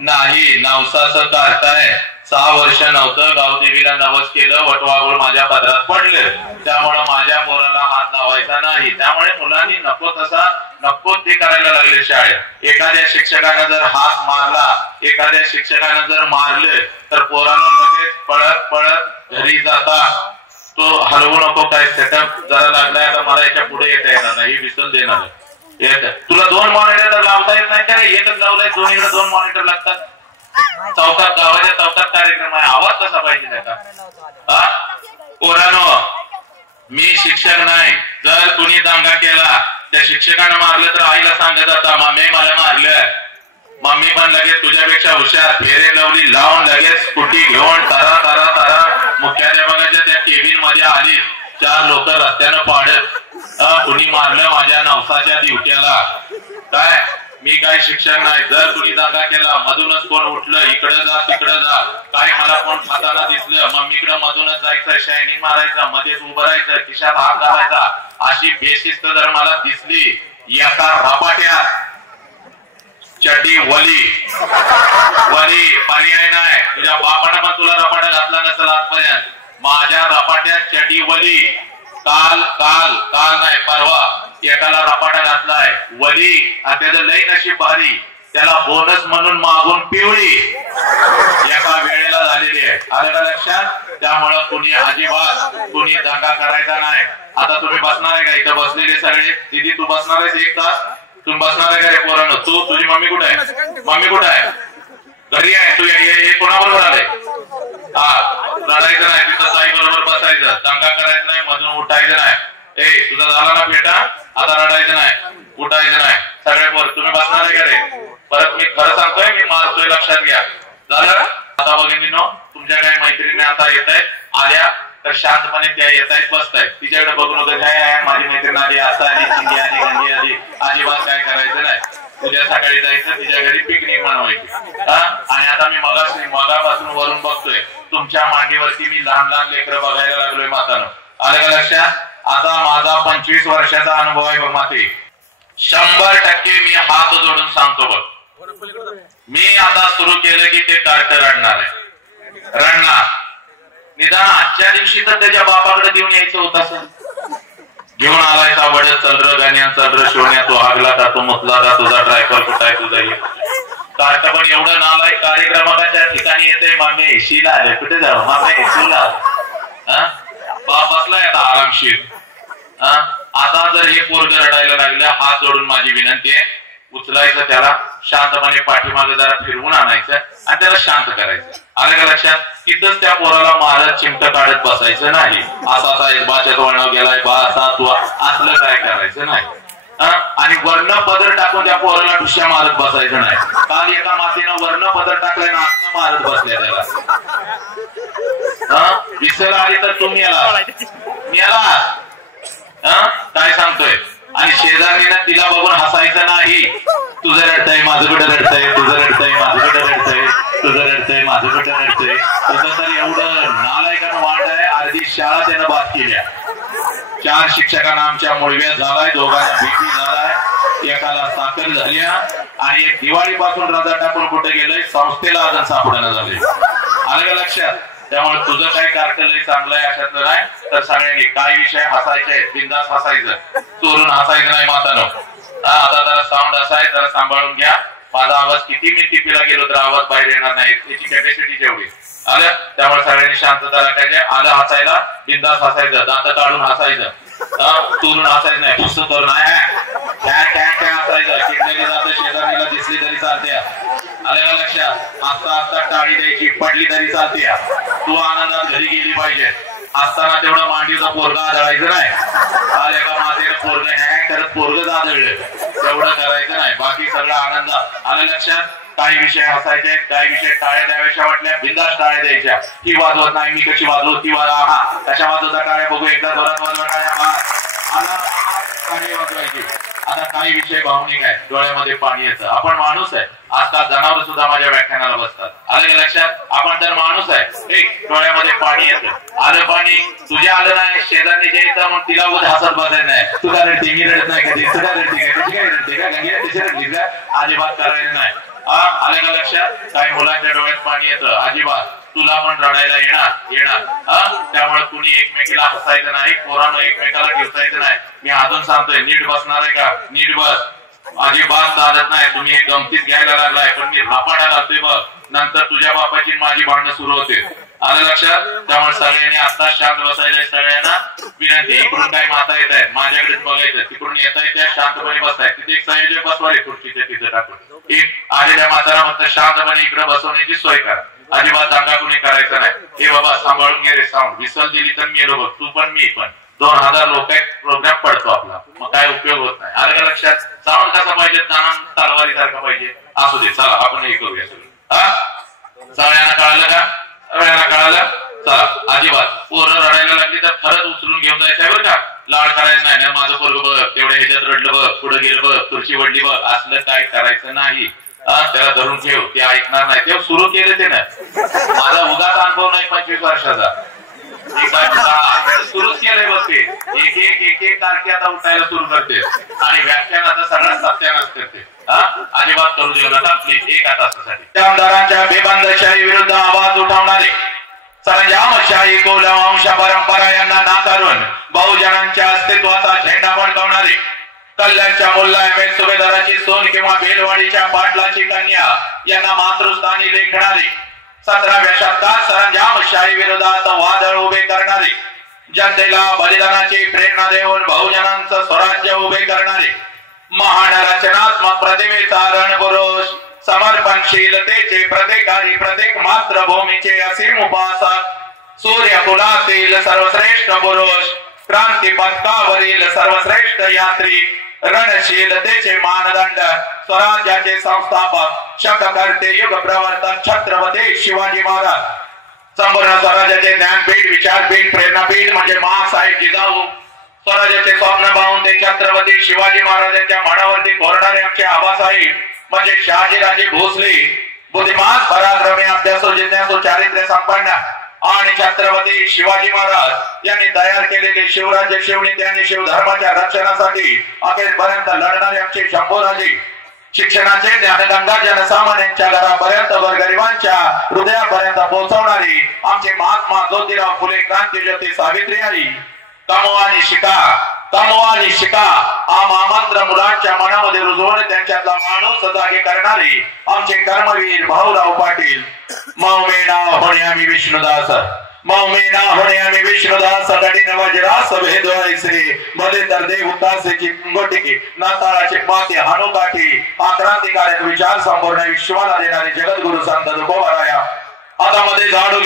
नाही नवसाचं काढताय 6 वर्ष नव्हतं गावदेवीला नवस केलं वटवाघूळ माझ्या पदरात पडलं त्यामुळे माझ्या पोराला हात लावायचा नाही त्यामुळे मुलांनी नको तसा नको ते करायला लागले शाळेत एखाद्या शिक्षकाने जर हात मारला एखाद्या शिक्षकाने जर मारलं तर पोरांना लगेच पळत पळत घरी जाता तो हलवू नको काय सेटअप जरा लागलाय आता मला याच्या पुढे येता येणार नाही विसरून देणार तुला 2 मॉनिटर लावता येत नाही का रे एकच लावलाय दोन्हीकडे 2 मॉनिटर लागतात चौकात गावाच्या चौकात कार्यक्रम आहे आवाज कसा पाहिजे त्याचा पोरांनो मी शिक्षक नाही जर कुणी दंगा केला त्या शिक्षकाने मारलं तर आईला सांगत जाता मम्मी मला मारलं मम्मी पण लगेच तुझ्यापेक्षा हुशार फेरे लवली लावून लगेच स्कूटी घेऊन तारा तारा तारा मुख्याध्यापकाच्या त्या केबिन मध्ये आली 4 लोक रस्त्यानं पाडत कुणी मारलं माझ्या नवसाच्या दिवट्याला काय मी काय शिक्षक नाही जर कुणी दंगा केला मधूनच कोण उठलं इकडे जा तिकडे जा काय मला कोण खाताना दिसलं मम्मीकडे मधूनच जायचं शायनिंग मारायचं मध्येच उभं राहायचं खिशात हात घालायचा अशी बेशिस्त जर मला दिसली एका रपाट्यात चड्डी वली वली पर्याय नाही तुझ्या बापाने पण तुला रपाटा घातला नसेल आजपर्यंत माझ्या रपाट्यात चड्डी वली काल काल काल नाही परवा एकाला रपाटा घातलाय वली त्याचं लई नशीब भारी त्याला बोनस म्हणून मागून पिवळी एका वेळेला झालेली आहे आलं का लक्षात त्यामुळं कुणी अजिबात कुणी दंगा करायचा नाही आता तुम्ही बसणार आहे का इथं बसलेले सगळे दीदी तू बसणार आहेस 1 तास तुम्ही बसणार आहे का रे पोरांनो तू तुझी मम्मी कुठे आहे मम्मी कुठे आहे घरी आहे तू हे कोणाबरोबर आले रडायचं नाही तिथं ताई बरोबर बसायचं दंगा करायचं नाही मधून उठायचं नाही तुझा झाला ना बेटा आता रडायचं नाही उठायचं नाही सगळे पोर तुम्ही बसणार आहे का रे परत मी खरं सांगतोय मी मारतोय लक्षात घ्या झालं आता भगिनीनो तुमच्या काही मैत्रिणी आता येत आहेत आल्या तर शांतपणे त्या येत आहेत बसतायत तिच्याकडे बघून होतं काय माझी मैत्रीण आली असं आली चिंगी आली गंगी आली अजिबात काय करायचं नाही उद्या सकाळी जायचं तिच्या घरी पिकनिक बनवायची आणि आता मी मगापासून वरून बघतोय तुमच्या मांडीवरती मी लहान लेकरं बघायला लागलोय मातानं आलं का लक्षात आता माझा 25 वर्षाचा अनुभव आहे बघ माते 100% मी हात जोडून सांगतो बघ मी आता सुरू केलं की ते कार्ट रडणार आहे रडणार निदान आजच्या दिवशी तर त्याच्या बापाकडे घेऊन यायचं होतं सर घेऊन आलायचा वडे चल र गाण्या चल र शिवण्या तो हागला का तो मुतला का तुझा ड्रायव्हर कुठाय तुझा कार्ट पण एवढं नालाय कार्यक्रमाच्या ठिकाणी येते मामे एशीला आले कुठे जाऊ मामे एशीला बाप बसलाय आता आरामशीर आता जर हे पोरग रडायला लागलं हात जोडून माझी विनंती आहे उचलायचं त्याला शांतपणे पाठीमागे जरा फिरवून आणायचं आणि त्याला शांत करायचं आलं का लक्षात तिथंच त्या पोराला मारत चिमट काढत बसायचं नाही असा एक बाच्यात वळण गेलाय बा असा तू असलं काय करायचं नाही आणि वर्ण पदर टाकून त्या पोराला ठुश्या मारत बसायचं नाही काल एका मातीनं वर्ण पदर टाकलाय ना आत्म मारत बसल्या त्याला विसर आली तर तुम्ही याला काय सांगतोय आणि शेजारीनं तिला बघून हसायचं नाही तुझं रडतंय माझं कुठं रडतंय तुझं रडतंय माझं कुठं रडतंय तुझं रडतंय माझं कुठं रडतंय तुझं तर एवढं नालायकानं वाढ आहे अर्धी शाळा त्यानं बाद केल्या 4 शिक्षकांना आमच्या मुळव्यात झालाय दोघांना भीती झालाय एकाला साखर झाल्या आणि एक दिवाळीपासून रजा टाकून कुठे गेलोय संस्थेला अजून सापडणं झाले आलं का लक्षात त्यामुळे तुझं काही कार्ट लय चांगलं आहे अशातलं नाही तर सगळ्यांनी काय विषय हसायचे बिंदास हसायचं चोरून हसायचं नाही मातानो आता जरा साऊंड असा आहे जरा सांभाळून घ्या माझा आवाज किती मी टिपीला गेलो तर आवाज बाहेर येणार नाही याची कॅपॅसिटी जेवढी आलं त्यामुळे सगळ्यांनी शांतता राखायची आलं हसायला बिंदास हसायचं दात काढून हसायचं चोरून हसायचं नाही पुस्तक करून हसायचं किडलेली जात शेजारीला दिसली तरी चालते आलं का लक्षात आत्ता आत्ता टाळी द्यायची पडली तरी चालते तू आनंदात घरी गेली पाहिजे असताना तेवढं मांडीचं पोरगा आदळायचं नाही काल एका मातेनं पोरग करत पोरगच आदळलं तेवढं करायचं नाही बाकी सगळं आनंदात आलं लक्षात काही विषय हसायचे काही विषय टाळ्या द्याव्याच्या वाटल्या बिंदास टाळ्या द्यायच्या ती वाजवत नाही मी कशी वाजवत ती कशा वाजवता टाळ्या बघू एकदा जोरात वाजवा टाळ्या टाळी वाजवायची आता काही विषय भावनिक आहे डोळ्यामध्ये पाणी येतं आपण माणूस आहे आजकाल जनावर सुद्धा माझ्या व्याख्यानाला बसतात आलं लक्षात आपण तर माणूस आहे एक डोळ्यामध्ये पाणी येतं आलं पाणी तुझ्या आलं नाही शेजारने जे येतं मग तिला उद्या हसत बसायचं नाही तुला रडते मी रडत नाही कधी तुला रडते का त्याची काय रडते का गंगे त्याची रडली का अजिबात करायचं नाही आलं का लक्षात? काही मुलांच्या डोळ्यात पाणी येतं, अजिबात तुला पण रडायला येणार. त्यामुळे कुणी एकमेकीला हसायचं नाही, पोरानं एकमेकाला ठेवसायचं नाही. मी अजून सांगतोय, नीट बसणार आहे का? नीट बस, अजिबात चालत नाही. तुम्ही हे गमतीत घ्यायला लागलाय, पण मी रापाडा घालतोय बघ, नंतर तुझ्या बापाची माझी भांडणं सुरू होते. आलं लक्षात? त्यामुळे सगळ्यांनी आता शांत बसायला. सगळ्यांना विनंती, इकडून काय माता येत आहेत माझ्याकडेच बघायचं, तिकडून येता येत्या शांतपणे बसताय. तिथे एक संयोजक बसवाले खुर्चीच्या तिथे टाकून, एक आलेल्या माताला फक्त शांतपणे इकडे बसवण्याची सोय करा. अजिबात दंगा कुणी करायचा नाही. हे बाबा सांभाळून घे रे, साऊंड विसल दिली तर मेलो बघ, तू पण मी पण. 2000 लोक प्रोग्राम पडतो आपला, मग काय उपयोग होत नाही. आलं का लक्षात? साऊंड कसा पाहिजे? तलवारी सारखा पाहिजे. असू दे, चला आपण हे करूया सगळं. सगळ्यांना कळालं का? सगळ्यांना कळालं? चला, अजिबात पोरं रडायला लागली तर खरंच उचलून घेऊन जायचं आहे बरं का. लाड करायचं नाही. माझं पोरग बघ तेवढ्या ह्याच्यात रडलं बघ, पुढे गेलं बघ, खुर्ची वडली बघ, असलं काय करायचं नाही. त्याला धरून ठेव, ते ऐकणार नाही. तेव्हा सुरू केलं ते ना, माझा उगाच अनुभव नाही 25 वर्षाचा. सुरूच केलंय बघ ते. एक तारखे आता उठायला सुरू करते आणि व्याख्यान आता सगळ्यात सत्यानाश करते. अजिबात करू देऊ नका प्लीज, एका तासासाठी. त्या आमदारांच्या बेबंदशाही विरुद्ध आवाज उठवणारे, सरंजामशाही कुलवंश परंपरा यांना नाकारून बहुजनांच्या अस्तित्वाचा झेंडा फडकवणारे, कल्याणच्या मुल्ला एम सुभेदाराची सोन किंवा बेलवाडीच्या पाटलाची कन्या यांना मातृस्थानी लेखणारे, 17व्या शतकात सरंजामशाही विरोधात वादळ उभे करणारे, जनतेला बलिदानाची प्रेरणा देऊन बहुजनांचं स्वराज्य उभे करणारे, महान रचनात्मक प्रतिमेचा रणपुरुष, समर्पणशीलतेचे प्रत्येकारी, प्रत्येक मातृभूमीचे असीम उपासक, सूर्यकुलातील सर्वश्रेष्ठ पुरुष, क्रांती पथकावरील सर्वश्रेष्ठ यात्री, रणशीलतेचे मानदंड, स्वराज्याचे संस्थापक, शककर्ते, युग प्रवर्तक छत्रपती शिवाजी महाराज, संपूर्ण स्वराज्याचे ज्ञानपीठ, विचारपीठ, प्रेरणापीठ म्हणजे महासाहेब जिजाऊ, स्वराज्याचे स्वप्न पाहून ते छत्रपती शिवाजी महाराजांच्या मनावरती कोरणारे आमचे आबासाहेब म्हणजे शहाजीराजे भोसले, बुद्धिमान, पराक्रमी, अभ्यासू, जिज्ञासू, चारित्र्य संपन्न आणि छत्रपती शिवाजी महाराज यांनी तयार केलेले शिवराज्य, शिवनीती आणि शिवधर्माच्या रक्षणासाठी अखेरपर्यंत लढणारे आमचे शंभूराजे, शिक्षणाचे ज्ञानगंगा जनसामान्यांच्या घरापर्यंत, गोरगरिबांच्या हृदयापर्यंत पोहोचवणारी आमचे महात्मा ज्योतिराव फुले, क्रांतीज्योती सावित्री आई, कमवा आणि शिका हा महामंत्र मुलांच्या मनामध्ये रुजवून त्यांच्यातला माणूस जागे करणारे आमचे कर्मवीर भाऊराव पाटील. मौमेना होणे आम्ही विष्णुदास, मौमेना होणे आम्ही विष्णुदास, कठीण वज्रास भेदवायचे भले तर देवतासेची गोटिकी, नाताळाची माती हाणूकाठी, हा क्रांतिकारक विचार संपूर्ण विश्वाला देणारे जगद्गुरु संत तुकोबाराया हातामध्ये झाडू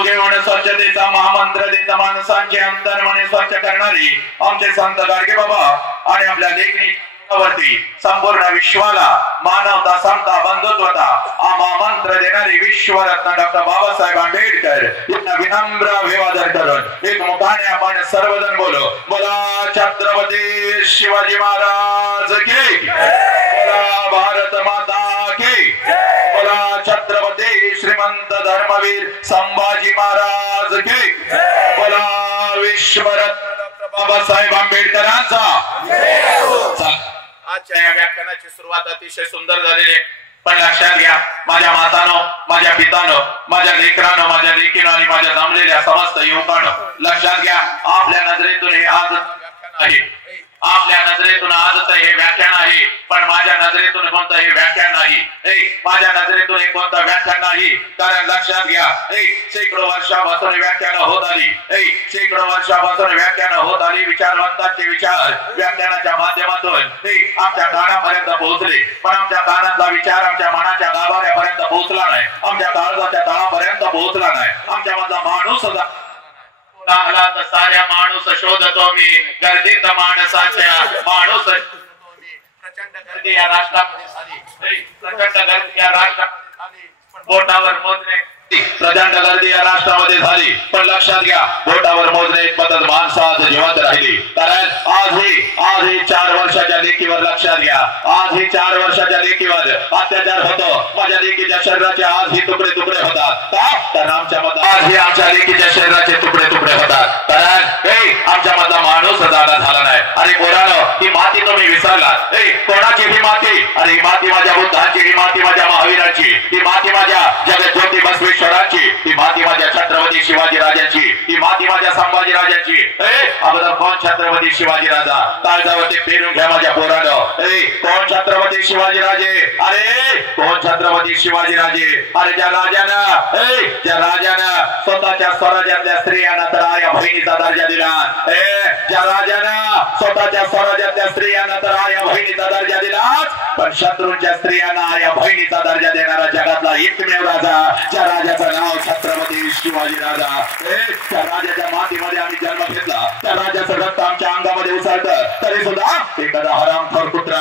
घेऊन स्वच्छतेचा महामंत्र देत माणसांचे अंतर्मने स्वच्छ करणारी आमचे संत गाडगे बाबा आणि आपल्या लेखणीवरती संपूर्ण विश्वाला मानवता, समता, बंधुत्वता हा महामंत्र देणारी विश्वरत्न डॉक्टर बाबासाहेब आंबेडकर यांना विनम्र अभिवादन करून एक मुखाने आपण सर्वजण बोला छत्रपती शिवाजी महाराज की, बोला भारत माता की, बोला छत्रपती श्रीमंत धर्मवीर संभाजी महाराज की, बोला विश्वरत्न बाबासाहेब आंबेडकरांचा. आजच्या या व्याख्यानाची सुरुवात अतिशय सुंदर झालेली आहे, पण लक्षात घ्या माझ्या मातानो, माझ्या पितानो, माझ्या लेकरानो, माझ्या लेकीनो आणि माझ्या जमलेल्या समस्त युवकांनो, लक्षात घ्या आपल्या नजरेतून हे आज आहे, आपल्या नजरेतून आजच हे व्याख्यान आहे, पण माझ्या नजरेतून कोणतं हे व्याख्यान नाही. माझ्या नजरेतून एक कोणतं व्याख्यान नाही, कारण लक्षात घ्या शेकडो वर्षापासून व्याख्यान होत आली, शेकडो वर्षापासून व्याख्यान होत आली. विचारवंतांचे विचार व्याख्यानाच्या माध्यमातून आमच्या कानापर्यंत पोहोचले, पण आमच्या कानातला विचार आमच्या मनाच्या गाभाऱ्यापर्यंत पोहोचला नाही, आमच्या काळजाच्या तळापर्यंत पोहोचला नाही. आमच्या मधला माणूस तर साऱ्या माणूस शोधतो मी, गर्दीत माणसाच्या माणूस प्रचंड गर्दी या राष्ट्रामध्ये झाली, प्रचंड गर्दी या राष्ट्रामध्ये झाली, बोटावर मोजणे प्रचंड गर्दी या राष्ट्रामध्ये झाली, पण लक्षात घ्या बोटावर मोजणे पद्धत माणसात जिवंत राहिली. कारण आजही 4 वर्षाच्या लेकीवर लक्षात घ्या, आजही 4 वर्षाच्या लेकीवर अत्याचार होतो. माझ्या लेकीच्या शरीराचे आजही तुकडे तुकडे होतात. कारण आमच्या मधला आजही आमच्या लेकीच्या शरीराचे तुकडे तुकडे होतात. कारण आमच्या मधला माणूस जागा झाला नाही. अरे पोरानो, ही माती तुम्ही विसरलात. कोणाची ही माती? अरे ही माती माझ्या बुद्धांची, ही माती माझ्या महावीरांची, ही माती माझ्या जगज्योती बसवेश्वरांची, ही माती माझ्या छत्रपती शिवाजी राजांची, ही माती माझ्या संभाजी राजांची. अगोदर कोण छत्रपती शिवाजी राजा? काळजावरती पेरून घ्या माझ्या पोरानो. कोण छत्रपती शिवाजी राजे? अरे कोण छत्रपती शिवाजी राजे? अरे ज्या राजानं स्वतःच्या स्वराज्यातल्या स्त्रियांना तर आया बहिणीचा दर्जा दिला. ज्या राजानं स्वतःच्या स्वराज्यातल्या स्त्रियांना तर आया बहिणीचा दर्जा दिला, पण शत्रूंच्या स्त्रियांना आया बहिणीचा दर्जा देणारा जगातला एकमेव राजा, ज्या राजाचं नाव छत्रपती शिवाजी राजा. त्या राजाच्या मातीमध्ये आम्ही जन्म घेतला, त्या राजाचं रक्त आमच्या अंगामध्ये उसळतं, तरी सुद्धा एखादा हरामखोर कुत्रा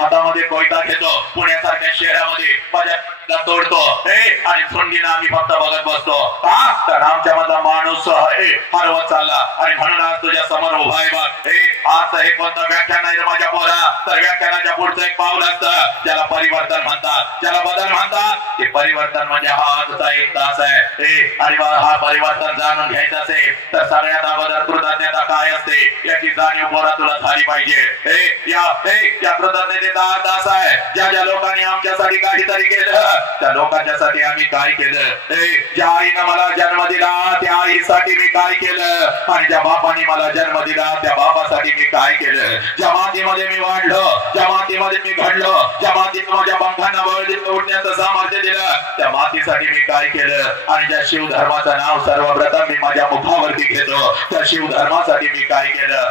हातामध्ये कोयता घेतो, पुण्यासारख्या शहरामध्ये माझ्या तोडतो आणि थंडीनं आम्ही फक्त बघत बसतो. तर आमच्या मधला माणूस हरवत चालला. आणि म्हणून आज तुझ्या समोर उभा आहे बघ. आज हे कोणतं व्याख्यान नाही माझ्या पोरा, तर व्याख्यानाच्या पुढचं एक पाऊल असतं, ज्याला परिवर्तन म्हणतात, ज्याला बदल म्हणतात. ते परिवर्तन म्हणजे हा आजचा 1 तास आहे. आणि हा परिवर्तन जाणून घ्यायचं असेल तर सगळ्यात अगोदर कृतज्ञता काय असते याची जाणीव पोरा तुला झाली पाहिजे. या कृतज्ञतेचा अर्थ असा आहे, ज्या लोकांनी आमच्यासाठी काहीतरी केलं त्या लोकांच्यासाठी आम्ही काय केलं. ज्या आईनं मला जन्म दिला त्या आईसाठी मी काय केलं, आणि ज्या बापाने मला जन्म दिला त्या बापासाठी मी काय केलं. ज्या मातीमध्ये मी वाढलो, ज्या मातीमध्ये मी घडलो, ज्या मातीने माझ्या पंखांना बळ उठण्याचं सामर्थ्य दिलं त्या मातीसाठी मी काय केलं. आणि ज्या शिवधर्माचं नाव सर्वप्रथम मी माझ्या मुखावरती घेतो त्या शिवधर्मासाठी मी काय केलं.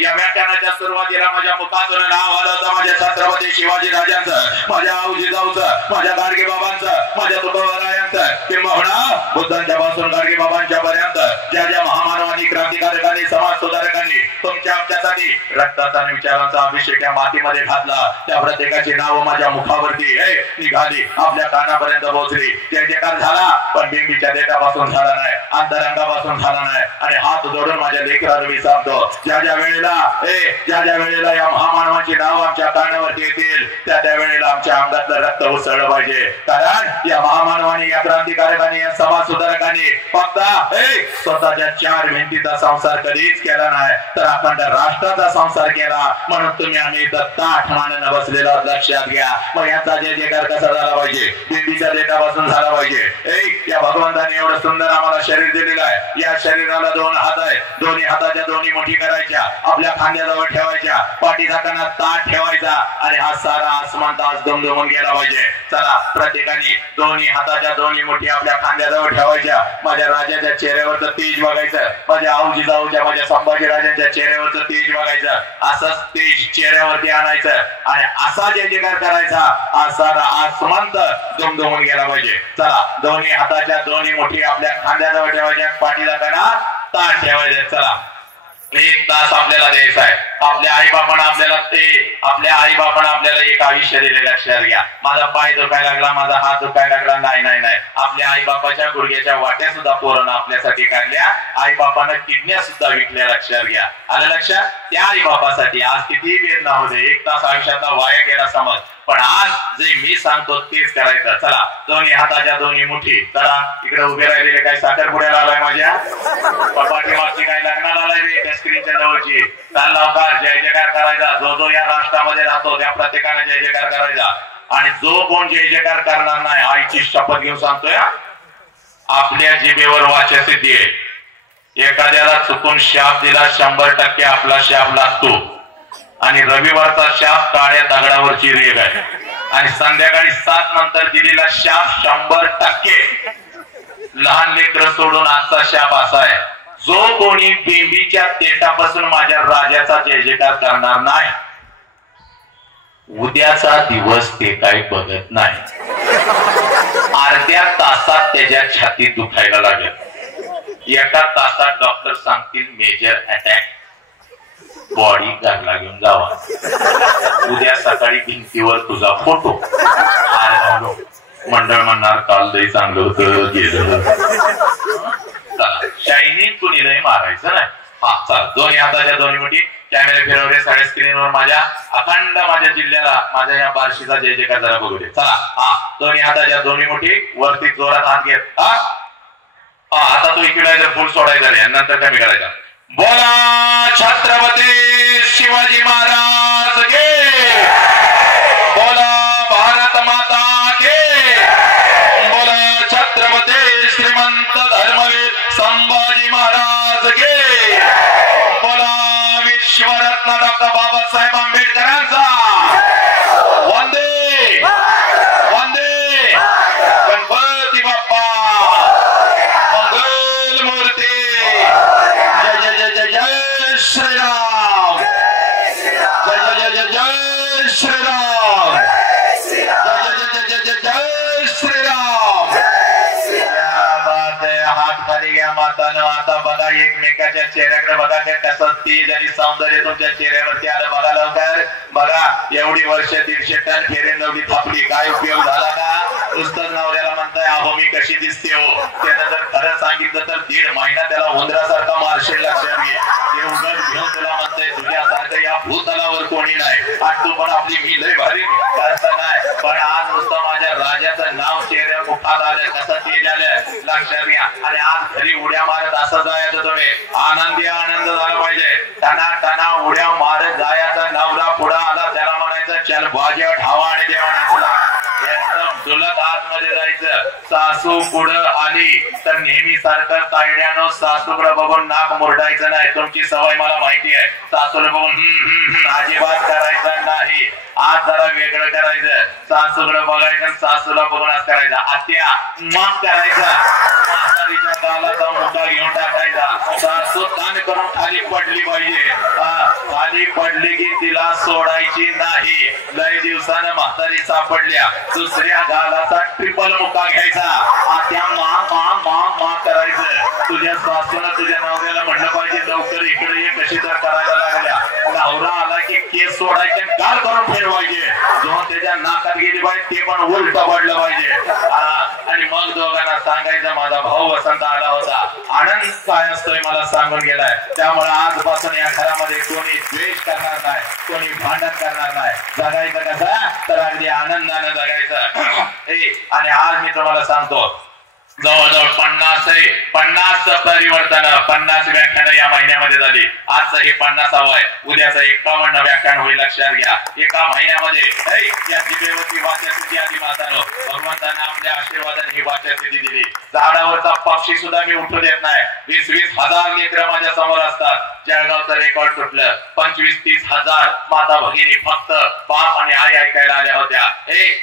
या व्याख्यानाच्या सुरुवातीला माझ्या मुखातून नाव आलं होतं माझ्या छत्रपती शिवाजी राजांचं, माझ्या आऊजीजाऊचं, माझ्या गाडगे बाबांचं, माझ्या तुकोबरायांचं, किंबहुना बुद्धांच्या पासून गाडगे बाबांच्या पर्यंत ज्या महामानवांनी, क्रांतिकारकांनी, समाज सुधारकांनी तुमच्या आमच्यासाठी रक्ताचा आणि विचारांचा अभिषेक या मातीमध्ये घातला, त्या प्रत्येकाची नाव माझ्या मुखावरती निघाली, आपल्या कानापर्यंत पोहोचली. जय जयकार झाला, पण बिंबीच्या देठापासून झाला नाही, अंतरंगापासून झाला नाही. आणि हात जोडून माझ्या लेकराला मी सांगतो, ज्या ज्या वेळेला या महामानवांची नाव आमच्या कानावरती येतील त्या वेळेला आमच्या अंगातलं रक्त उसळलं पाहिजे. कारण या महामानवांनी, या क्रांतिकारकांनी, या समाज सुधारकांनी फक्त स्वतःच्या 4 भिंतीचा संसार कधीच केला नाही, तर अखंड राष्ट्राचा संसार केला. म्हणून तुम्ही आम्ही ताठ मानानं बसलेला लक्षात घ्या. मग याचा जय जयकार कसा झाला पाहिजे? बिंबीच्या देठापासून झाला पाहिजे. या भगवंताने एवढं सुंदर आम्हाला शरीर दिलेलं आहे. या शरीराला 2 हात आहेत, दोन्ही हाताच्या दोन्ही मुठी करायच्या, आपल्या खांद्याजवळ ठेवायच्या, पाठीचा कानात ताट ठेवायचा, आणि हा सारा आसमान तास दमदमून गेला पाहिजे. चला प्रत्येकाने दोन्ही हाताच्या दोन्ही मुठी आपल्या खांद्याजवळ ठेवायच्या. माझ्या राजाच्या चेहऱ्यावरचं तेज बघायचं, माझ्या आऊजीजाऊच्या, माझ्या संभाजी राजांच्या चेहऱ्यावरचं तेज बघायचं. असंच तेज चेहऱ्यावरती आणायचं आणि असा जय जयकार करायचा, असा आसमान दमदमून गेला पाहिजे. चला दोन्ही हाताच्या दोन्ही मुठी आपल्या खांद्याजवळ ठेवायच्या, पाठीला कानात ताट ठेवायचं. चला 1 तास आपल्याला द्यायचा आहे. आपल्या आई बापानं आपल्याला एक आयुष्य दिले. लक्षात घ्या, माझा पाय दुखायला लागला, माझा हात दुखायला लागला, नाही, आपल्या आई बापाच्या गुडघ्याच्या वाट्या सुद्धा पोरांना आपल्यासाठी काढल्या, आई बापानं किडन्या सुद्धा विकल्या. लक्षात घ्या, आलं लक्षात? त्या आई बापासाठी आज किती वेदना होते, 1 तास आयुष्यातला वाया गेला समज, पण आज जे मी सांगतो तेच करायचं. चला दोन्ही हाताच्या दोन्ही मुठी. चला इकडे उभे राहिलेले काय साखरपुड्याला आलाय, माझ्या पाठीमागची काय लग्नाला आलाय त्या स्क्रीनच्या जवळची. चाल लवकर जय जयकार करायचा. जो या राष्ट्रामध्ये राहतो त्या प्रत्येकाने जय जयकार करायचा. आणि जो कोण जय जयकार करणार नाही, आईची शपथ घेऊन सांगतोय, आपल्या जिभेवर वाचासिद्धी आहे. एखाद्याला चुकून शाप दिला 100% आपला शाप लागतो. आणि रविवारचा शाप काळ्या दगडावरची रेग आहे. आणि संध्याकाळी 7 नंतर दिलेला शाप 100%. लहान लेकर सोडून आजचा शाप असा आहे, जो कोणी बिंबीच्या देठापासून माझ्या राजाचा जय जयकार करणार नाही, उद्याचा दिवस ते काही बघत नाही. अर्ध्या तासात त्याच्या छातीत दुखायला लागेल. 1 तासात डॉक्टर सांगतील मेजर अटॅक, बॉडी घरला घेऊन जावा. उद्या सकाळी भिंतीवर तुझा फोटो, मंडळ म्हणणार काल दही चांगलं होतं गेलं. शायनिंग कुणी लय मारायचं नाही. हा चला दोन्ही हाताच्या दोन्ही मुठी कॅमेरे फिरवले सगळ्या स्क्रीनवर माझ्या अखंड माझ्या जिल्ह्याला माझ्या या बार्शीचा जय जयकार जरा बघू दे. चला हा दोन्ही हाताच्या दोन्ही मुठी वरती जोरात हात घेत. हा आता तो इकडे फुल सोडायचा रे नंतर कमी करायचा. बोला छत्रपती शिवाजी महाराज के. बोला भारत माता के. बोला छत्रपती श्रीमंत धर्मवीर संभाजी महाराज के. बोला विश्वरत्न डॉक्टर बाबासाहेब आंबेडकरांचा. वंदे वंदे गणपती बाप्पा मंगल मूर्ती. जय जय जय जय जय श्रीराम. जय जय जय जय श्रीराम. जय जय जय जय जय श्रीराम. हात खाली घ्या मातानं. आता बघा एकमेकाच्या चेहऱ्याकडे बघा ते कसं तेज आणि सौंदर्य तुमच्या चेहऱ्यावरती आलं. बघा लवकर बघा. एवढी वर्ष 150 टन फेरेन नवली थापली काय उपयोग झाला का. नुसतं नवऱ्याला म्हणताय अहो मी कशी दिसते हो. त्यानं जर खरं सांगितलं तर 1.5 महिना त्याला उंदरासारखा मारशील लक्षात घे. ते उगाच घेऊन तुला म्हणताय तुझ्यासारखं या भूतलावर कोणी नाही. आणि तू पण आपली मी लय भारी करता नाही. पण आज नुसतं माझ्या राजाचं नाव चेहऱ्यावर मुखात आलं कसं तेज आलं लक्षात घ्या. आणि आज घरी उड्या मारत असं जायचं तुम्ही. आनंदी आनंद झाला पाहिजे. टना टना उड्या मारत जायचा. नवरा पुढा आला त्याला म्हणायचं चल बाजी ठावा आणि दे म्हणायचं. एकदम जुलत आतमध्ये जायचं. सासू पुढं आली तर नेहमी सारखं तायड्यानं सासूकडे बघून नाक मुरडायचं नाही. तुमची सवय मला माहिती आहे. सासूला बघून अजिबात करायचं नाही. आज जरा वेगळं करायचं. सासूकडे बघायचं सासूला बघून आज करायचं. आत्या मग करायचा. म्हातारीच्या गालाचा मुद्दा घेऊन टाकायचा. सासू ताण करून खाली पडली पाहिजे. खाली पडली की तिला सोडायची नाही. लय दिवसानं म्हातारी सापडल्या दुसऱ्या गालाचा ट्रिपल मुक्का घ्यायचा. आत्या मा मा मा मा करायचं. तुझ्या सासूनं तुझ्या नवऱ्याला म्हणलं पाहिजे लवकर इकडे ये कशी तर करायला लागल्या. नवरा आला की केस सोडायचे गाल करून फिरवायचे. जेव्हा त्याच्या नाकात गेली पाहिजे ते पण उलट पडलं पाहिजे. आणि मग दोघांना सांगायचं माझा भाऊ वसंत आला होता. आनंद काय असतोय मला सांगून गेलाय. त्यामुळे आजपासून या घरामध्ये कोणी द्वेष करणार नाही. कोणी भांडण करणार नाही. जगायचं कसं तर अगदी आनंदानं जगायचं. आणि आज मी तुम्हाला सांगतो जवळजवळ 50 परिवर्तन 50 व्याख्यान या महिन्यामध्ये झाली. आजचं हे 50वा आहे. उद्याचं 51 व्याख्यान होईल लक्षात घ्या. एका महिन्यामध्ये या जिभेवरती वाचस्थिती आधी मातानो भगवंतांना आपल्या आशीर्वादाने ही वाचस्थिती दिली. झाडावरचा पक्षी सुद्धा मी उठू देत नाही. 20-20 हजार लेकरं माझ्या समोर असतात. जळगावचं रेकॉर्ड तुटलं. 25-30 हजार माता भगिनी फक्त बाप आणि आई ऐकायला आल्या होत्या.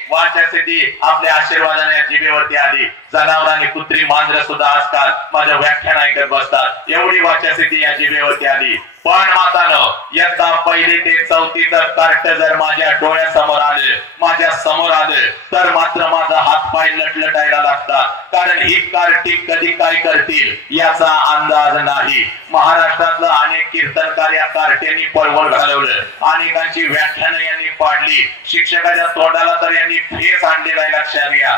वाचस्थिती आपल्या आशीर्वादाने जिभेवरती आली. जनावरांनी कुत्री मांजर सुद्धा आजकाल माझं व्याख्यान ऐकत बसतात. एवढी वाचस्थिती या जिभेवरती आली. पण मातानं यंदा 1ली ते 4थीचं कार्ट जर माझ्या डोळ्यासमोर आले माझ्या समोर आले तर मात्र माझा हात पाय लटलटायला लागतात. कारण ही कार्टी कधी काय करतील याचा अंदाज नाही. महाराष्ट्रातलं अनेक कीर्तनकार या कार्ट्यांनी पळवून घालवलं. अनेकांची व्याख्यानं यांनी पाडली. शिक्षकाच्या तोंडाला तर यांनी फेस आणलेला आहे लक्षात घ्या.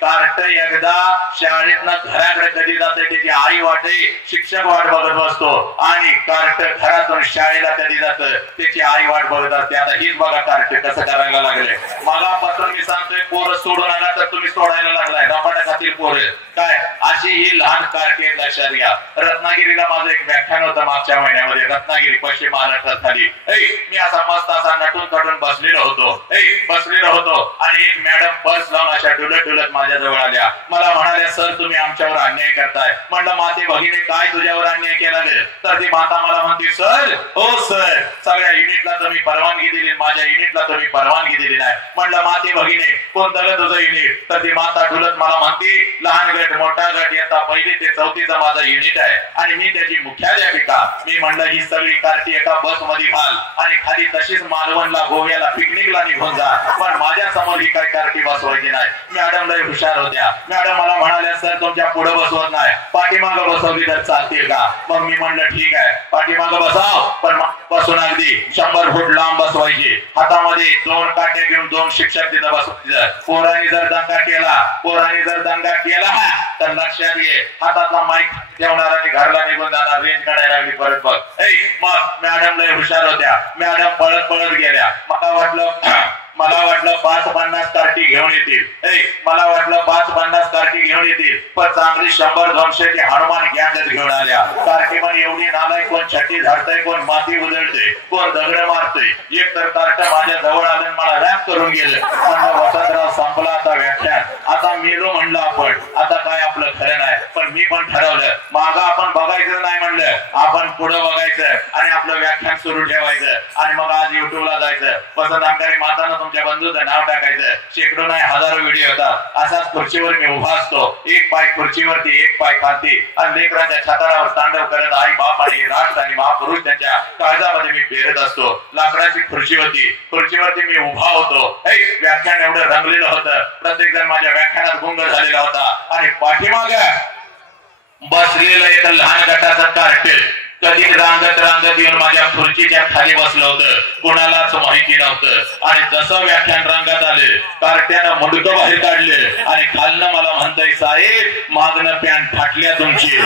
कार्ट एकदा शाळेतनं घराकडे कधी जाते त्याची आई वाटे शिक्षक वाट बघत बसतो. आणि कार्ट घरातून शाळेला कधी जात त्याची आई वाट बघत असते. आता हीच बघा कार्ट कसं करायला लागले. मगापासून मी सांगतोय पोरं सोडून आला तर तुम्ही सोडायला लागलाय. रपाट्या खातील पोरं काय अशी ही लहान कार्टे लक्षात घ्या. रत्नागिरीला माझं एक व्याख्यान होतं मागच्या महिन्यामध्ये. रत्नागिरी पश्चिम महाराष्ट्रात खाली. मी असा मस्त असा नटून कटून बसलेलो होतो. आणि एक मॅडम पर्स लावून अशा डुलत माझ्या जवळ आल्या. मला म्हणाल्या सर तुम्ही आमच्यावर अन्याय करताय. म्हणलं माते भगिनी काय तुझ्यावर अन्याय केला गे. तर ती माता मला म्हणते सर हो सर सगळ्या युनिटला तुम्ही परवानगी दिली माझ्या युनिटला तुम्ही परवानगी दिली नाही. म्हणलं माते भगिनी कोणतं तुझं युनिट. तर ती माता डुलत मला म्हणते लहान गट मोठा गट येता 1ली ते 4थीचा माझा युनिट आहे आणि मी त्याची मुख्याध्यापिका. मी म्हणलं ही सगळी कार्टी एका बस मध्ये घाल आणि खाली तशीच मालवणला गोव्याला पिकनिकला निघून जा. पण माझ्या समोर ही काय कार्टी बसवायची नाही. मॅडम लय हुशार होत्या. मॅडम मला म्हणाल्या सर तुमच्या पुढे बसवत नाही, पाठीमागं बसवली तर चालतील का? मग मी म्हणलं ठीक आहे पाठीमागं बसाव, पण बसून अगदी 100 फूट लांब बसवायची. हातामध्ये 2 काट्या घेऊन 2 शिक्षक तिथं बसवायचं. पोरांनी जर दंगा केला तर लक्षात घे हातातला माईक ठेवणार आणि घरला निघून जाणार. रेंज काढायला लागली परत बघ. मग मॅडम लय हुशार होत्या. मॅडम पळत गेल्या. मला वाटलं 5-50 कार्टी घेऊन येतील. मला वाटलं 5-50 कार्टी घेऊन येतील, पण चांगली 100-200 ची हनुमान गँगच घेऊन आल्या. कार्टी पण एवढी नालाय, कोण छटी झाडतय, कोण माती उधळतय, कोण दगड मारतय. एक तर कार्ट माझ्या जवळ आलं मला रॅप करून गेलं. म्हणलं वसंतराव संपला आता व्याख्यान, आता मेलो म्हणलं आपण, आता काय आपलं खरं नाही. पण मी पण ठरवलं मागं आपण बघायचं नाही, म्हणलं आपण पुढे बघायचं आणि आपलं व्याख्यान सुरू ठेवायचं. आणि मग आज युट्यूबला जायचं, वसंत अंगारी मातानं तुमच्या बंधूचं नाव टाकायचं. शेकडो नाही हजारो व्हिडिओ होतात. असाच खुर्चीवर मी उभा असतो, एक पाय खुर्चीवरती एक पाय खालती, आणि लेकरांच्या छतारावर तांडव करत आई बाप आणि राष्ट्र आणि महापुरुष त्यांच्या काळजामध्ये मी पेरत असतो. लाकडाची खुर्चीवरती मी उभा होतो. व्याख्यान एवढं रंगलेलं होतं, प्रत्येक जण माझ्या व्याख्यानात गुंग झालेला होता. आणि पाठीमाग बसलेलं एक लहान गटाचं कार्ट कधी रांगत येऊन माझ्या खुर्चीच्या खाली बसलं होतं, कोणालाच माहिती नव्हतं. आणि जसं व्याख्यान रंगात आले कार्ट्यानं मुंडकं बाहेर काढले आणि खालनं मला म्हणताय साहेब मागणं पॅन्ट फाटल्या तुमची.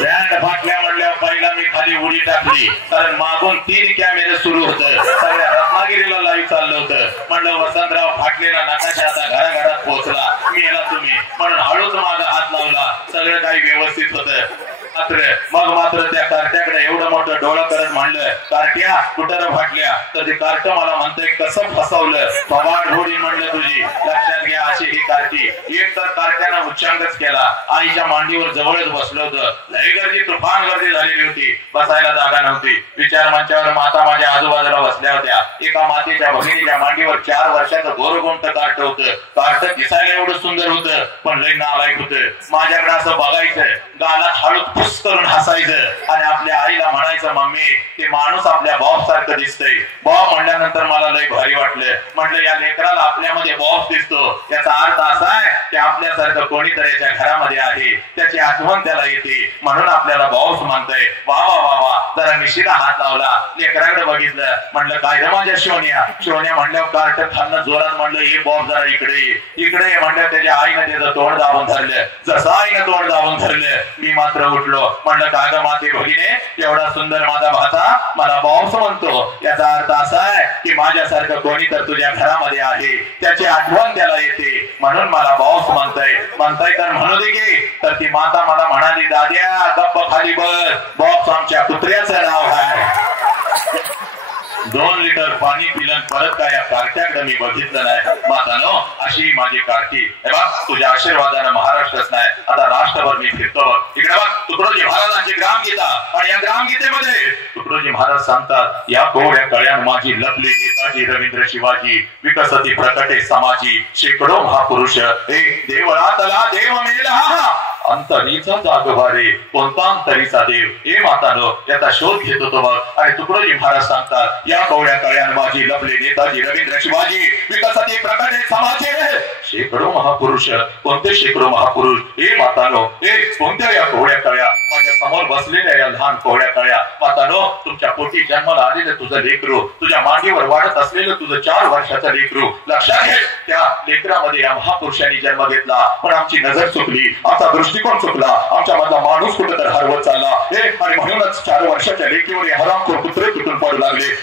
पॅन्ट फाटल्या म्हणल्यावर पहिला मी खाली उडी टाकली, कारण मागून 3 कॅमेरे सुरू होतं. सगळ्या रत्नागिरीला लाईव्ह चाललं होतं. म्हणलं वसंतराव फाटलेला नकाशा आता घराघरात पोहोचला, मी याला तुम्ही म्हणून हळूच माझा हात लावला. सगळं काही व्यवस्थित होतं. मात्र त्या कार्ट्याकडे एवढं मोठं डोळं करत म्हणलं कार्ट्या कुठं फाटल्या, तर ते कार्ट मला म्हणतंय कसं फसवलं, फवाड होडी म्हणलं तुझी. लक्षात घ्या अशी ही कार्टी. एक तर कार्ट्यानं उच्चांकच केला, आईच्या मांडीवर जवळच बसलं होतं. लय गर्दी, तुफान गर्दी झालेली होती, बसायला जागा नव्हती. विचार मंचावर माता माझ्या आजूबाजूला बसल्या होत्या. एका मातेच्या भगिनीच्या मांडीवर 4 वर्षाचं गोरगोमट कार्ट होतं. कार्ट दिसायला एवढं सुंदर होतं, पण लय नालायक होतं. माझ्याकडे असं बघायचं, गालात हळूच फुस करून हसायचं आणि आपल्या आईला म्हणायचं मम्मी ते माणूस आपल्या बॉब सारखं दिसतंय. बॉब म्हणल्यानंतर मला लय भारी वाटलं. म्हणलं या लेकराला आपल्यामध्ये बॉब दिसतो, याचा अर्थ असा आहे की आपल्यासारखं कोणीतरी याच्या घरामध्ये आहे, त्याची आठवण त्याला येते, म्हणून आपल्याला बॉब म्हणतंय. वा वा वा वा. जरा मिशीला हात लावला, लेकराकडे बघितलं, म्हणलं काय रे माझ्या शोन्या म्हणल्यावर कार्ट खाल्लं जोरात. म्हणलं हे बॉब जरा इकडे म्हणलं. त्याच्या आईनं त्याचं तोंड दाबून धरलं. जसं आईनं तोंड दाबून धरलं मी मात्र उठलो. म्हणलं का ग माते भगिने, एवढा सुंदर माझा भाचा मला बॉस म्हणतो, याचा अर्थ असा आहे की माझ्यासारखं कोणी तर तुझ्या घरामध्ये आहे, त्याची आठवण त्याला येते, म्हणून मला बॉस म्हणताय तर म्हणू दे गे. तर ती माता मला म्हणाली दाद्या गप्प खाली बस, बॉक्स आमच्या कुत्र्याचं नाव आहे. 2 लिटर पाणी पिलं परत काय या कार्ट्याकडे मी बघितलं नाही. मातानो अशी माझी कार्टी. हे बघ तुझ्या आशीर्वादानं महाराष्ट्रच नाही आता राष्ट्रभर मी फिरतो. बघ इकडे बघ, तुकडोजी महाराजांची ग्रामगीता. आणि या ग्रामगीतेमध्ये तुकडोजी महाराज सांगतात या कोवड्या कळ्यान माझी लपली नेताजी रवींद्र शिवाजी, विकसती प्रकटे समाजी, शेकडो महापुरुष. एक देवळातला देव मेला अंतरीचा जागवारे, कोणता अंतरीचा देव. हे मातानो याचा शोध घेत होतो बघ. आणि तुकडोजी महाराज सांगतात या कोवड्या कळ्यान माझी लपले नेताजी रवींद्र शिवाजी, विकसती प्रकटे समाजे, शेकडो महापुरुष. कोणते शेकडो महापुरुष? हे मातानो हे कोणत्या या कोवड्या कळ्या माझ्या समोर बसलेल्या या लहान कोवड्या कळ्या. मातानो तुमच्या पोटी जन्माला आलेलं तुझं लेकरू, तुझ्या मांडीवर वाढत असलेलं तुझं 4 वर्षाचं लेकरू. लक्षात घे त्या लेकरामध्ये या महापुरुषांनी जन्म घेतला, पण आमची नजर चुकली, आमचा दृष्टिकोन चुकला, आमच्या मधला माणूस कुठं तर हरवत चालला. आणि म्हणूनच 4 वर्षाच्या लेकीवर हरामखोर कुत्रे तुटून पडू लागले.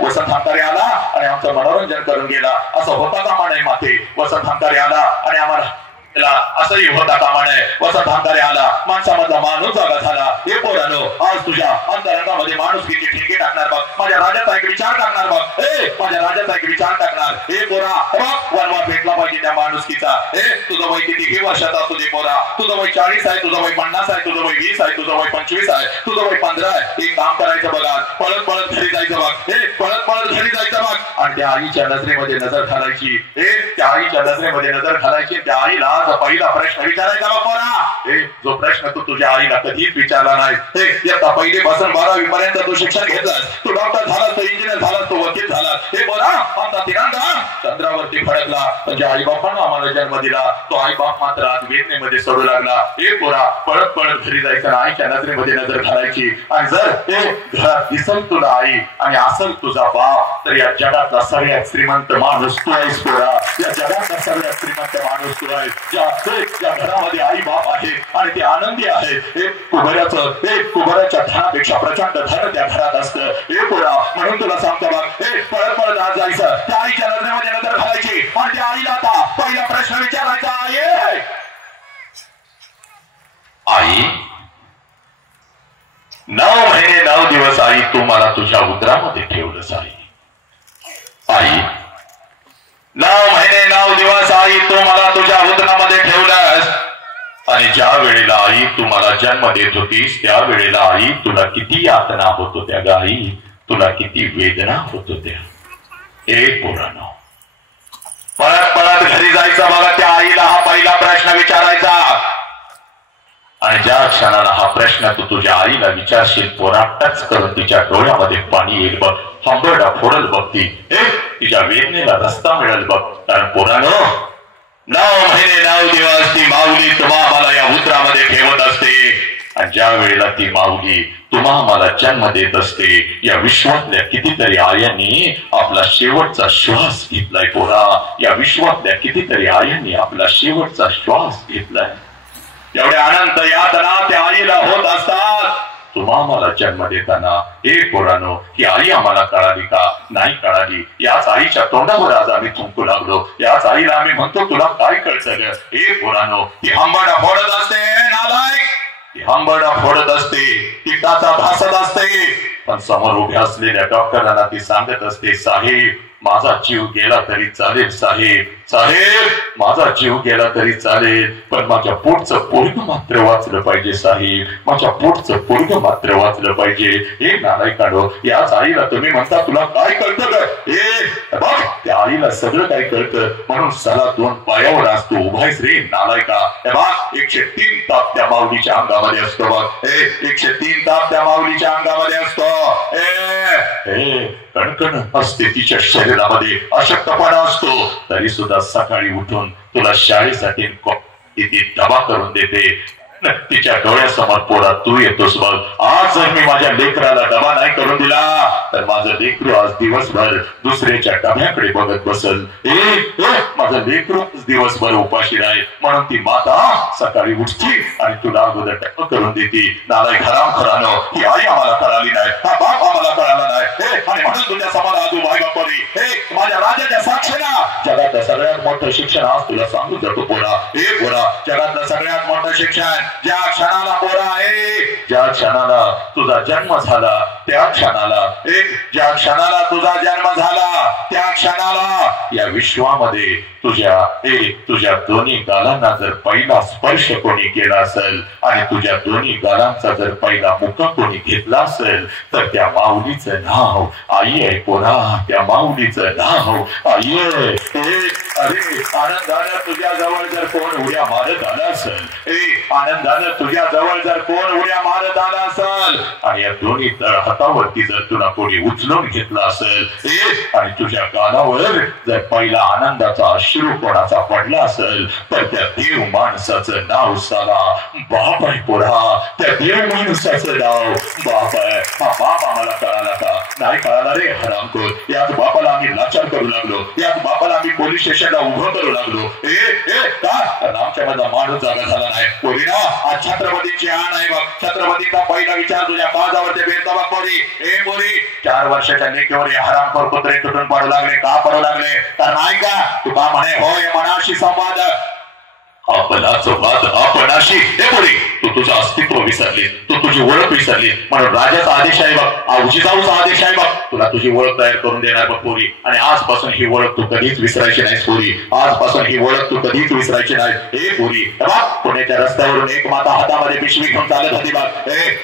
वसंत हंकारे आला आणि आमचं मनोरंजन करून गेला, असं होता कामा नये माते. वसंत हंकारे आला आणि आम्हाला असंही होता कामा नये. वसंत हंकारे आला, माणसामधला माणूस जागा झाला. हे पोरानो आज तुझ्या अंतरंगामध्ये माणूस किती ठिणगी टाकणार बघ, माझ्या राजाचा एक विचार टाकणार बघ. माझ्या राजाचा एक विचार टाकणार. हे पोरा बघ वनवा भेटला पाहिजे त्या माणुसकीचा. तुझं वय कितीही वर्षाचा असू दे पोरा, तुझं वय 40 आहे, तुझं वय 50 आहे, तुझं वय 20 आहे, तुझं वय 25 आहे, तुझं वय 15 आहे. एक काम करायचं बघा, पळत घरी जायचं बघ. पळत घरी जायचं बघ आणि त्या आईच्या नजरेमध्ये नजर घालायची. त्या आईच्या नजरेमध्ये नजर घालायची. त्या आईला आज पहिला प्रश्न विचारायचा बघ पोरा, जो प्रश्न तू तुझ्या आईला कधीच विचारला नाही. आता पहिलीपासून 12वी पर्यंत तू शिक्षण घेतलास, तू डॉक्टर झालास, तू इंजिनियर झालास, तू वकील झालास. हे पोरा, आमचा तिरंगा चंद्रावरती फडकला, म्हणजे आई बापांना आम्हाला जन्म दिला. तो आई बाप मात्र आज वेदनेमध्ये सोडू लागला. हे पोरा, पळत पळत घरी जायचं ना, आईच्या नजरेमध्ये नजर घालायची. आणि जर घरात दिसल तुला आई आणि असल तुझा बाप, तर या जगातला सगळ्यात श्रीमंत माणूस तू आहेस पोरा. या जगातला सगळ्यात श्रीमंत माणूस तू आहेस. ज्या घरामध्ये आई बाप आहे आणि ते आनंदी आहेत. कुबऱ्याच्या धनापेक्षा प्रचंड धन त्या घरात असतं. हे पोरा, म्हणून तुला सांगतो बघ, पळत पळत आज जायचं, त्या आईच्या नजरेमध्ये नजर घालायची आणि त्या आईला आता पहिला प्रश्न विचारायचा. आई, 9 महिने 9 दिवस आई तू मला तुझ्या उदरामध्ये ठेवलंस. आई, 9 महिने 9 दिवस आई तू मला तुझ्या उदरामध्ये ठेवलंस. आणि ज्या वेळेला आई तू मला जन्म देत होतीस, त्या वेळेला आई तुला किती यातना होत होत्या ग आई, तुला किती वेदना होत होत्या. पोरांनो, पळत पळत घरी जायचं बघा, त्या आईला हा पहिला प्रश्न विचारायचा. आणि ज्या क्षणाला हा प्रश्न तू तुझ्या आईला विचारशील पोरा, टच करून तिच्या डोळ्यामध्ये पाणी येईल बघ, हंबरडा फोडल बघ ती, तिच्या वेदनेला रस्ता मिळेल बघ. कारण पोरांनो, 9 महिने 9 दिवस ती माऊली तुम्हा मला या उदरामध्ये ठेवत असते. आणि ज्या वेळेला ती माऊली तुम्हा मला जन्म देत असते, या विश्वातल्या कितीतरी आयांनी आपला शेवटचा श्वास घेतलाय पोरा. या विश्वातल्या कितीतरी आयांनी आपला शेवटचा श्वास घेतलाय. एवढ्या अनंत यातना त्या आईला होत असतात. तुम्हा मला जन्म देताना पोरांनो, ही आई आम्हाला कळाली का? नाही कळाली. याच आईच्या तोंडावर आज आम्ही थुंकू लागलो. याच आईला आम्ही म्हणतो तुला काय कळतं? पोरांनो, ती हंबरडा फोडत असते, नालायक, ती हंबरडा फोडत असते, ती टाचा भासत असते. पण समोर उभ्या असलेल्या डॉक्टरांना ती सांगत असते, साहेब माझा जीव गेला तरी चालेल, साहेब साहेब माझा जीव गेला तरी चालेल, पण माझ्या पोटचं पोरग मात्र वाचलं पाहिजे साहेब, माझ्या पोटचं पोरग मात्र वाचलं पाहिजे. हे नालायकांनो, याच आईला तुम्ही म्हणता तुला काय कळतं का? बघ, त्या आईला सगळं काय कळतं. म्हणून सला 2 पायावर असतो उभायस रे नालायका. बघ, 103 ताप त्या माऊलीच्या अंगामध्ये असतो. बघ, 103 ताप त्या माऊलीच्या अंगामध्ये असतो. कणकण असते तिच्या शरीरामध्ये, अशक्तपणा असतो, तरी सुद्धा सकाळी उठून तुला शाळेसाठी डबा करून देते. तिच्या डोळ्यासमोर पोरा तू येतोस बघ. आज जर मी माझ्या लेकराला डबा नाही करून दिला, तर माझं लेकरू आज दिवसभर दुसऱ्याच्या डब्याकडे बघत बसल. माझं लेकरू दिवसभर उपाशी राहील. म्हणून ती माता सकाळी उठती आणि तुला अगोदर डबा करून देते. नालायक हराम खरानो, ही आई आम्हाला कळाली नाही, हा बाप आम्हाला कळाला नाही. आणि म्हणून तुझ्या समाज आजू भाई बापरी, माझ्या राजाच्या साक्षीला जगातलं सगळ्यात मोठं शिक्षण आज तुला सांगू जातो पोरा. पोरा, जगातलं सगळ्यात मोठं शिक्षण ज्या क्षणाला पोरा आहे, ज्या क्षणाला तुझा जन्म झाला, त्या क्षणाला ज्या क्षणाला तुझा जन्म झाला, त्या क्षणाला या विश्वामध्ये तुझ्या दोन्ही गालांना जर पहिला स्पर्श कोणी केला असेल आणि तुझ्या दोन्ही गालांचा जर पहिला मुका कोणी घेतला असेल, तर त्या माऊलीचं नाव आई आहे पोरा. त्या माऊलीचं नाव आई आहे. अरे आनंदानं तुझ्या जवळ जर कोण उड्या मारत आला असेल, आनंदानं तुझ्या जवळ जर कोण उड्या मारत आला असेल आणि या दोन्ही हातावरती जर तुला कोणी उचलून घेतला असेल आणि तुझ्या गालावर जर पहिला आनंदाचा अश्रू कोणाचा पडला असेल, तर त्या देव माणसाचं नाव साला बाप आहे पोरा. त्या देव माणसाचं नाव बाप आहे. हा बाप आम्हाला कळाला का? नाही कळाला रे हरामखोर. याच बापाला आम्ही लाचार करू लागलो, याच बापाला आम्ही पोलीस स्टेशनला उभं करू लागलो. कारण आमच्या मधला माणूस जागा झाला नाही. पोरीना, आज छत्रपतीची आण आहे बघ. छत्रपतीचा पहिला विचार तुझ्या काळजावरती बेरता बघ पोरी. पोरी, 4 वर्षाच्या लेकीवर हे हरामखोर कुत्रे तुटून पडू लागले. का पडू लागले? तर नाही का तू का म्हणे होय मनाशी संवाद आपलाच वाद आपणाशी. पोरी, तू तुझं अस्तित्व विसरली, तू तुझी ओळख विसरली. म्हणून राजाचा आदेश आहे बघ, जिजाऊचा आदेश आहे बघ, तुला तुझी ओळख तयार करून देणार बघ पोरी. आणि आजपासून ही ओळख तू कधीच विसरायची नाहीस पोरी. आजपासून ही ओळख तू कधीच विसरायची नाही. हे पोरी पुण्याच्या रस्त्यावरून एक माता हातामध्ये पिशवी घेऊन चालत होती बघ.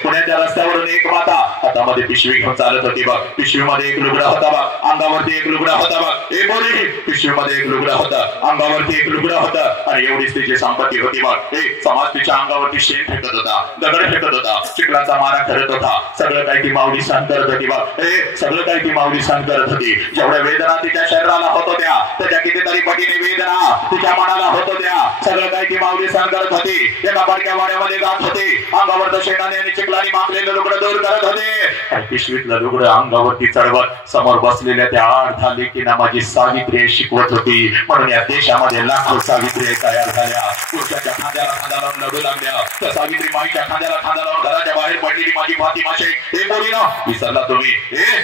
पुण्याच्या रस्त्यावरून एक माता हातामध्ये पिशवी घेऊन चालत होती बघ. पिशवीमध्ये एक लुगडा होता बघ, अंगावरती एक लुगडा होता बघ. हे पोरी पिशवीमध्ये एक लुगडा होता, अंगावरती एक लुगडा होता. आणि एवढीच तिची संपत्ती होती बघ. समाज तिच्या अंगावरती शेण फेकत होता, दगड फेकत होता, चिखलाचा मारा करत होता. सगळं काही ती माऊली सहन करत होती बघ. सगळं काही ती माऊली सहन करत होती. जेवढ्या वेदना तिच्या शरीराला होत होत्या त्याच्या कितीतरी पटीने वेदना तिच्या मनाला होत होत्या. सगळं काही ती माऊली सहन करत होती. एका पडक्या वाड्यामध्ये जात होती, अंगावरचं शेणाने आणि चिखलाने मागलेलं लुगडं दूर करत होते. आणि पिशवीतलं लुगडं अंगावरती चढवत समोर बसलेल्या त्या 8-10 लेकींना माझी सावित्री शिकवत होती. म्हणून या देशामध्ये लाखो सावित्री तयार झाल्या. पुरुषाच्या खांद्याला खांदा लावून लढू लागल्या, तर सावित्री माईच्या खांद्याला खांदा लावून घराच्या बाहेर पडलेली माझी फातिमा शेख. हे पोरी ना विसरला तुम्ही?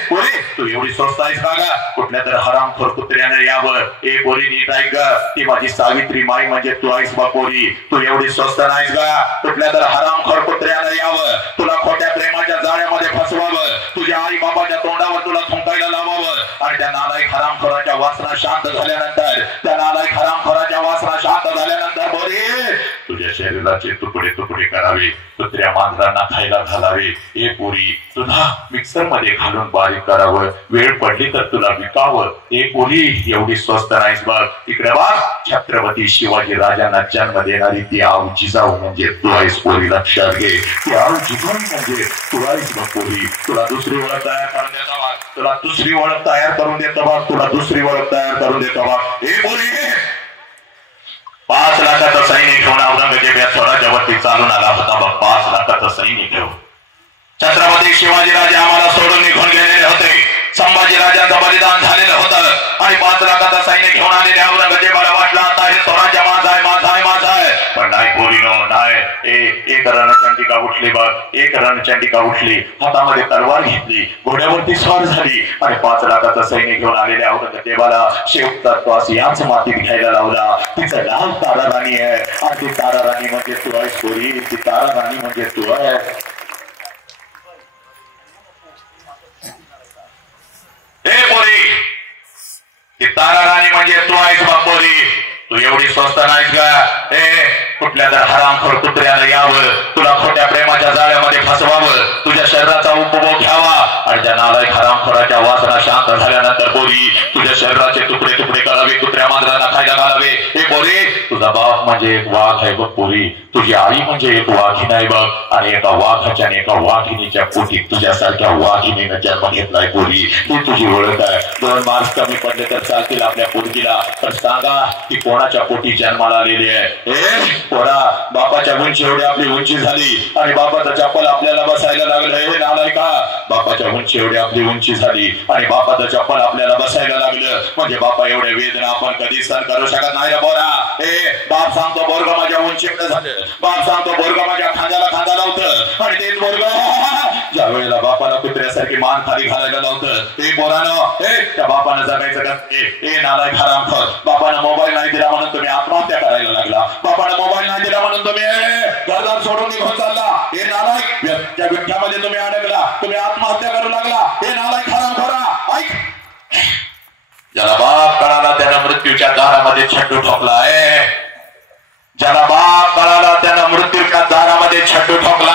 पोरी तू एवढी स्वस्त आहेस का ग? कुठल्या तर हरामखोर कुत्र्याने यावं. ए पोरी नीट ऐक ग, ती माझी सावित्री माई म्हणजे तू आहेस बा पोरी. तू एवढी स्वस्त नाहीस का? कुठल्या तर हरामखोर कुत्र्याने यावं, तुला खोट्या प्रेमाच्या जाळ्यामध्ये फसवावं, तुझ्या आई बाबाच्या तोंडावर तुला थुंकायला लावावं. आणि त्या नालायक हरामखोराच्या वासना शांत झाल्यानंतर, त्या नालायक हरामखोराच्या वासना शांत झाल्यानंतर पोरी तुझ्या शरीराचे तुकडे तुकडे करावे, कुत्र्या मांजरांना खायला घालावे. ए पोरी तुला मिक्सर मध्ये घालून बारीक करावं, वेळ पडली तर तुला विकावं. ए पोरी एवढी स्वस्त नाहीस बघ. इकडे बघ, छत्रपती शिवाजी राजांना जन्म देणारी ती आऊ जिजाऊ म्हणजे तू आहेस पोरी. लक्षात घे, ती आऊ जिजाऊ म्हणजे तू आहेस बघ पोरी. तुला दुसरी ओळख तयार करून देतो बघ, तुला दुसरी ओळख तयार करून देतो बघ, तुला दुसरी ओळख तयार करून देतो बघ. ए पोरी 5 लाखाचा सैनिक घेऊन औरंगजेब या स्वराज्यावरती चालून आला होता बघ. 5 लाखाचा सैनिक घेऊन छत्रपती शिवाजी राजे आम्हाला सोडून निघून गेलेले होते. संभाजी राजांचं बलिदान झालेलं होतं आणि 5 लाखाचा सैनिक घेऊन आलेले औरंगजेबाला वाटलं आता हे स्वराज्य माझा आहे, माझा आहे, माझा आहे. पण नाही पोरीनो नाही. एक रणचंडिका उठली बघ, एक रणचंडिका उठली, हातामध्ये तलवार घेतली, घोड्यावरती स्वार झाली आणि 5 लाखाचा सैनिक घेऊन आलेल्या औरंगजेबाला शेवटचा श्वास याच मातीत घ्यायला लावला. तिचं नाव तारा राणी आहे आणि ती तारा राणी म्हणजे तू आहेस पोरी. ती तारा राणी म्हणजे तू आहे. ती तारा राणी म्हणजे तू आहेस बापोरी. तू एवढी स्वस्त नाहीस का? कुठल्या तर हरामखोर कुत्र्याला यावं, तुला खोट्या प्रेमाच्या जाळ्यामध्ये फसवावं, तुझ्या शरीराचा उपभोग घ्यावा आणि त्या नालायक हरामखोराच्या वासना शांत झाल्यानंतर बोली तुझ्या शरीराचे तुकडे तुकडे करावे, कुत्र्या मांजरांना खायला घालावे. हे बोली तुझा बाप म्हणजे एक वाघ आहे बघ पोरी. तुझी आई म्हणजे एक वाघीण आहे बघ. आणि एका वाघाच्या आणि एका वाघिणीच्या पोटी तुझ्यासारख्या वाघिणीनं जन्म घेतलाय पोरी. ही तुझी ओळख आहे. 2 मार्क्स कमी पडले तर चालतील आपल्या पोरगीला, पण सांगा ती कोणाच्या पोटी जन्माला आलेली आहे? पोरा बापाच्या उंची एवढी आपली उंची झाली आणि बापाचं चप्पल आपल्याला बसायला लागलं. हे नालायका, बापाच्या उंची एवढी आपली उंची झाली आणि बापाचं चप्पल आपल्याला बसायला लागलं म्हणजे बापा एवढे वेदना आपण कधी सहन करू शकत नाही रे पोरा. बाप सांगतो बोरग माझ्या उंची झालं, बाप सांगतो बोरग माझ्या खांद्याला खांदा लावतं आणि तेच बोरग ज्या वेळेला बापाला कुत्र्यासारखी मान खाली घालायला लावतं. ते पोरानं त्या बापानं जगायचं का? नालायक हरामखोर, बापानं मोबाईल नाही दिला म्हणून तुम्ही आत्महत्या करायला लागला. बापानं मोबाईल नाही दिला म्हणून तुम्ही घरदार सोडून निघून चालला. हे नालायक त्या विठ्यामध्ये तुम्ही अडकला, तुम्ही आत्महत्या करू लागला. हे नालायक हरामखोरा, ऐक, ज्याला बाप कळाला त्यानं मृत्यूच्या दारामध्ये छड्डू ठोकला. ज्याला बाप कळाला त्यानं मृत्यूच्या दारामध्ये छड्डू ठोकला.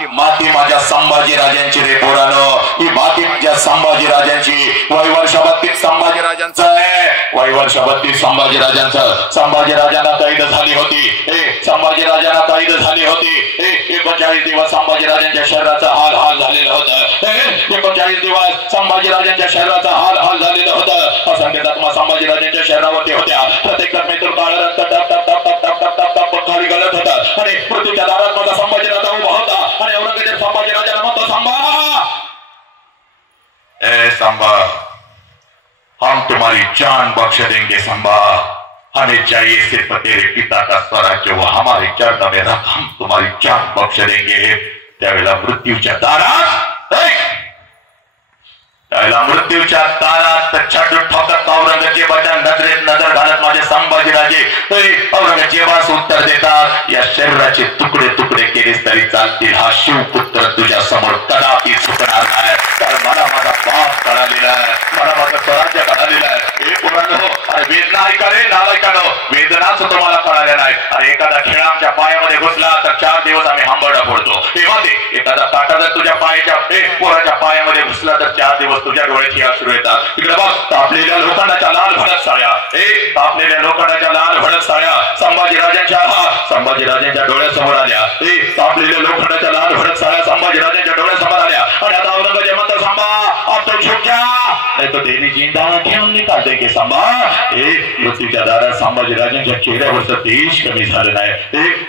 ही माती माझ्या संभाजी राजांची रे पोरानो, ही माती माझ्या संभाजी राजांची. वय वर्ष 32 संभाजी राजांचं आहे, वय वर्ष 32 संभाजी राजांचं. संभाजी राजांना कैद झाली होती, संभाजी राजांना कैद झाली होती. 39 दिवस संभाजी राजांच्या शरीराचा हाल झालेलं होतं. 39 दिवस संभाजी राजांच्या शरीराचा हाल झालेलं होतं. असंख्य जखमा संभाजी राजांच्या शरीरावरती होत्या. प्रत्येक जखमेतून काळ रक्त टप टप टप टप टप टप टप टप खाली गळत होता आणि मृत्यूच्या दारात माझा संभाजी राजा उभा होता आणि औरंगजेब संभाजी राजाला म्हणतो, संभा हम तुम्हारी जान बख्श देंगे संभा, हमें चाहिए सिर्फ तेरे पिता का स्वराज्य, वो हमारे चरणों में रख, हम तुम्हारी जान बख्श देंगे. त्यावेळेला मृत्यूच्या दारात त्याला मृत्यूच्या तारात छाटून ठोकत औरंगजेबाच्या नजरेत नजर घालत माझे संभाजीराजे औरंगजेबास उत्तर देतात, या शरीराचे तुकडे तुकडे केलेस तरी चालतील, हा शिवपुत्र तुझ्या समोर कदापि चुकणार नाही. कारण मला माझा बाप कळालेला आहे, मला माझं स्वराज्य कळालेलं आहे. हे पुराण अरे वेदना ऐका रे नालायकानो, वेदनाच तुम्हाला कळाल्या नाही. अरे एखादा खेळ आमच्या पायामध्ये घुसला तर 4 दिवस आम्ही हंबरडा फोडतो. तेव्हा ते एखादा काटा जर तुझ्या पायाच्या पोराच्या पायामध्ये घुसला तर 4 दिवस तुझ्या डोळ्याची अश्रू येतात. तिकडे बघ, तापलेल्या लोखंडाच्या लाल भडक साड्या, तापलेल्या लोखंडाच्या लाल भडक साड्या संभाजीराजांच्या डोळ्यासमोर आल्या. तापलेल्या लोखंडाच्या लाल भडक साड्या संभाजीराजांच्या डोळ्यासमोर आल्या. आणि आता औरंगजेब म्हणतो, संभा अब तो झुक जा, नहीं तो तेरी जिंदा घेऊन निकाल देंगे. संभा मृत्यूच्या दारात संभाजीराजांच्या चेहऱ्यावरचं तेज कमी झालं नाही.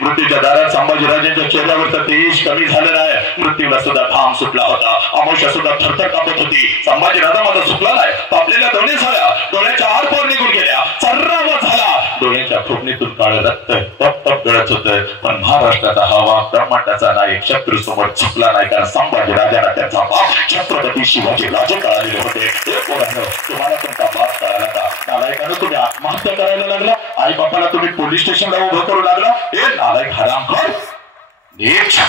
मृत्यूच्या दारात संभाजीराजांच्या चेहऱ्यावरचं तेज कमी झालं नाही. मृत्यूला सुद्धा घाम सुटला होता, अमावस्या सुद्धा थरथर कापत होती. संभाजीराजा माझा सुटला नाही. तापलेल्या दोन्ही साड्या डोळ्याच्या आरपार निघून गेल्या, चर्रावा झाला. डोळ्याच्या फोडणीतून काळ रक्त टप टप गळत होतं. पण महाराष्ट्राचा हवा ब्रह्मांडाचा नायक शत्रू समोर झुकला नाही, कारण संभाजीराजांना त्यांचा बाप छत्रपती शिवाजी राजे कळालेले होते. तुम्हाला तुमचा बाप कळाला का? नालायकानं तुम्ही आत्महत्या करायला लागला, आई बापाला तुम्ही पोलीस स्टेशनला उभं करू लागला. हे नालायक हरामखोर नीच.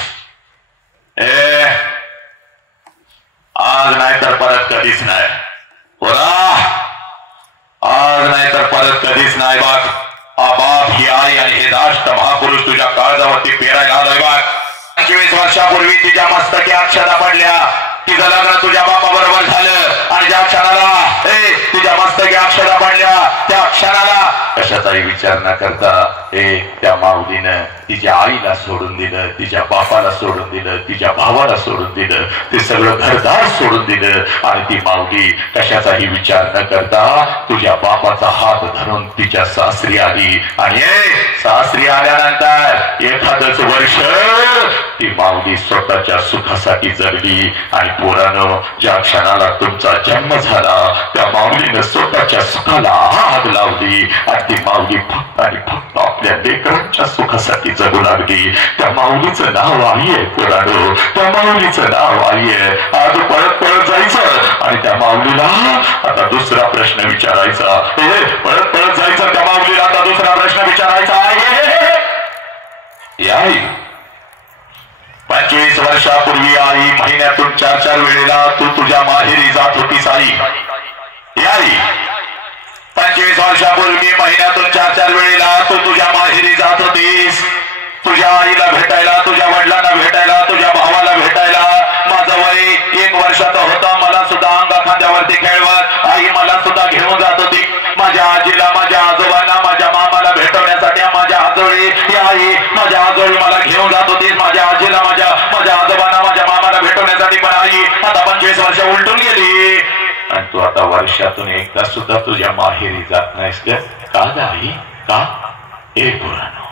आज नाही तर परत कधीच नाही पोरा, आज नाही तर परत कधीच नाही. बाग हा बाप ही आई आणि हे राष्ट्र महापुरुष तुझ्या काळजावरती पेरायला आलोय. बाग 25 वर्षापूर्वी तिच्या मस्तकी अक्षता पडल्या, तिचं लग्न तुझ्या बापाबरोबर झालं. आणि ज्या क्षणाला तिच्या मस्तकी अक्षता पडल्या त्या क्षणाला कशाचाही विचार न करता त्या माऊलीनं तिच्या आईला सोडून दिलं, तिच्या बापाला सोडून दिलं, तिच्या भावाला सोडून दिलं, ते सगळं घरदार सोडून दिलं. आणि ती माऊली कशाचाही विचार न करता तुझ्या बापाचा हात धरून तिच्या सासरी आली. आणि सासरी आल्यानंतर एखादच वर्ष ती माऊली स्वतःच्या सुखासाठी जगली. आणि पोरानो, ज्या क्षणाला तुमचा जन्म झाला त्या माऊलीनं स्वतःच्या सुखाला आग लावली. आणि ती माऊली फक्त आणि फक्त आपल्या लेकरांच्या सुखासाठी जगू लागली. त्या माऊलीचं नाव आई आहे पोरानो, त्या माऊलीचं नाव आई आहे. आज पळत पळत जायचं आणि त्या माऊलीला आता दुसरा प्रश्न विचारायचा. पळत पळत जायचं, त्या माऊलीला आता दुसरा प्रश्न विचारायचा आहे. 25 वर्षापूर्वी आई महिन्यातून 4-4 वेळेला तू तुझ्या माहेरी जात होतीस. आई 25 वर्षापूर्वी महिन्यातून 4-4 वेळेला तू तुझ्या माहेरी जात होतीस, तुझ्या आईला भेटायला, तुझ्या वडिलांना भेटायला, तुझ्या भावाला भेटायला. माझं वय 1 वर्षाचं होतं, मला सुद्धा अंगा खांद्यावरती खेळवत आई मला सुद्धा घेऊन जात होती. माझ्या आजीला, माझ्या आजोबांना, माझ्या मामाला भेटवण्यासाठी माझ्या आजोळी आई माझ्या आजोळी मला घेऊन जात होती. माझ्या आजीला, माझ्या आजोबांना, माझ्या मामाला भेटवण्यासाठी. पण आई आता 25 वर्ष उलटून गेली आणि तू आता वर्षातून एकदा सुद्धा तुझ्या माहेरी जात नाहीस का आई? का? पुराणो,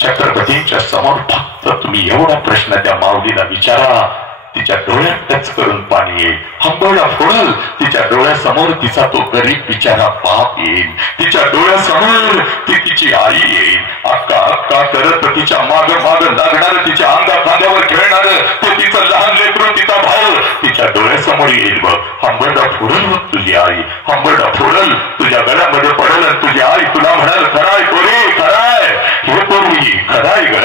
छत्रपतींच्या समोर फक्त तुम्ही एवढा प्रश्न त्या माऊलीला विचारा, तिच्या डोळ्यात टच करून पाणी येईल. हंबरडा फोडल तिच्या डोळ्यासमोर तिचा तो गरीब बिचारा बाप येईल. तिच्या डोळ्यासमोर ती तिची आई येईल. अक्का अक्का करत तिच्या माग माग लागणार, तिच्या अंगा खांद्यावर खेळणार ते तिचं लहान लेकरू, तिचा भाऊ तिच्या डोळ्यासमोर येईल. बघ, हंबरडा फोडल बघ तुझी आई, हंबरडा फोडल तुझ्या गळ्यामध्ये पडल आणि तुझी आई तुला म्हणाल, खराय पोरी खराय, हे पोरी खराय ग.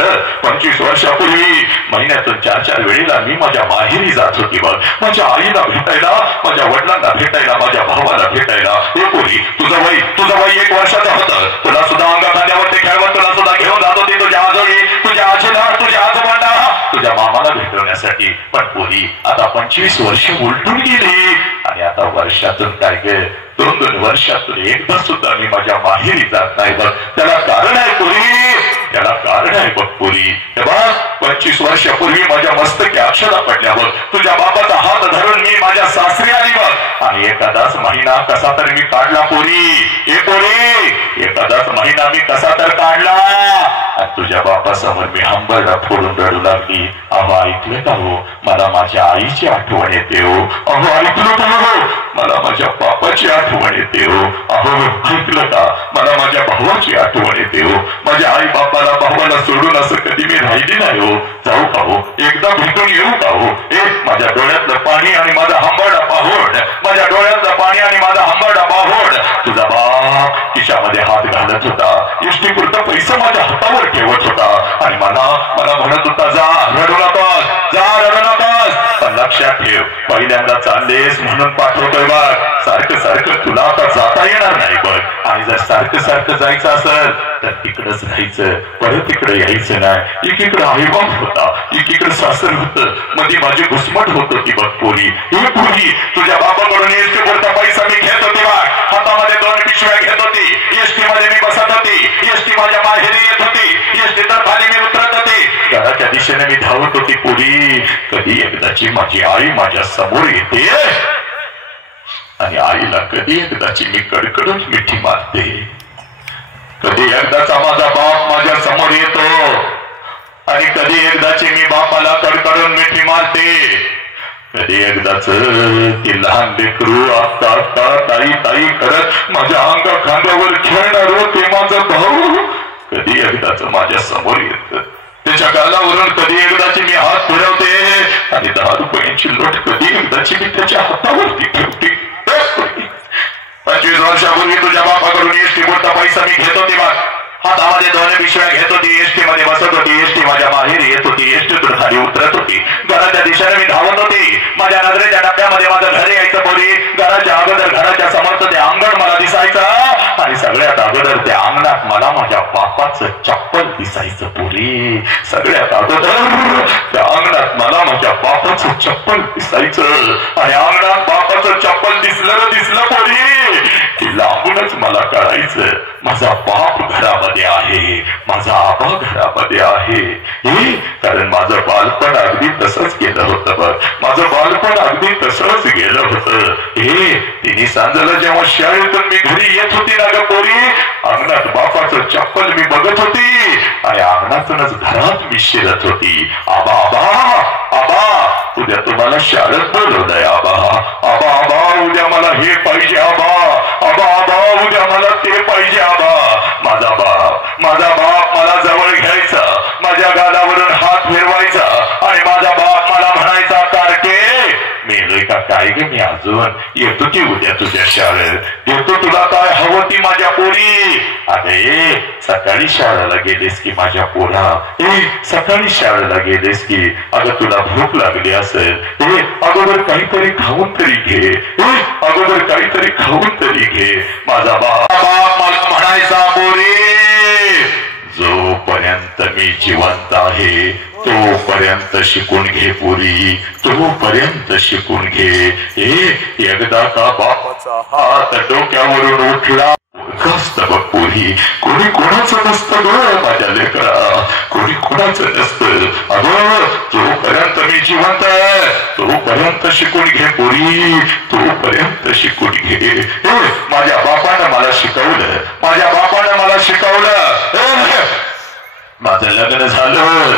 25 वर्षापूर्वी महिन्यातून 4-4 वेळेला मी माझ्या माहेरी जात होती. बघ, माझ्या आईला भेटायला, माझ्या वडिलांना भेटायला, माझ्या भावाला भेटायला. हे पोरी, तुझं वय 1 वर्षाचं होतं, तुला सुद्धा अंगा खांद्यावरती खेळवत, तुला सुद्धा घेऊन जात होती तुझ्या आजोळी, तुझ्या आजीला, तुझ्या आजोबांना, तुझ्या मामाला भेटवण्यासाठी. पण पोरी आता 25 वर्ष उलटून गेली आणि आता वर्षातून काय गे 2-2 वर्षातून एकदा सुद्धा मी माझ्या माहेरी जात नाही. बघ, त्याला कारण आहे पोरी, त्याला कारण आहे बघ पोरी. हे बघ, 25 वर्षापूर्वी माझ्या मस्तकी अक्षता पडल्या. बघ, तुझ्या बापाचा हात धरून मी माझ्या सासरी आली. बघ, आणि एखादाच महिना कसा तर मी काढला पोरी. हे पोरी, एखादाच महिना मी कसा तर काढला आणि तुझ्या बापासमोर मी हंबरडा फोडून रडू लागली. अहो ऐकलं का हो, मला माझ्या आईची आठवण येते हो. अहो ऐकलं का हो, मला माझ्या बापाची आठवण येते हो. अहो ऐकलं का, मला माझ्या भावाची आठवण येते हो. माझ्या आई बापाला, भावाला सोडून असं कधी मी राहिली नाही हो. जाऊ का हो, एकदा भेटून येऊ का हो? माझ्या डोळ्यातलं पाणी आणि माझा हंबरडा पाहोड, माझ्या डोळ्यातलं पाणी आणि माझा हंबरडा पाहोड. तुझा बाप खिशामध्ये हात घालत होता, इष्टी पुरता पैसा माझ्या हातावर ठेवत होता आणि मला म्हणत होता जा रडू नकोस, जा रडू नकोस. पण लक्षात ठेव, पहिल्यांदा चाललेस म्हणून पाठवतोय बघ. सारखं सारखं तुला आता जाता येणार नाही बघ. आणि जर सारखं सारखं जायचं असेल तर तिकडच राहायचं, परत तिकडे यायचं नाही. एकीकडे आईबाप होता, एकीकडे सासर होतं, मध्ये माझी घुसमट होत होती बघ पोरी. हे पोरी तुझ्या बापाकडून एसटी पुरता पैसा मी घेत होती बघ. हातामध्ये 2 पिशव्या घेत होती, एसटी मध्ये मी बसत होती, एसटी माझ्या माहेरी येत होती, एसटी तर खाली मी उतरत होती, घराच्या दिशेने मी धावत होती पोरी. कधी एकदाची माझी आई माझ्या समोर येते आणि आईला कधी एकदाची मी कडकडून मिठी मारते. कधी एकदाचा माझा बाप माझ्या समोर येतो आणि कधी एकदाची मी बापाला कडकडून मिठी मारते. कधी एकदाच ती लहान लेकरू आता आता ताई ताई करत माझ्या अंगा खांद्यावर खेळणार होते माझा भाऊ. कधी एकदाच माझ्या समोर येत, त्याच्या गालावरून कधी एकदाची मी हात फिरवते आणि 10 रुपयांची नोट कधी एकदाची मी त्याच्या हातावरती ठेवते. 25 वर्षापूर्वी तुझ्या बापाकडून एसटी पुरता पैसा मी घेत होती बघ. हातामध्ये 2 पिशव्या घेत होती, एसटी मध्ये बसत होती, एसटी माझ्या माहेरी येत होती, एसटीतून खाली उतरत होती, घराच्या दिशेने मी धावत होती. माझ्या नजरेच्या टप्प्यामध्ये माझं घर यायचं पोरी. घराच्या अगोदर घराच्या समोरचं ते अंगण मला दिसायचं आणि सगळ्यात अगोदर त्या अंगणात मला माझ्या बापाचं चप्पल दिसायचं पोरी. सगळ्यात अगोदर त्या अंगणात मला माझ्या बापाचं चप्पल दिसायचं आणि अंगणात बापाचं चप्पल दिसलं पोरी की लांबूनच मला कळायचं माझा बाप घरामध्ये आहे, माझा आबा घरामध्ये आहे. कारण माझं बालपण अगदी तसंच गेलं होतं बघ. माझं बालपण अगदी तसंच गेलं होतं. तिने सांजला जेव्हा शाळेतून मी घरी येत होती ना ग पोरी, अंगणात बापाचं चप्पल मी बघत होती आणि अंगणातूनच घरात मी शिरत होती. आबा आबा आबा उद्या तुम्हाला शाळेत बोलवलंय आबा, आबा आबा उद्या मला हे पाहिजे आबा, आबा आबा उद्या मला ते पाहिजे आबा. माझा बाप मला जवळ घ्यायचा, माझ्या गालावरून हात फिरवायचा आणि माझा बाप मला म्हणायचा कारके मेलोय का काय गे मी अजून येतो की उद्या तुझ्या शाळेत, येतो तुला काय हवं ती माझ्या पोरी. अरे सकाळी शाळेला गेलीस की माझ्या पोरा, सकाळी शाळेला गेलीस की अगं तुला भूक लागली असेल, अगोदर काहीतरी खाऊन तरी घे, अगोदर काहीतरी खाऊन तरी घे. माझा बाप मला म्हणायचा पोरी जोपर्यंत मी जिवंत आहे तोपर्यंत शिकून घे पोरी, तोपर्यंत शिकून घे. एकदा का बापाचा हात डोक्यावरून उठला बघ पोरी, कोणी कोणाचं नसतं ग माझ्या लेकरा, कोणी कोणाचं नसतं. अगं जोपर्यंत मी जिवंत आहे तोपर्यंत शिकून घे पोरी, तोपर्यंत शिकून घे. माझ्या बापानं मला शिकवलं, माझ्या बापानं मला शिकवलं. माझं लग्न झालं,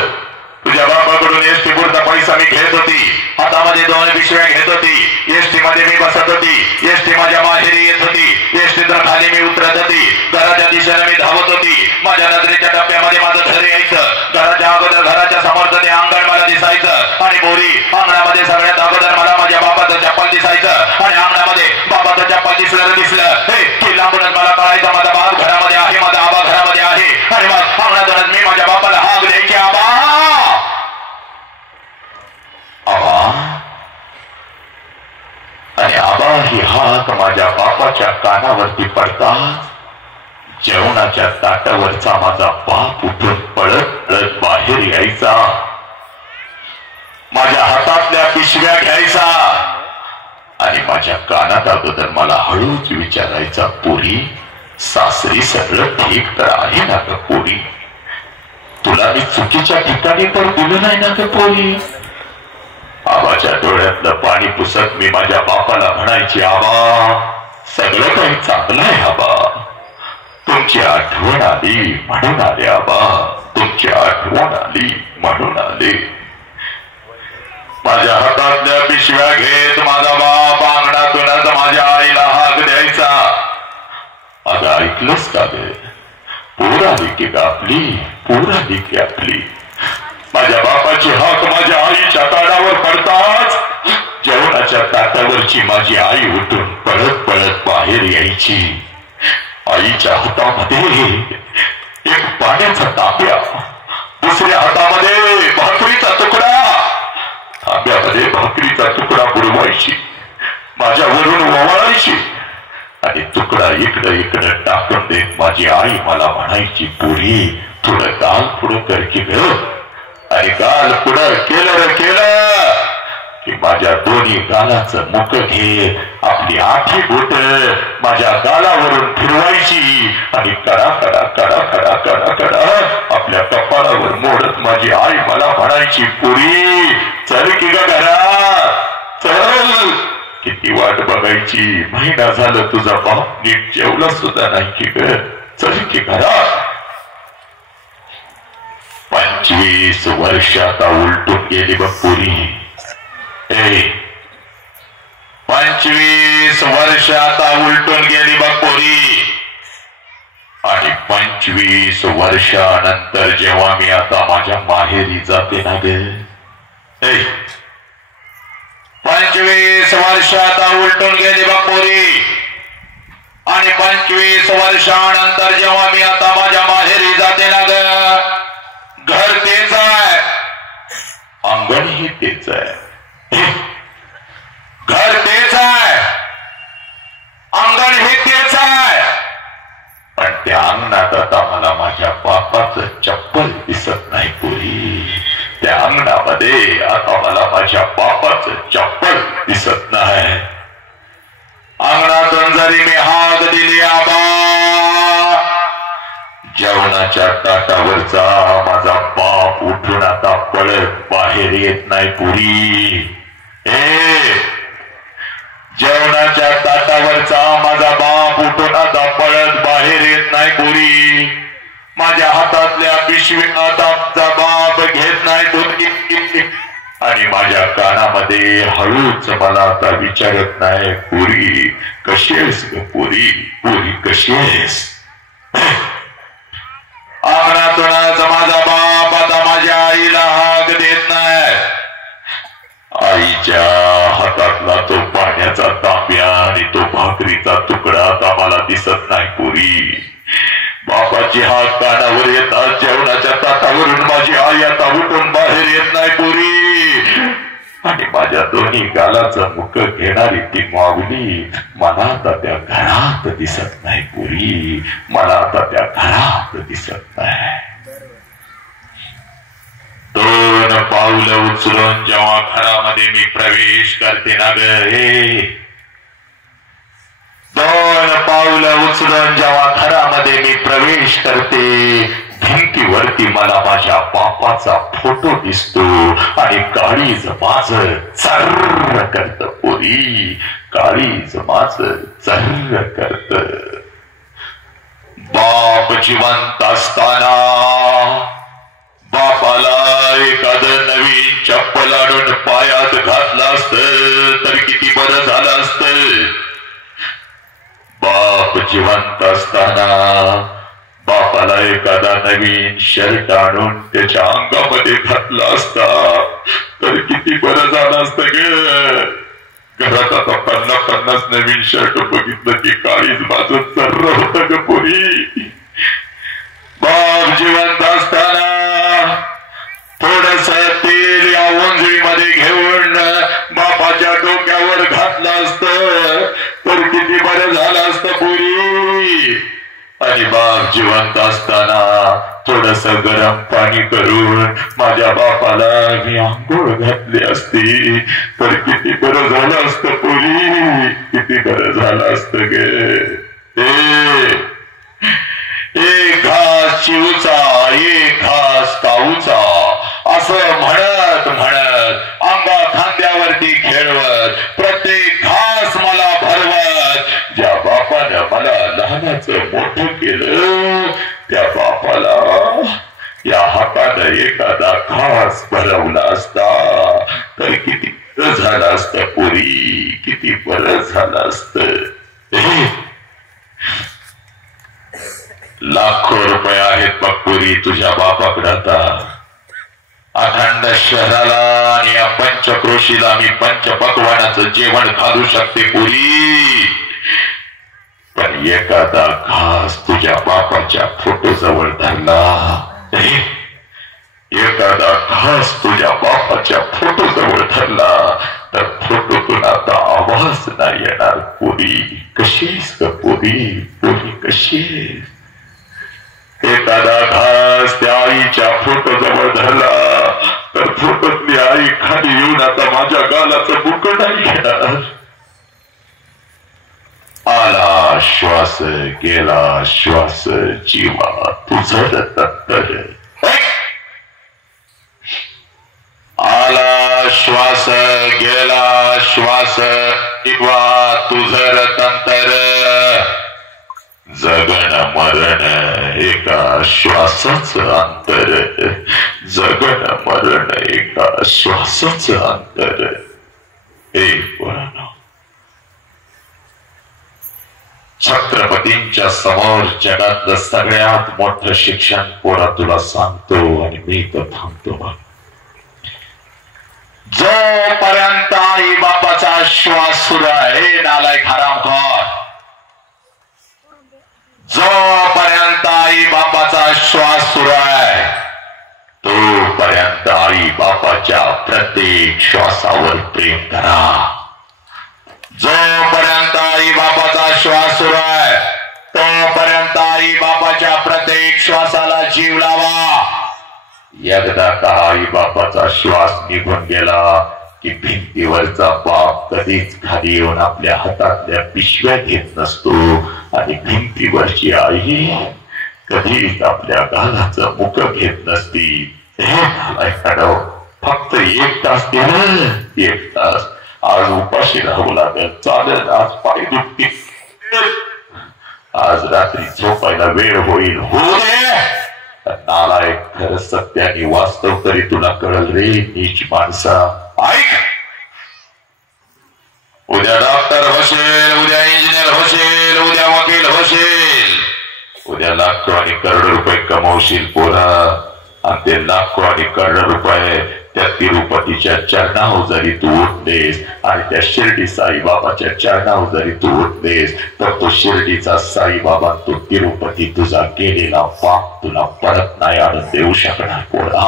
तुझ्या बापाकडून एसटी पुरता पैसा मी घेत होती, हातामध्ये 2 पिशव्या घेत होती, एसटी मध्ये मी बसत होती, एसटी माझ्या माहेरी येत होती, एसटीतून खाली मी उतरत होती, घराच्या दिशेने मी धावत होती. माझ्या नजरेच्या टप्प्यामध्ये माझं घर यायचं, घराच्या अगोदर घराच्या समोरचं ते अंगण मला दिसायचं आणि बोरी अंगणामध्ये सगळ्यात अगोदर मला माझ्या बापाचं चप्पल दिसायचं आणि अंगणामध्ये बापाचं चप्पल दिसलं की लांबूनच मला कळायचं माझा बाप घरामध्ये आहे, माझा आबा घरामध्ये आहे आणि मग अंगणातूनच मी माझ्या बापाला हाक द्यायची आबा आबा. आणि आबा ही हाक माझ्या बापाच्या कानावरती पडतात जेवणाच्या ताटावरचा माझा बाप उठून पळत पळत बाहेर यायचा, माझ्या हातातल्या पिशव्या घ्यायचा आणि माझ्या कानात अगोदर मला हळूच विचारायचा पोरी सासरी सगळं ठीक तर आहे ना ग पोरी, तुला मी चुकीच्या ठिकाणी तर दिलं नाही ना ग पोरी. आबाच्या डोळ्यातलं पाणी पुसत मी माझ्या बापाला म्हणायची आबा सगळं काही चांगलं आहे आबा, तुमची आठवण आली म्हणून आले आबा, तुमची आठवण आली म्हणून आले. माझ्या हातातल्या पिशव्या घेत माझा बाप अंगणातूनच माझ्या आईला हाक द्यायचा. अगं ऐकलंस का ग, पोर आली की आपली, पोर आली की आपली. माझ्या बापाची हाक माझ्या आईच्या कानावर पडताच जेवणाच्या ताटावरची माझी आई उठून पळत पळत बाहेर यायची. आईच्या हातामध्ये एक पाण्याचा तांब्या, दुसऱ्या हातामध्ये भाकरीचा तुकडा, तांब्यामध्ये भाकरीचा तुकडा बुडवायची, माझ्यावरून ओवाळायची आणि तुकडा इकडं टाकून देत माझी आई मला म्हणायची, पोरी थोडं गाल पुढं कर की ग. आणि गाल पुढं केलं की माझ्या दोन्ही गालाचं मुख घे, आपली आठी बोट माझ्या गालावरून फिरवायची आणि कडा कडा कडा कडा कडा कडा आपल्या कपाळावर मोडत माझी आई मला म्हणायची, पोरी चल की ग घरात चल. किती वाट बघायची, महिना झालं तुझा बाप नीट जेवला सुद्धा नाही की ग, चल की घरात. 25 वर्ष आता उलटून गेली बघ पोरी. 25 वर्ष आता उलटून गेली बघ पोरी. आणि 25 वर्षानंतर जेव्हा मी आता माझ्या माहेरी जाते ना ग, 25 वर्ष आता उलटून गेली बघ पोरी. आणि 25 वर्षानंतर जेव्हा मी आता माझ्या माहेरी जाते ना ग, घर तेच आहे, अंगणही तेच आहे. घर तेच आहे, अंगण हे तेच आहे, पण त्या अंगणात आता मला माझ्या बापाचं चप्पल दिसत नाही पोरी. त्या अंगणामध्ये आता मला माझ्या बापाचं चप्पल दिसत नाही. अंगणातून जरी मी हाक दिली आबा, जेवणाच्या ताटावरचा माझा बाप उठून आता पळत बाहेर येत नाही पुरी. जेवणाच्या ताटावरचा माझा बाप उठून आता पळत बाहेर येत नाही पुरी. माझ्या हातातल्या पिशवी आता बाप घेत नाही पुरी. आणि माझ्या कानामध्ये हळूच मला आता विचारत नाही, पुरी कशी आहेस ग पुरी, पुरी कशी आहेस. अंगणातूनच माझा बाप आता माझ्या आईला हाक देत नाही. आईच्या हातातला तो पाण्याचा तांब्या आणि तो भाकरीचा तुकडा आता मला दिसत नाही पुरी. बापाची हाक कानावर येतात, जेवणाच्या ताटावरून माझी आई आता उठून बाहेर येत नाही पुरी. आणि माझ्या दोन्ही गालाचं मुख घेणारी ती माऊली मला आता त्या घरात दिसत नाही पुरी. मला आता त्या घरात दिसत नाही. 2 पावलं उचलून जेव्हा घरामध्ये मी प्रवेश करते ना ग, 2 पावलं उचलून जेव्हा घरामध्ये मी प्रवेश करते, भिंतीवरती मला माझ्या बापाचा फोटो दिसतो आणि काळीज माझं चर्र करत पोरी, काळीज माझं चर्र करत. बाप जिवंत असताना बापाला एखादं नवीन चप्पल आणून पायात घातलं असतं तर किती बरं झालं असतं. बाप जिवंत असताना बापाला एखादा नवीन शर्ट आणून त्याच्या अंगामध्ये घातला असता तर किती बरं झालं असतं ग. घरात आता 50 नवीन शर्ट बघितलं की काळीज माझं चर्र होतं ग पोरी. बाप जिवंत असताना थोडस तेल या ओंजळीमध्ये घेऊन बापाच्या डोक्यावर घातलं असतं तर किती बरं झालं असतं पोरी. आणि बाप जिवंत असताना थोडस गरम पाणी करून माझ्या बापाला मी आंघोळ घातली असती तर किती बरं झालं असतं पोरी, किती बरं झालं असतं ग. एक घास चिवचा एक घास काऊचा असं म्हणत म्हणत अंगा खांद्यावरती खेळवत प्रत्येक घास मला भरवत ज्या बापानं मला लहानाचं मोठं केलं त्या बापाला या हातानं एखादा घास भरवला असता तर किती बरं झालं असतं पोरी, किती बरं झालं असतं. लाखो रुपये आहेत बघ पोरी तुझ्या बापाकडे. आता अखंड शहराला आणि या पंचक्रोशीला मी पंचपक्वानाचं जेवण घालू शकते पुरी, पण एखादा घास तुझ्या बापाच्या फोटो जवळ धरला, एखादा घास तुझ्या बापाच्या फोटो जवळ धरला तर फोटोतून आता आवाज नाही येणार. पुरी कशीस ग पुरी, पुरी कशीस? एखादा घास त्या आईच्या फोटो जवळ धरला तर फोटोतली आई खाली येऊन आता माझ्या गालाचं बुक नाही घेणार. आला श्वास गेला श्वास जीवा तुझं तत्तर, आला श्वास गेला श्वास जीवा तुझं तंतर, जगन मरण एका श्वासाचं अंतर, जगन मरण एका श्वासाचं अंतर. छत्रपतींच्या समोर जगातलं सगळ्यात मोठं शिक्षण पोरा तुला सांगतो आणि मी तर थांबतो. जोपर्यंत आई बापाचा श्वास सुरू आहे नालायक हरामखोर, जोपर्यंत आई बापाचा श्वास सुरू आहे तोपर्यंत आई बापाच्या प्रत्येक श्वासावर प्रेम करा. जोपर्यंत आई बापाचा श्वास सुरू आहे तोपर्यंत आई बापाच्या प्रत्येक श्वासाला जीव लावा. एकदा का आई बापाचा श्वास निघून गेला की भिंतीवरचा बाप कधीच खाली येऊन आपल्या हातातल्या पिशव्या घेत नसतो आणि भिंतीवरची आई कधीच आपल्या गालाचं मुख घेत नसती. फक्त 1 तास दिलं, 1 तास आज उपाशी राहावं लागेल, चालेल, आज पाय दुखतील, आज रात्री झोपायला वेळ होईल, होऊ दे. नालायक खरं सत्य आणि वास्तव तरी तुला कळल रे नीच माणसा. ऐक, उद्या डॉक्टर होशील, उद्या इंजिनियर होशील, उद्या वकील होशील, उद्या लाखो आणि करोड रुपये कमवशील पोरा. आणि ते लाखो आणि करोड रुपये त्या तिरुपतीच्या चरणावर जरी तू उठलेस आणि त्या शिर्डी साईबाबाच्या चरणावर जरी तू उठलेस तर तो शिर्डीचा साईबाबा तो तिरुपती तुझा गेलेला पाप तुला परत नाही आणून देऊ शकणार पोरा.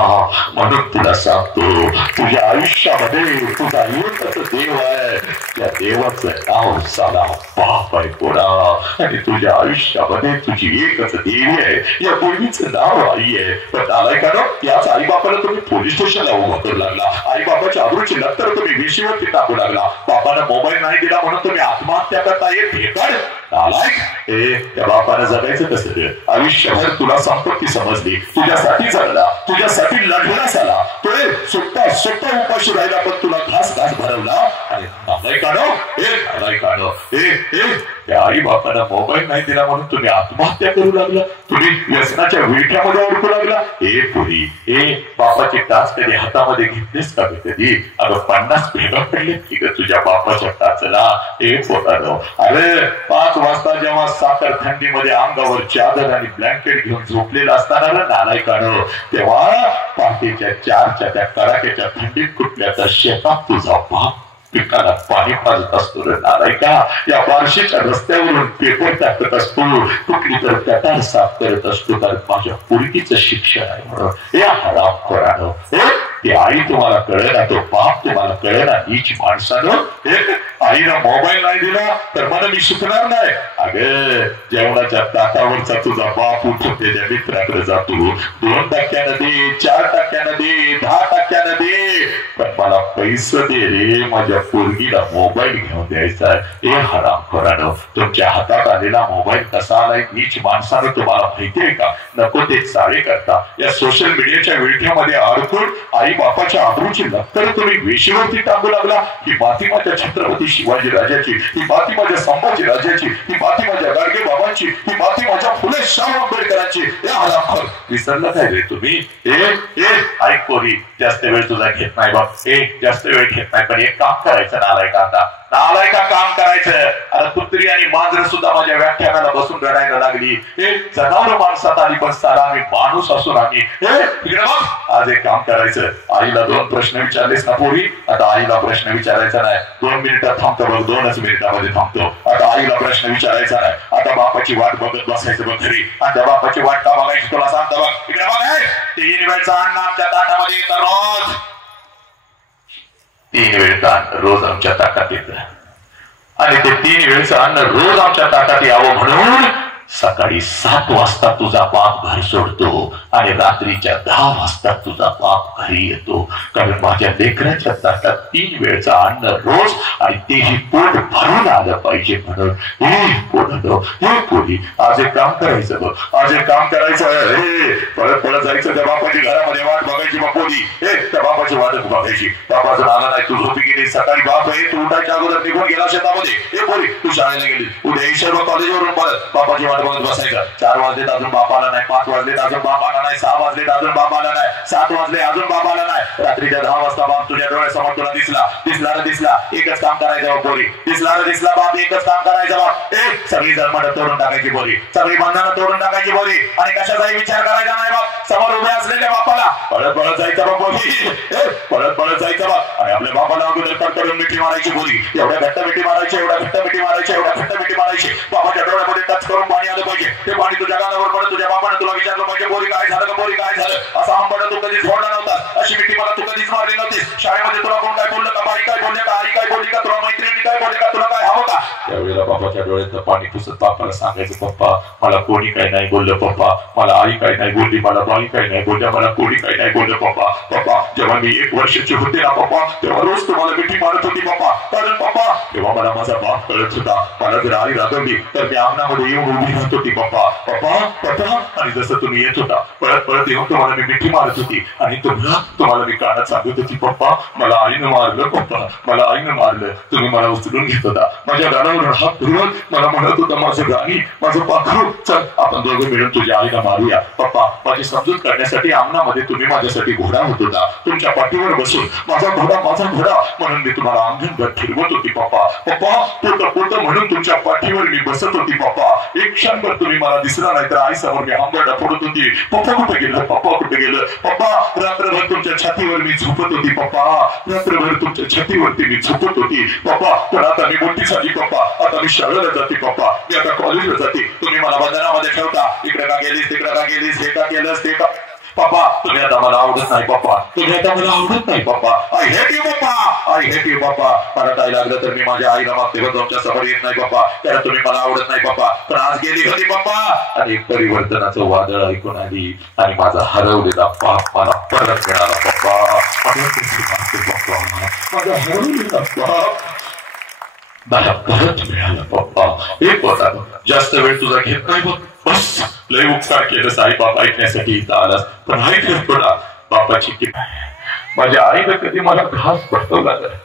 म्हणून तुला सांगतो तुझ्या आयुष्यामध्ये तुझा एकच देव आहे, त्या देवाचं नाव साला बाप आहे पोरा. आणि तुझ्या आयुष्यामध्ये तुझी एकच देवी आहे, या देवीचं नाव आई आहे. पण नालायकानो, याच आई बापाला तुम्ही पोलीस स्टेशनला उभं करू लागला, आई बाबाच्या आबरूची नंतर तुम्ही विषयवरती टाकू लागला, बापानं मोबाईल नाही दिला म्हणून तुम्ही आत्महत्या करता. येत भेटड नालायक, त्या बापानं जगायचं कसं? आयुष्यभर तुला संपत्ती समजली, तुझ्यासाठी जगला, तुझ्यासाठी लढला साला, तो सुट्टा सुट्टा उपाशी राहिला पण तुला घास घास भरवला. आणि नालायकानो, त्या आई बापानं मोबाईल नाही दिला म्हणून तुम्ही आत्महत्या करू लागला, तुम्ही व्यसनाच्या विळख्यामध्ये अडकू लागला. पुरी बापाची टाच कधी हातामध्ये घेतलीस का? कधी? अगं 50 भेगा पडले की ग तुझ्या बापाच्या टाचला. पोटानो, अरे 5 वाजता जेव्हा साखर थंडीमध्ये अंगावर चादर आणि ब्लँकेट घेऊन झोपलेला असताना नालायकानो, तेव्हा पहाटेच्या 4च्या त्या कडाक्याच्या थंडीत कुठल्या तर शेतात तुझा बाप पिकाला पाणी पाजत असतो रे नालायका. या बार्शीच्या रस्त्यावरून पेपर टाकत असतो, कुठली तर गटार साफ करत असतो, तर माझ्या पोरगीचं शिक्षण आहे म्हणून. या हरामखोरानो, ती आई तुम्हाला कळेना, तो बाप तुम्हाला कळेना. नीच माणसानं आईला मोबाईल नाही दिला तर मला मी शिकणार नाही. अगं जेवणाच्या ताटावरचा तुझा बाप उठून त्याच्या मित्राकडे जातो, 2 टक्क्यानं दे, 4 टक्क्यानं दे, 10 टक्क्यानं दे, पण मला पैसे दे रे, माझ्या पोरगीला मोबाईल घेऊन द्यायचा. हरामखोरानो, तुमच्या हातात आलेला मोबाईल कसा आलाय नीच माणसानं तुम्हाला माहितीये का? नको ते चाळे करता या सोशल मीडियाच्या विळख्यामध्ये अडकून आई बापाच्या आबरूची नक्कर तुम्ही वेशीवरती टाकू लागला. ही माती माझ्या छत्रपती शिवाजी राजाची, ही माती माझ्या संभाजी राजाची, ही माती माझ्या गाडगे बाबांची, ही माती माझ्या फुले शाहू आंबेडकरांची. या हरामखोर, विसरला काय रे तुम्ही? ऐक पोरी, जास्त वेळ तुझा घेत नाही बाप, जास्त वेळ घेत नाही, पण एक काम करायचं नालायका, आता नालायका काम करायचं. अरे कुत्री आणि मांजर सुद्धा माझ्या व्याख्यानाला बसून रडायला लागली. जनावर माणसात आली पण सारा आम्ही माणूस असून आम्ही आज एक काम करायचं. आईला 2 प्रश्न विचारलेस ना पोरी, आता आईला प्रश्न विचारायचा नाही. 2 मिनिटात थांबतो बघ, 2च मिनिटामध्ये थांबतो. आता आईला प्रश्न विचारायचा नाही. आता बापाची वाट बघत बसायचं बघ घरी. आणि त्या बापाची वाट का बघायची तुला सांगतो बघ. इकडे बघ, 3 वेळचा अन्न आमच्या ताटामध्ये येतं रोज. 3 वेळचं अन्न रोज आमच्या ताटात येतं. आणि ते 3 वेळचं अन्न रोज आमच्या ताटात यावं म्हणून सकाळी 7 वाजता तुझा बाप घर सोडतो आणि रात्रीच्या 10 वाजता तुझा बाप घरी येतो. कारण माझ्या लेकराच्या ताटात 3 वेळचं अन्न रोज, आणि तेही पोट भरून आलं पाहिजे म्हणून. पोरी, आज एक काम करायचं बघ, आज एक काम करायचं. परत परत जायचं त्या बापाची घरामध्ये वाट बघायची. मग पोरी त्या बापाची वाटच बघायची. बापाचं आला नाही, तू झोपी गेली. सकाळी बाप तू उठायच्या अगोदर निघून गेला शेतामध्ये. पोरी तू शाळेला गेली, उद्या ईश्वर कॉलेजवरून परत बापाची वाट बघत बसायचं. 4 वाजलेत अजून बाप आला नाही, 5 वाजलेत अजून बाप आला नाही, 6 वाजलेत अजून बाप आला नाही, 7 वाजले अजून बाप आला नाही. रात्रीच्या 10 वाजता बाप तुझ्या डोळ्यासमोर तुला दिसला. एकच काम करायचं पोरी. दिसला बाप, एकच काम करायचं बाप. सगळी जन्मडं तोडून टाकायची पोरी, सगळी बंधनं तोडून टाकायची पोरी. आणि कशाचाही विचार करायचा नाही बाप. समोर उभे असलेल्या बापाला पळत जायचं बाप पोरी, पळत जायचं बाप. आणि आपल्या बापाला अगोदर कडकडून मिठी मारायची पोरी. एवढ्या घट्ट मिठी मारायची, एवढ्या घट्ट मिठी मारायची, एवढ्या घट्ट मिठी मारायची. बापाच्या डोळ्यामध्ये टच करून पाणी आलं पाहिजे. ते पाणी तुझ्या गालावर पडत. तुझ्या बापाने तुला विचारलं पाहिजे, पोरी काय झालं का, पोरी काय झालं. असा आंबडा तू कधीच फोडला नव्हतास. अशी मिठी मला तू कधीच मारली नव्हतीस. शाळेमध्ये तुला कोण काय बोललं का, बाई काय बोलले का, आई काय बोलली का, तुला मैत्रिणी काय बोलले का, तुला काय हवं का. त्यावेळेला बापाच्या डोळ्यातलं पाणी पुसत बापाला सांगायचं, पप्पा मला कोणी काही नाही बोललं, पप्पा मला आई काही नाही बोलली, मला बाई काही नाही बोलल्या, मला कोणी काही नाही बोललं पप्पा. जेव्हा मी 1 वर्षाची होते ना पप्पा, तेव्हा रोज तुम्हाला मिठी मारत होती पप्पा. कारण पप्पा तेव्हा मला माझा बाप कळत होता. मला जर आई रागवली तर मी अंगणामध्ये येऊन उभी राहत होती पप्पा. आणि जसं तुम्ही येत होता परत येऊन तुम्हाला मी मिठी मारत होती. आणि तुम्हाला मी कानात सांगत होती, पप्पा मला आईनं मारलं, पप्पा मला आईनं मारलं. तुम्ही मला उचलून घेत होता, माझ्या गालावर हात फिरवून मला म्हणत होता, माझं गाणी माझं पाखरू, चल आपण दोघं मिळून तुझ्या आईला मारूया. पप्पा माझी समजूत करण्यासाठी अंगणामध्ये तुम्ही माझ्यासाठी घोडा होत होता. तुमच्या पाठीवर बसून माझा घोडा म्हणून मी तुम्हाला अंगणभर फिरवत होती पप्पा. पोत म्हणून तुमच्या पाठीवर मी बसत होती पप्पा. एक क्षणभर तुम्ही मला दिसला नाही तर आई समोर मी आंबरडा फोडत होती. पप्पा कुठे गेलं, पप्पा कुठे गेलं. पप्पा रात्रभर तुमच्या छातीवर मी झोपत होती पप्पा. रात्रभर तुमच्या छातीवरती मी झोपत होती पप्पा. पण आता मी मोठी झाली पप्पा. आता मी शाळेला जाते पप्पा, मी आता कॉलेजला जाते. तुम्ही मला बंधनामध्ये ठेवता. इकडे का गेलीस, तिकडे का गेलीस, हे का केलंस, ते का. पप्पा तुम्ही आता मला आवडत नाही पप्पा, तुम्ही आता मला आवडत नाही पप्पा. आय हेट यू पप्पा, आय हेट यू पप्पा. मला काय लागलं तर मी माझ्या आईला मागते, तुमच्या समोर येत नाही पप्पा, कारण तुम्ही मला आवडत नाही पप्पा. पण आज गेली होती पप्पा आणि एक परिवर्तनाचं वादळ ऐकून आली आणि माझा हरवलेला बाप मला परत मिळाला पप्पा. माझा हरवलेला बाप मला परत मिळाला पप्पा. हे पोता जास्त वेळ तुझा घेत नाही बघ, बस लय उपकार केलं साई बाप ऐकण्यासाठी इथं आलास. पण ऐकलं थोडा बापाची की माझ्या आईनं कधी मला घास पटवला नाही,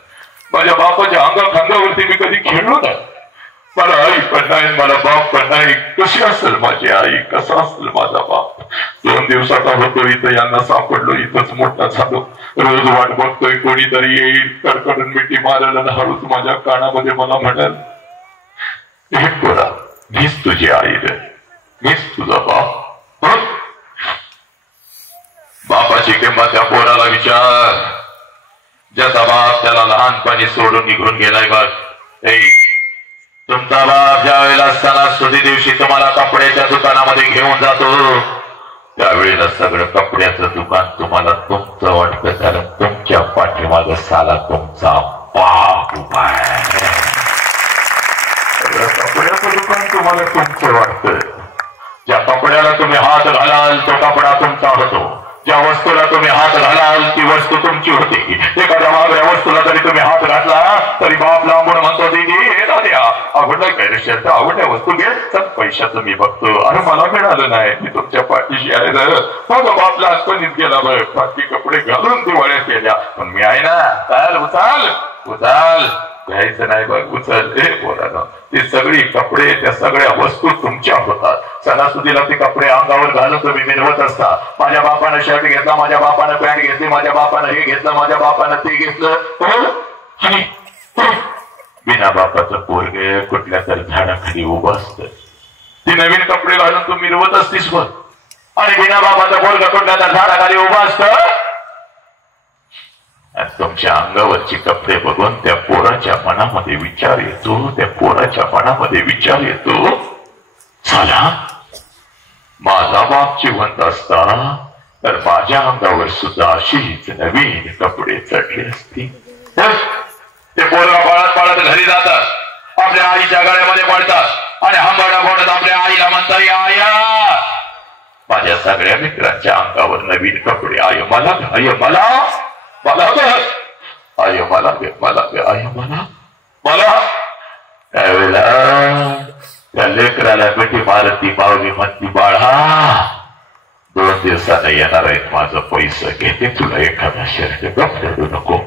माझ्या बापाच्या अंगावरती मी कधी खेळलो नाही. मला आई पण नाही, मला बाप पण नाही. कशी असेल माझी आई, कसा असेल माझा बाप. 2 दिवसाचा होतो इथं, यांना सापडलो, इथंच मोठा झालो. रोज वाट बघतोय कोणीतरी येईल, कडकडून मिठी मारायला ना हळूच माझ्या कानामध्ये मला म्हणाल, हे पोरा मीच तुझी आई रे, मीच तुझा बाप. बापाची किंमत त्या पोराला विचार, ज्याचा बाप त्याला लहानपणी सोडून निघून गेलाय बघ. तुमचा बाप ज्या वेळेला सणासुदी दिवशी तुम्हाला कपड्याच्या दुकानामध्ये घेऊन जातो, त्यावेळेला सगळं कपड्याचं दुकान तुम्हाला तुमचं वाटतं, कारण तुमच्या पाठीमाग साला तुमचा बाप उभा आहे. कपड्याचं दुकान तुम्हाला तुमचं वाटतं. ज्या कपड्याला तुम्ही हात घालाल तो कपडा तुमचा होतो. ज्या वस्तूला तुम्ही हात घालाल ती वस्तू तुमची होती. एखाद्या महागड्या वस्तूला जरी तुम्ही हात घातला तरी बाप लांबून म्हणतो, दीदी हे ना द्या, आवडलं काय रेषाचं, आवडल्या वस्तू घे, तर पैशाचं मी बघतो. अरे मला मिळालं नाही, मी तुमच्या पाठीशी आहे ना. माझा बाप लहानपणीच गेला बघ, बाकी कपडे घालून दिवाळ्या केल्या, पण मी आहे ना. चाल उचाल उचाल, घ्यायचं नाही बघ, उचल. हे बोला ती सगळी कपडे, त्या सगळ्या वस्तू तुमच्या होतात. सणासुदीला ते कपडे अंगावर घालून तुम्ही मिरवत असता. माझ्या बापानं शर्ट घेतला, माझ्या बापानं पॅन्ट घेतली, माझ्या बापानं हे घेतलं, माझ्या बापानं ते घेतलं. आणि बिना बापाचं पोरगे कुठल्या तरी झाडाखाली उभं असत. ती नवीन कपडे घालून तू मिरवत असतीस बघ, आणि बिना बापाचं पोरग कुठल्या तरी झाडाखाली उभं असतं. आणि तुमच्या अंगावरची कपडे बघून त्या पोराच्या मनामध्ये विचार येतो, त्या पोराच्या मनामध्ये विचार येतो, चला माझा बाप जिवंत असता तर माझ्या अंगावर सुद्धा अशीच नवीन कपडे चढले असते. ते पोरगा पळत पळत घरी जातात, आपल्या आईच्या गळ्यामध्ये पडतात आणि हंबरडा फोडत आपल्या आईला म्हणतात, आया माझ्या सगळ्या मित्रांच्या अंगावर नवीन कपडे, आय मला आय मला मला आय मला मला आय मला मला. त्यावेळेला त्या लेकराला मिठी मारती मावली म्हणती, बाळा 2 दिवसानं येणार आहेत माझं पैसे, घेते तुला एखादा शर्ट, गप रडू नको.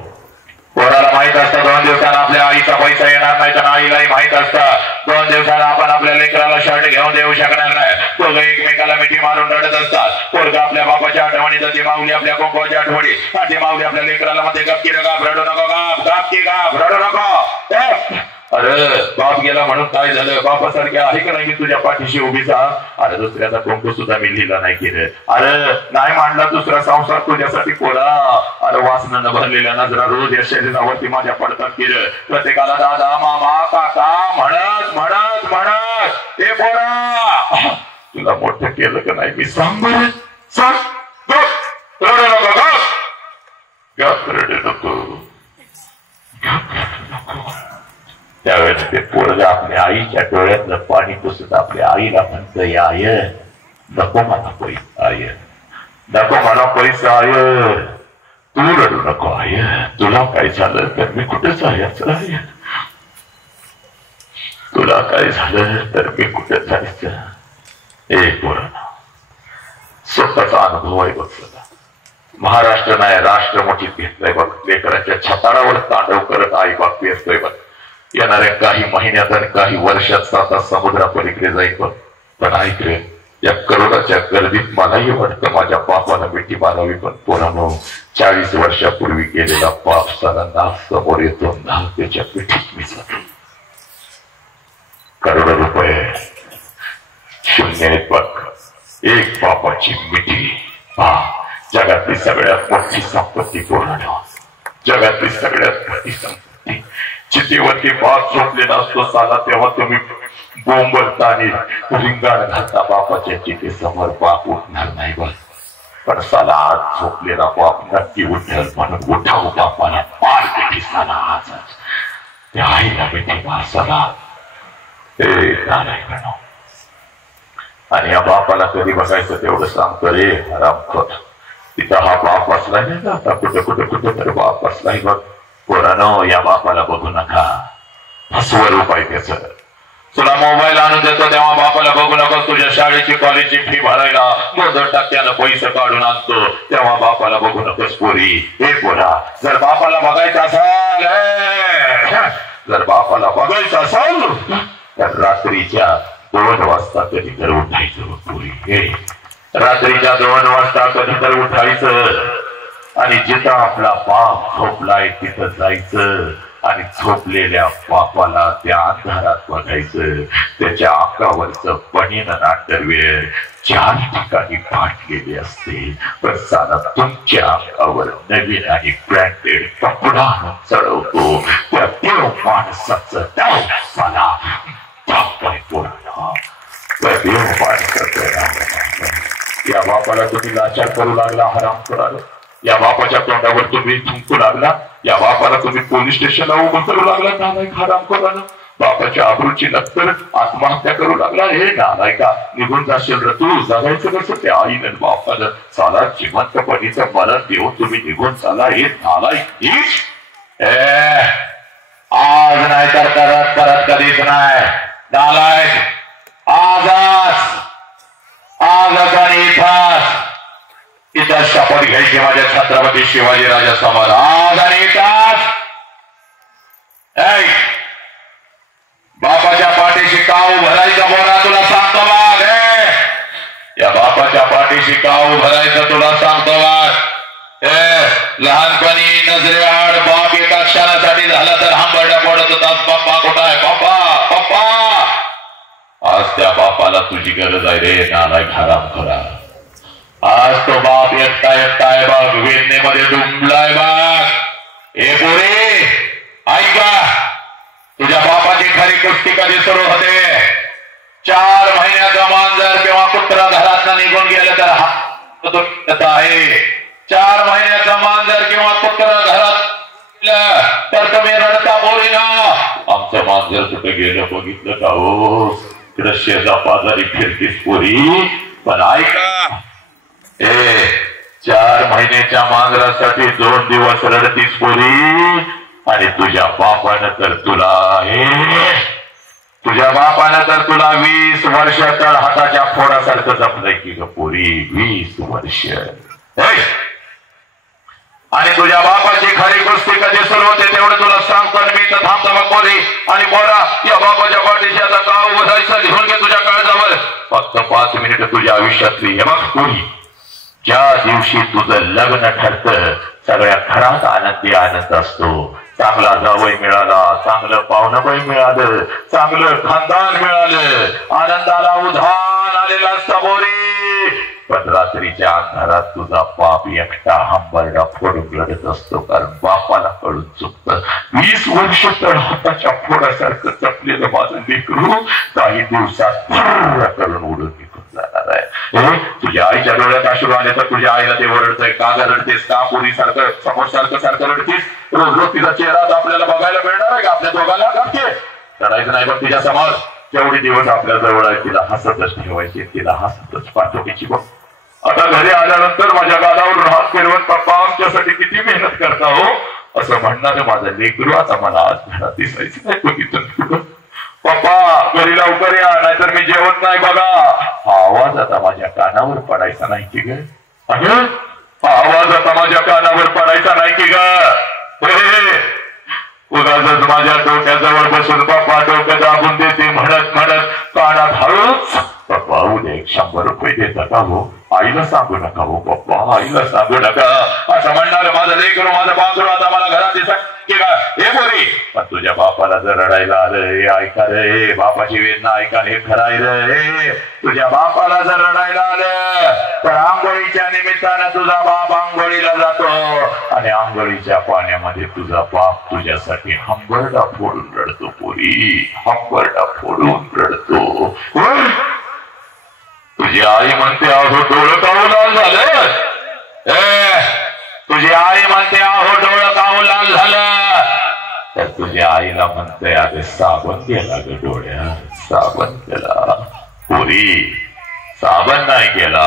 पोराला माहित असतं 2 दिवसांना आपल्या आईचा पैसा येणार नाही, तर आईलाही माहित असतं 2 दिवसांना आपण आपल्या लेकराला शर्ट घेऊन देऊ शकणार नाही. दोघं एकमेकाला मिठी मारून रडत असतात. पोरगा आपल्या बापाच्या आठवणी तर ती माऊली आपल्या कुंकवाच्या आठवणी, आणि ती माऊली आपल्या लेकराला मध्ये गपकी गाप रडू नको, गाप गापकी गाप रडू नको. अरे बाप गेला म्हणून काय झालं, बापासारखे आहे का नाही मी तुझ्या पाठीशी उभीचा. अरे दुसऱ्याचा कुंकू सुद्धा मी लिहिला नाही केलं, अरे नाही मांडला दुसरा संसार तुझ्यासाठी पोरा. अरे वासनानं भरलेल्या नजरा रोज या शरीरावरती माझ्या पडतात केलं. प्रत्येकाला दादा मामा काका म्हणत म्हणत म्हणत, हे पोरा तुला मोठं केलं का नाही मी सांग बरं, सांग. रडू नको, गप रडू नको. त्यावेळेस ते पोरग आपल्या आईच्या डोळ्यातलं पाणी पुसत आपल्या आईला म्हणतंय, आय नको मला पैसा, आय नको मला पैसा, आय तू रडू नको, आय तुला काय झालं तर मी कुठे जायचं, आय तुला काय झालं तर मी कुठे जायचं. ए पोरांनो, स्वतःचा अनुभव आहे बघ. महाराष्ट्र नाही राष्ट्र मोठीत घेतलंय बघ. लेकरांच्या छताडावर तांडव करत आई बाप पेरतोय बघ. येणाऱ्या काही महिन्यात आणि काही वर्षात साता समुद्रापलीकडे जाईल बघ. पण ऐकले या करोडाच्या गर्दीत मलाही वाटतं माझ्या बापाला मिठी मारावी, पण पोरांनो 40 वर्षापूर्वी गेलेला बाप सगळ्यांना समोर येतो ना, त्याच्या पिठीत मी जातो. करोडो रुपये शून्य आहेत बघ. एक बापाची मिठी जगातली सगळ्यात मोठी संपत्ती पोरांनो, जगातली सगळ्यात मोठी संपत्ती. चितेवरती बाप झोपलेला असतो साला, तेव्हा तुम्ही बोंबलता आणि रिंगाण घालता बापाच्या चिते समोर, बाप उठणार नाही बस. पण साला आज झोपलेला बाप नक्की उठल म्हणून उठाव बापाला पार मिठी साला आजच. त्या आईला मिठी मार साला. आणि या बापाला कधी बघायचं तेवढं सांगतो रे हरामखोर. तिथं हा बाप असलाय नाही का, आता कुठे कुठे कुठे तर बाप असलाय बघ. पोरांनो या बापाला बघू नका, फसवरूप आहे त्याच. तुला मोबाईल आणून देतो तेव्हा बापाला बघू नका. तुझ्या शाळेची कॉलेजची फी भरायला 2% पैसे काढून आणतो तेव्हा बापाला बघू नकोस पोरी. हे पोरा, जर बापाला बघायचं असेल, जर बापाला बघायचं असेल तर रात्रीच्या 2 वाजता कधी तर उठायचं पोरी. हे रात्रीच्या 2 वाजता कधी तर उठायचं आणि जिथं आपला बाप झोपलाय तिथं जायचं आणि झोपलेल्या बापाला त्या अंधारात बघायचं. त्याच्या अंगावरचं बनीन अंडरवेअर 4 ठिकाणी फाटलेले असते, पण साला तुमच्या अंगावर नवीन आणि ब्रँडेड कपडा चढवतो. त्या देव माणसाचं नाव साला देव माणसाचं. या बापाला तुम्ही लाचार करू लागला, हराम करायला. या बापाच्या तोंडावर तुम्ही थुंकू लागला, या बापाला तुम्ही पोलीस स्टेशनला उभं करू लागला, नालायक हराम करायला. बापाच्या आबरूची नंतर आत्महत्या करू लागला. हे नालायका, निघून जाशील रे तू. जगायचं कसं त्या आईनं बापानं साला जिवंतपणीचं मरण देऊन तुम्ही निघून चाला. हे नालायक आज नाही तर परत परत कधीच नाही. नालायक आजच आजच आणि इथंच इथं शपथ घ्यायची माझ्या छत्रपती शिवाजी राजा समोर. आज आणि इथंच बापाच्या पाठीशी काऊ भरायचं बोला तुला सांगतो वाघ. या बापाच्या पाठीशी काऊ भरायचं तुला सांगतो वाघ. लहानपणी नजरेआड बाप एका क्षणासाठी झाला तर हंबरडा पडत होता, पप्पा कुठं आहे, पप्पा पप्पा. आज त्या बापाला तुझी गरज आहे रे नालायक हराम खरा. आज तो बाप एकटा एकटा आहे बघ, वेदनेमध्ये डुंबलाय बघ. ए पोरे ऐका, तुझ्या बापाची खरी कुस्ती कधी सुरू होते? 4 महिन्याचा मांजर किंवा कुत्रा घरात निघून गेलं तर हा आहे. 4 महिन्याचा मांजर किंवा कुत्रा घरात तर तुम्ही रडता पोरी ना. आमचं मांजर कुठे गेलं बघितलं का हो? दृश्याचा पाजारी फिरतीस पोरी. पण ऐका, 4 महिन्याच्या मांजरासाठी 2 दिवस रडतीस पोरी. आणि तुझ्या बापानं तर तुला 20 वर्ष तर हाताच्या फोडासारखं जपलंय की ग पोरी. 20 वर्ष. आणि तुझ्या बापाची खरी कुस्ती कधी सुरू होते तेवढं तुला सांगतो मी. तर थांबतो मग पोरी. आणि पोरा, या बापाच्या पाठीशी आता गाव वधायचं लिहून घे तुझ्या काळजावर. फक्त 5 मिनिट तुझ्या आयुष्यातली. हे बघ पोरी, ज्या दिवशी तुझं लग्न ठरतं सगळ्या घरात आनंदी आनंद असतो. चांगला जावई मिळाला, चांगलं पाहुणबाई मिळालं, चांगलं खानदान मिळालं, आनंदाला उधाण आलेला असतं पोरी. पण रात्रीच्या अंधारात तुझा बाप एकटा हंबरडा फोडून रडत असतो. कारण बापाला कळून चुकतं 20 वर्ष तर हाताच्या फोडासारखं जपलेलं माझं लेकरू काही दिवसात करून उडून निघून जाणार आहे. तुझ्या आईच्या डोळ्यात अश्रू आले तर तुझ्या आईला ते ओरडतंय. का रडतेस? का पोरी सारखं समोर सारखं रडतीस? रोज रोज तिचा चेहरा आपल्याला बघायला मिळणार आहे का? आपल्या दोघांना करते रडायचं नाही बघ तिच्या समोर. जेवढे दिवस आपल्या जवळ आहे तिला हसतच ठेवायचे, तिला हसतच पाठवण्याची. बघ आता घरी आल्यानंतर माझ्या गालावर हात फिरवत पप्पा आमच्यासाठी किती मेहनत करता हो असं म्हणणारं माझं लेकरू आता मला आज घरात दिसायचं नाही. बघितलं पप्पा घरी लवकर या नाहीतर मी जेवत नाही बघा. हा आवाज आता माझ्या कानावर पडायचा नाही की ग? हा आवाज आता माझ्या कानावर पडायचा नाही की ग? उगाच माझ्या डोक्याजवळ बसून पप्पा डोकं दाबून देते म्हणत म्हणत कानात हळूच पप्पा उद्या 100 रुपये देता का हो? आईला सांगू नका हो पप्पा, आईला सांगू नका असं म्हणणार माझं लेकरू माझं बाजू आता मला घरात दिसत की का? हे बोरी, पण तुझ्या बापाला जर रडायला आलं हे ऐका रे, बापाची वेदना ऐका हे खराय रे. तुझ्या बापाला जर रडायला आलं तर आंघोळीच्या निमित्तानं तुझा बाप आंघोळीला जातो आणि आंघोळीच्या पाण्यामध्ये तुझा बाप तुझ्यासाठी हंबरडा फोडून रडतो पोरी, हंबरडा फोडून रडतो. तुझी आई म्हणते अहो डोळं काहून लाल झालं? तुझी आई म्हणते अहो डोळं काहून लाल झालं? तर तुझ्या आईला म्हणते अरे साबण गेला ग डोळ्यात, साबण गेला. पोरी साबण नाही गेला,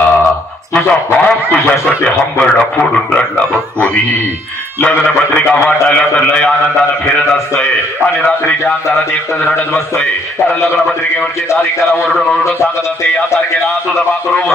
तुझा बाप तुझ्यासाठी हंबरडा फोडून रडला बघ पोरी. लग्न पत्रिका वाटायला तर लय आनंदानं फिरत असतंय आणि रात्रीच्या अंधारात एकटंच रडत बसतंय. कारण लग्न पत्रिकेवरची तारीख त्याला ओरडून ओरडून सांगत असते या तारखेला तुझा बाथरूम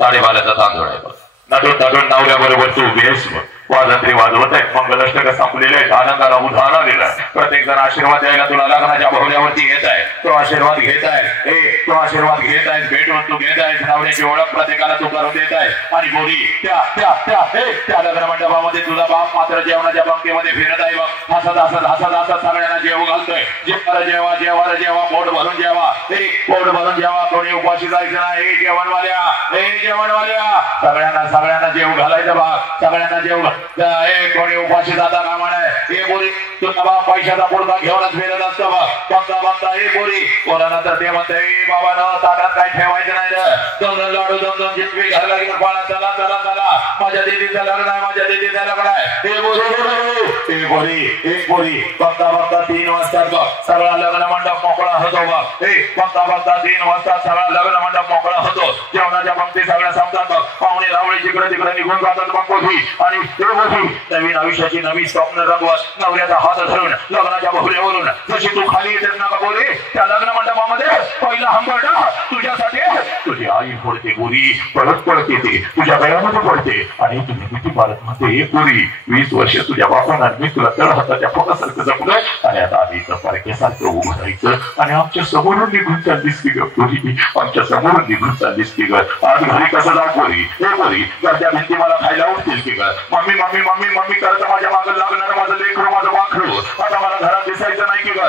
12:30चा तांदूळ आहे बघ. नटून नवऱ्याबरोबर तू बेस वाजंत्री वाजवत आहेत, मंगलाष्टक संपलेले आहेत, आनंदाला उधाण आलेला आहे. प्रत्येक जण आशीर्वाद द्यायला तुला लग्नाच्या बहुल्यावरती घेत आहे. तो आशीर्वाद घेत आहे, तो आशीर्वाद घेत आहेस, भेटून तू घेत आहेस. नवऱ्याची ओळख प्रत्येकाला तू करून देत आहे. आणि बोरी त्या लग्न मंडपामध्ये तुझा बाप मात्र जेवणाच्या पंक्तीमध्ये फिरत आहे बघ. हसत सगळ्यांना जेव घालतोय. जेवा जेवा पोट भरून जेवा, पोट भरून जेवा. कोणी उपाशी जायचं नाही. जेवणवाल्या सगळ्यांना जेव घालायचं बा, सगळ्यांना जेव. कोणी उपाशी जाता कामा नये. हे बोरी तुझा बाप पैशाचा पुरता घेऊनच फिरत असतो बघ. बघता हे बोरी कोणाला तर ते म्हणते बाबा न ताटात काय ठेवायचं नाही रे. 2 लाडू 2 जितवी घालला घेऊन बाळा चला माझ्या दिदीचं लग्न आहे, माझ्या दिदीचं लग्न आहे. हे बोरी बघता 3 वाजता बघ सगळा लग्न मंडप मोकळा होतो बघ. बघता 3 वाजता सगळा लग्न मंडप मोकळा होतो. जेवणाच्या पंक्ती सगळ्या संपतात बघ. पाहुणे रावळे जिकडे तिकडे निघून जातात बघ बोधी. आणि नवीन आयुष्याची नवीन स्वप्न रंगवत नवऱ्याचा हात धरून लग्नाच्या बहुल्यावरून जशी तू खाली येतेस ना का बोरी त्या लग्न मंडपामध्ये पहिला हंबरडा तुझ्यासाठी तुझी आई फोडते बोरी. पळत येते तुझ्या गळ्यामध्ये पडते आणि तुझी किती मारत म्हणते बोरी 20 वर्ष तुझ्या बापानं मी तुला तळ हाताच्या पोटासारखं जपलं आणि आता आम्ही इथं पारख्यासारखं उभं राहायचं आणि आमच्या समोरून निघून चाललीस की ग बोरी, आमच्या समोरून निघून चाललीस की ग. आज घरी कसं जाऊ बोरी? हे बोरी घरच्या भिंती मला खायला उठतील की ग? मम्मी करत माझ्या मागं लागणार माझं लेकरू माझं वाखरू आता मला घरात दिसायचं नाही की ग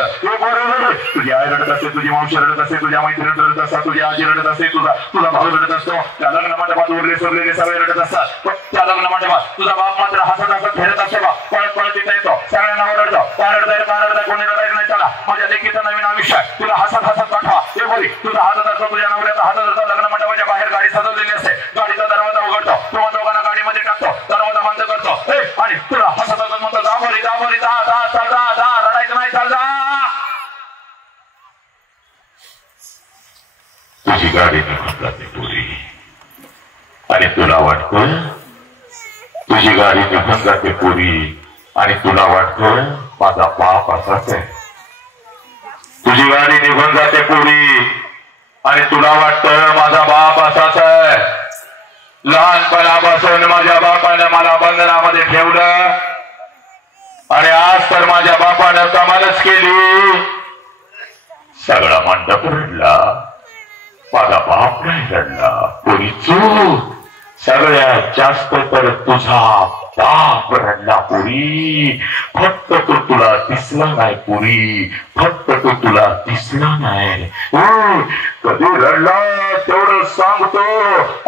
तुझी आई रडत असते, तुझी मावशी रडत असते, तुझ्या मैत्रिणी रडत असतात, तुझी आजी रडत असते, तुझा भाऊ रडत असतो, त्या लग्न मंडपात उरले सोडलेले सगळे रडत असतात. पण त्या लग्न मंडपात तुझा बाप मात्र हसत हसत फिरत असतो बा, पळत पळत तिथे येतो, सगळ्यांना रडतो, का रडताय कोणी रडायचं नाही. चला माझ्या लेकीचं नवीन आयुष्य तुला हसत हसत पाठवा. हे बोली तुझा हातात असतो, तुझ्या नवऱ्याचा हातात असतो. लग्न मंडपाच्या बाहेर गाडी सजवलेली असते, गाडीचा दरवाजा उघडतो, तेव्हा दोघांना गाडीमध्ये टाकतो, दरवाजा बंद करतो आणि तुला हसत हसत म्हणतो दाबोली दाबोली जा जा चल जा जा, रडायचं नाही, चल जा. तुझी गाडी निघून जाते पुरी आणि तुला वाटतं, तुझी गाडी निघून जाते पुरी आणि तुला वाटतं माझा बाप असाच आहे. तुझी गाडी निघून जाते पुरी आणि तुला वाटतं माझा बाप असाच आहे. लहानपणापासून माझ्या बापानं मला बंधनामध्ये ठेवलं आणि आज तर माझ्या बापानं कमालच केली. सगळा मंडप रडला, माझा बाप नाही रडला. पुरी चूक, सगळ्यात जास्त तर तुझा बाप रडला पुरी. फक्त तो तुला दिसला नाही पुरी, फक्त तो तुला दिसला नाही. कधी रडला तेवढं सांगतो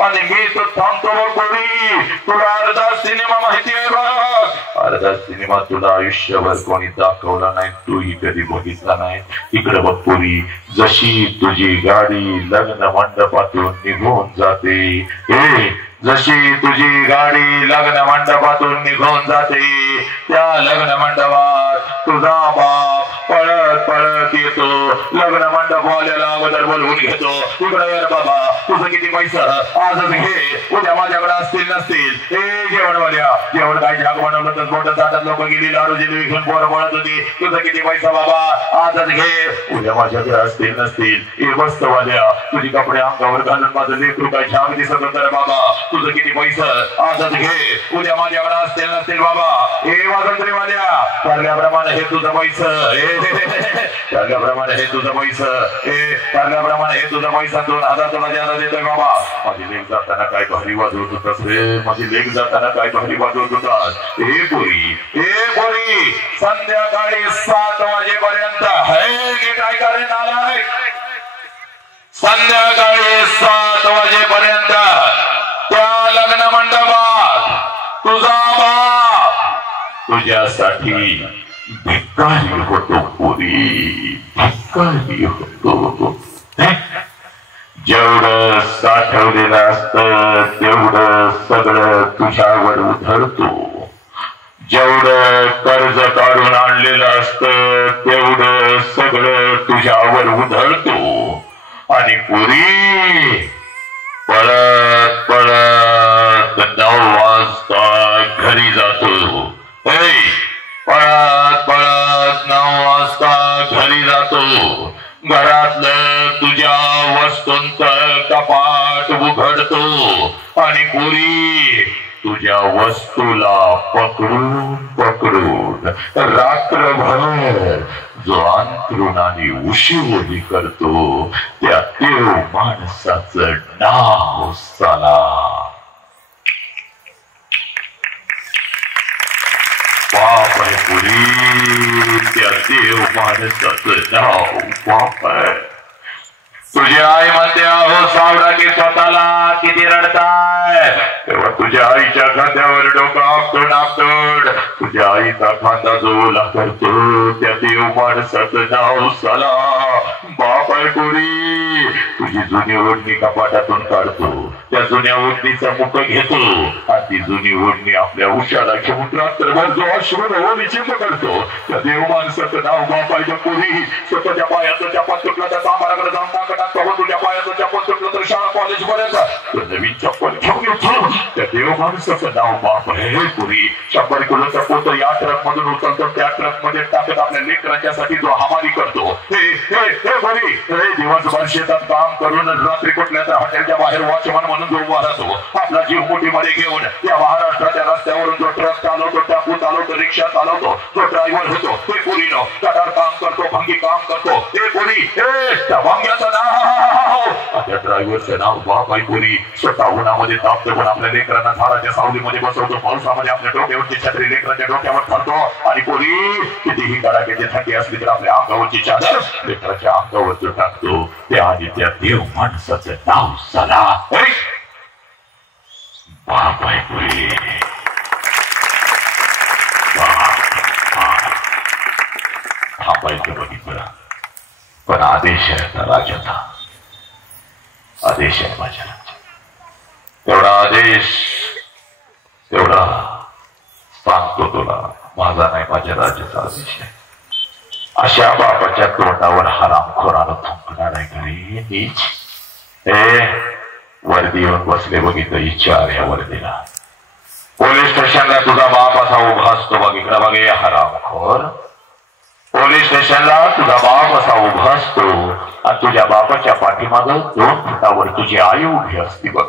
आणि मी तर थांबतो बघ पुरी. तुला अर्धा सिनेमा माहिती आहे बघ, अर्धा सिनेमा तुला आयुष्यभर कोणी दाखवला नाही, तूही कधी बघितला नाही. इकडे बघ पुरी, जशी तुझी गाडी लग्न मंडपातून निघून जाते, जशी तुझी गाडी लग्न मंडपातून निघून जाते, त्या लग्न मंडपात तुझा बाप पळत पळत येतो. लग्न मंडपवाल्याला अगोदर बोलवून घेतो, इकडे यार बाबा, तुझं किती पैसा आजच घे, उद्या माझ्याकडे असतील नसतील. हे जेवणवाल्या, जेवण काय झाग बनवलं तर मोठं ताटात लोक गेली, लाडू जिलेबी घेऊन पोरं पळत होती. तुझं किती पैसा बाबा आजच घे, उद्या माझ्याकडे असतील नसतील. हे बस्तवाल्या, तुझी कपडे अंगावर घालून माझं लेकरू काय झाग दिसत होतं बाबा. तुझं किती पैसा आजच घे, उद्या माझ्याकडे असतील नसतील बाबा. हे वाजंत्रीवाल्या, ठरल्याप्रमाणे हे तुझं पैसा, ठरल्याप्रमाणे हे तुझं पैसा, ठरल्याप्रमाणे हे तुझं पैसा 2000 तुला ज्यादा देतोय बाबा. माझी लेक जाताना काय भारी वाजवत होतास रे, माझी लेक जाताना काय भारी वाजवत होतास. हे पोरी, संध्याकाळी 7 वाजेपर्यंत हे काय करेन आलाय, संध्याकाळी 7 वाजेपर्यंत त्या लग्न मंडपात तुझा बाप तुझ्यासाठी भिकारी होतो पुरी, भिकारी होतो. जेवढं साठवलेलं असतं तेवढं सगळं तुझ्यावर उधळतो, जेवढं कर्ज काढून आणलेलं असतं तेवढं सगळं तुझ्यावर उधळतो. आणि पुरी पळत पळत 9 वाजता घरी जातो. पळत पळत 9 वाजता घरी जातो. घरातलं तुझ्या वस्तूंचं कपाट उघडतो आणि पुरी तुझ्या वस्तूला पकडून पकडून रात्रभर जो अंतरुणाने उशीवरी करतो त्या देव माणसाचं नाव साला बाप आहे पुरी, त्या देव माणसाचं नाव बाप आहे. तुझी आई म्हणते अहो सावरा की स्वतःला किती रडताय, तेव्हा तुझ्या आईच्या खांद्यावर डोकं आपटून आपटून तुझ्या आईचा खांदा जो ओला करतो त्या देव माणसाचं नाव साला बाप आहे पुरी. तुझी जुनी ओढणी कपाटातून काढतो, त्या जुन्या ओढणीचा मुख घेतो आणि ती जुनी ओढणी आपल्या उशाला घेऊन रात्रभर जो अश्रू ओढीची पकडतो त्या देव माणसाचं नाव बाप आहे पुरी. स्वतःच्या पायाचं चप्पल तुटलं तर कामाराकडे जाऊन टाकत तुझ्या पायाचं चप्पल तुटलं तर शाळा कॉलेज पर्यंत नवीन चप्पल घेऊन येतो त्या देव माणसाचं नाव बाप आहे पुरी. 100 किलोचा पोत या ट्रक मधून उचलतो, त्या ट्रक मध्ये टाकत आपल्या लेकरांच्यासाठी जो हमाली करतो. दिवसभर शेतात काम करून रात्री कुठल्या तर हॉटेलच्या बाहेर वॉचमन म्हणून जो उभा राहतो, आपला जीव मोठीमध्ये घेऊन या महाराष्ट्राच्या रस्त्यावरून जो ट्रक चालवतो, टेम्पो चालवतो, रिक्षा चालवतो, जो ड्रायव्हर होतो ते पुरीनो कटार काम करतो, भंगी काम करतो. ते पुरी त्या भंग्याचं नाव त्या ड्रायव्हर ज्याचं नाव बाप आहे पोरी स्वतः उन्हामध्ये तापतो पण आपल्या लेकरांना झाडाच्या सावलीमध्ये बसवतो पावसामध्ये आपल्या डोक्यावरची छत्री लेकरांच्या डोक्यावर ठरतो आणि पोरी कितीही कडाक्याची थंडी असली तर आपल्या अंगावरची चादर लेकराच्या अंगावर टाकतो त्या आधी त्या देव माणसाचं नाव सला बाप आहे पोरी थांबायचं बघितलं पण आदेश आहे राजाचा आदेश आहे माझ्या तेवढा आदेश तेवढा सांगतो तुला माझा नाही माझ्या राजाचा आदेश आहे अशा बापाच्या तोंडावर हरामखोरानं थुंकणार आहे घरी नीच हे वर्दी येऊन बसले बघितलं इच्छा या वर्दीला पोलीस स्टेशनला तुझा बाप असा उभा असतो बघितला बघे हरामखोर पोलीस स्टेशनला तुझा बाप असा उभा असतो आणि तुझ्या बापाच्या पाठीमाग 2 फुटावर तुझी आई उभी असती बघ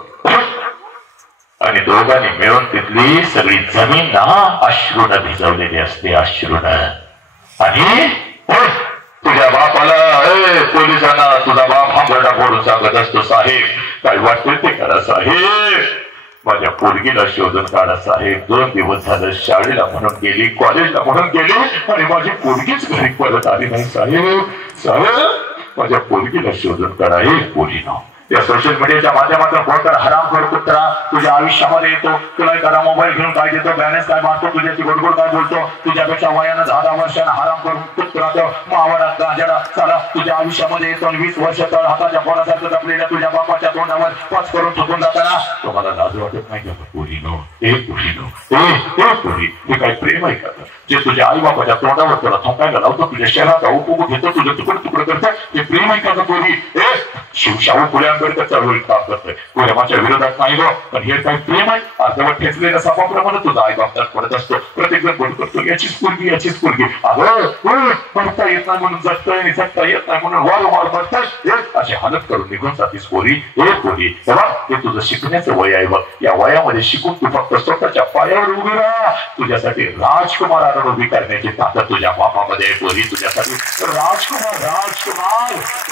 आणि दोघांनी मिळून तिथली सगळी जमीन ना अश्रून भिजवलेली असते अश्रून आणि तुझ्या बापाला पोलिसांना तुझा बाप हांबरडा फोडून सांगत असतो साहेब काय वाटतं ते करा साहेब माझ्या पोरगीला शोधून काढा साहेब 2 दिवस झालं शाळेला म्हणून गेली कॉलेजला म्हणून गेली आणि माझी पोरगीच घरी परत आली नाही साहेब साहेब माझ्या पोरगीला शोधून काढा एक पोरीनं या सोशल मीडियाच्या माध्यमातून बोलतात हरामखोर कुत्रा तुझ्या आयुष्यामध्ये येतो तुला एखादा मोबाईल घेऊन काय देतो बॅलन्स काय मारतो तुझ्याची गोडगोड काय बोलतो तुझ्यापेक्षा वयानं 10 वर्षांना हरामखोर कुत्रा मावळा गांजाडा चला तुझ्या आयुष्यामध्ये येतो 20 वर्ष तळ हाताच्या फोडासारखं जपलेल्या तुझ्या बापाच्या तोंडावर पाच करून चुकून जाताना तुम्हाला लाज वाटत नाही का पोरीनो पोरी हे काय प्रेम आहे का जे तुझ्या आई बापाच्या तोंडावर तुला थोकायला लावतो तुझ्या शहराचा उपभोग घेतो तुझं तुकडं करतं ते प्रेम आहे का पोरी शिवशाहू फुले आंबेडकर चळवळीत काम करतोय प्रेमाच्या विरोधात नाही गो पण हे काही प्रेम आहे अर्धवट ठेचलेल्या सापाप्रमाणे तुझा आई बाप पडत असतो प्रत्येक जण बोल करतो याचीच पोरगी अगं म्हणता येत नाही म्हणून जगतोय निसटता येत नाही म्हणून वारंवार म्हणताय अशी हालत करून निघून जातीस पोरी पोरी तेव्हा हे तुझं शिकण्याचं वय आहे बघ या वयामध्ये शिकून तू फक्त स्वतःच्या पायावर उभी राहा तुझ्यासाठी राजकुमार आणून उभी करण्याची ताकद तुझ्या बापामध्ये आहे पोरी तुझ्यासाठी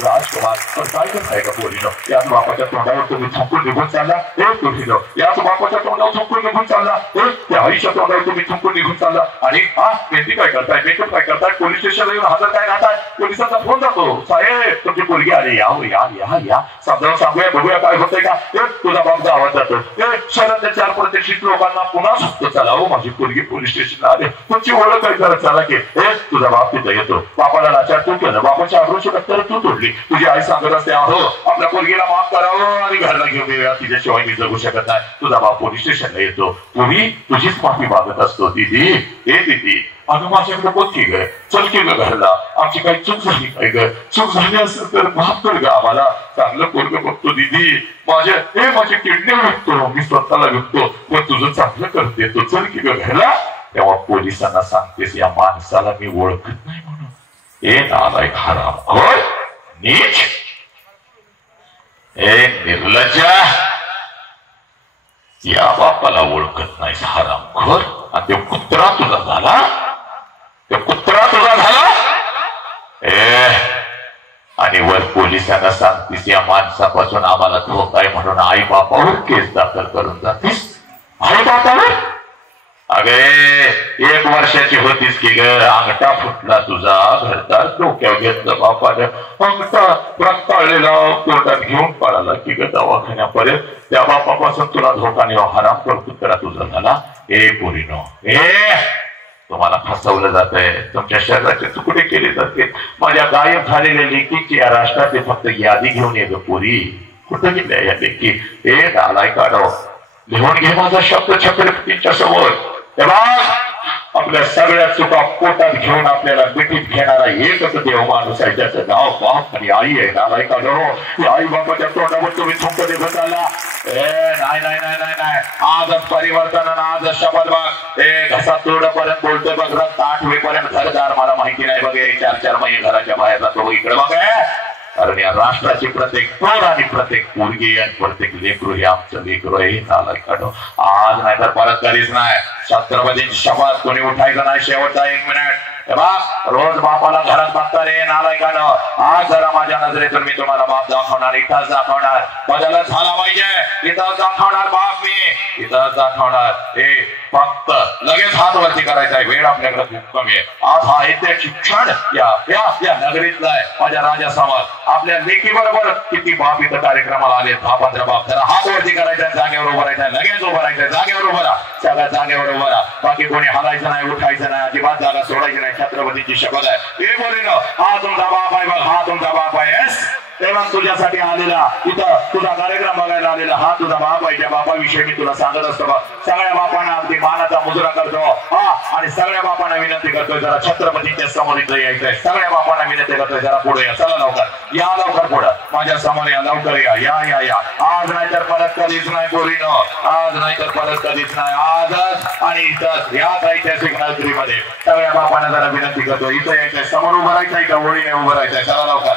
राजकुमार पण काय करताय का पोरीनं याच बापाच्या तोंडावर तुम्ही थुंकून निघून चालला पोरीनं याच बापाच्या तोंडावर थुंकून निघून चालला त्या आईच्या तोंडावर तुम्ही थुंकून निघून चालला आणि मेहंदी काय करताय मेकअप काय करताय पोलीस स्टेशनला येऊन हजर काय राहताय पोलिसांचा फोन जातो साहेब तुमची पोरगी आली या समजावून सांगूया बघूया काय होतंय का तुझा बाप गावात जातो शहरातल्या 4 प्रतिष्ठित लोकांना पुन्हा सुटतो चला हो माझी पोरगी पोलीस स्टेशनला आले तुमची ओळख काय करत चला की तुझा बाप तिथं येतो बापाला लाचार तू केलं बापाच्या आबरूची कत्तर तू तोडली तुझी आई सांगत असते अहो आपल्या पोरगीला माफ करावं आणि घरला घेऊन येऊया तिच्याशिवाय मी जगू शकत नाही तुझा बाप पोलीस स्टेशनला येतो तुम्ही तुझीच माफी मागत असतो दीदी दीदी अगं माझ्याकडे बोल की ग चल की ग घरला आमची काही चूक झाली काय ग चूक झाली असेल तर माफ कर ग आम्हाला चांगलं पोरग बघतो दीदी माझी किडनी विकतो मी स्वतःला विकतो पण तुझं चांगलं करते तो चल की ग घरला तेव्हा पोलिसांना सांगतेस या माणसाला मी ओळखत नाही म्हणून नालायक हरामखोर नीच निर्लज्जा या बापाला ओळखत नाही हरामखोर आणि तो कुत्रा तुझा झाला आणि वर पोलिसांना सांगतीस या माणसापासून आम्हाला धोका आहे म्हणून आई बापावर केस दाखल करून जातीस आई बापावर अगे 1 वर्षाची होतीस की ग अंगठा फुटला तुझा घरदार डोक्यावर घेतलं बापाने अंगठा रक्ताळलेला कोर्टात घेऊन पळाला की ग दवाखान्यापर्यंत त्या बापापासून तुला धोका नाही हरामखोर कुत्रा तुझा झाला पोरीनो तुम्हाला फसवलं जात आहे तुमच्या शरीराचे तुकडे केले जाते माझ्या गायब झालेल्या लेकीची या राष्ट्राची फक्त यादी घेऊन ये ग पोरी कुठं गेल्या या लेकी नालाय काढव लिहून घे माझा शब्द छत्रपतींच्या समोर आपल्या सगळ्या चुका पोटात घेऊन आपल्याला मिठीत घेणारा एकच देव माणूस आहे ज्याचं नाव बाप आणि आई आहे नालाय काढव आई बापाच्या तोंडावर तुम्ही थुंक देत आला नाही आजच परिवर्तन आजच शपथ बघ घसा तोडपर्यंत बोलतोय बघ रक्त 8 वेपर्यंत घरदार मला माहिती नाही बघ 4 महिने घराच्या बाहेर जातो इकडे बघ कारण या राष्ट्राची प्रत्येक पोर आणि प्रत्येक पोरगी आणि प्रत्येक लेकरू हे आमचं लेकरू आहे नालायक काढव आज नाही तर परत कधीच नाही छत्रपती शपथ कोणी उठायचं नाही शेवटचा 1 मिनिट रोज बापाला घरात बघता रे नालायकानं आज जरा माझ्या नजरेतून मी तुम्हाला बाप दाखवणार इथंच दाखवणार बदलच झाला पाहिजे इथंच दाखवणार बाप मी इथंच दाखवणार हे फक्त लगेच हात वरती करायचा आहे वेळ आपल्याकडे खूप कमी आहे आज हा ऐतिहासिक शिक्षण या नगरीतला आहे माझ्या राजासमोर आपल्या लेखी बरोबर किती बाप इथं कार्यक्रमाला आले 10-15 बाप जरा हात वरती करायचा जागेवर उभं राहायचं लगेच उभं राहायचं जागेवर उभं राहा सगळ्या जागेवर उभं राहा बाकी कोणी हलायचं नाही उठायचं नाही अजिबात जागा सोडायची नाही छत्रपतीची शपथ आहे हे बोलीनो हा तुमचा बाप आहे बघ हा तुमचा बाप आहे तेव्हा तुझ्यासाठी आलेला इथं तुझा कार्यक्रम बघायला आलेला हा तुझा बाप आहे त्या बापाविषयी मी तुला सांगत असतो बघ सगळ्या बापांना अगदी मानाचा मुजरा करतो हा आणि सगळ्या बापांना विनंती करतोय जरा छत्रपतीच्या समोर इथं यायचंय सगळ्या बापांना विनंती करतोय जरा पुढे या चला लवकर या लवकर पुढं माझ्या समोर या लवकर या आज नाही तर परत कधीच नाही पोरीनो आज नाही तर परत कधीच नाही आजच आणि इथंच याच ऐतिहासिक नगरीमध्ये सगळ्या बापांना जरा विनंती करतो इथं यायचंय समोर उभं राहायचंय का ओळीने उभं राहायचंय चला लवकर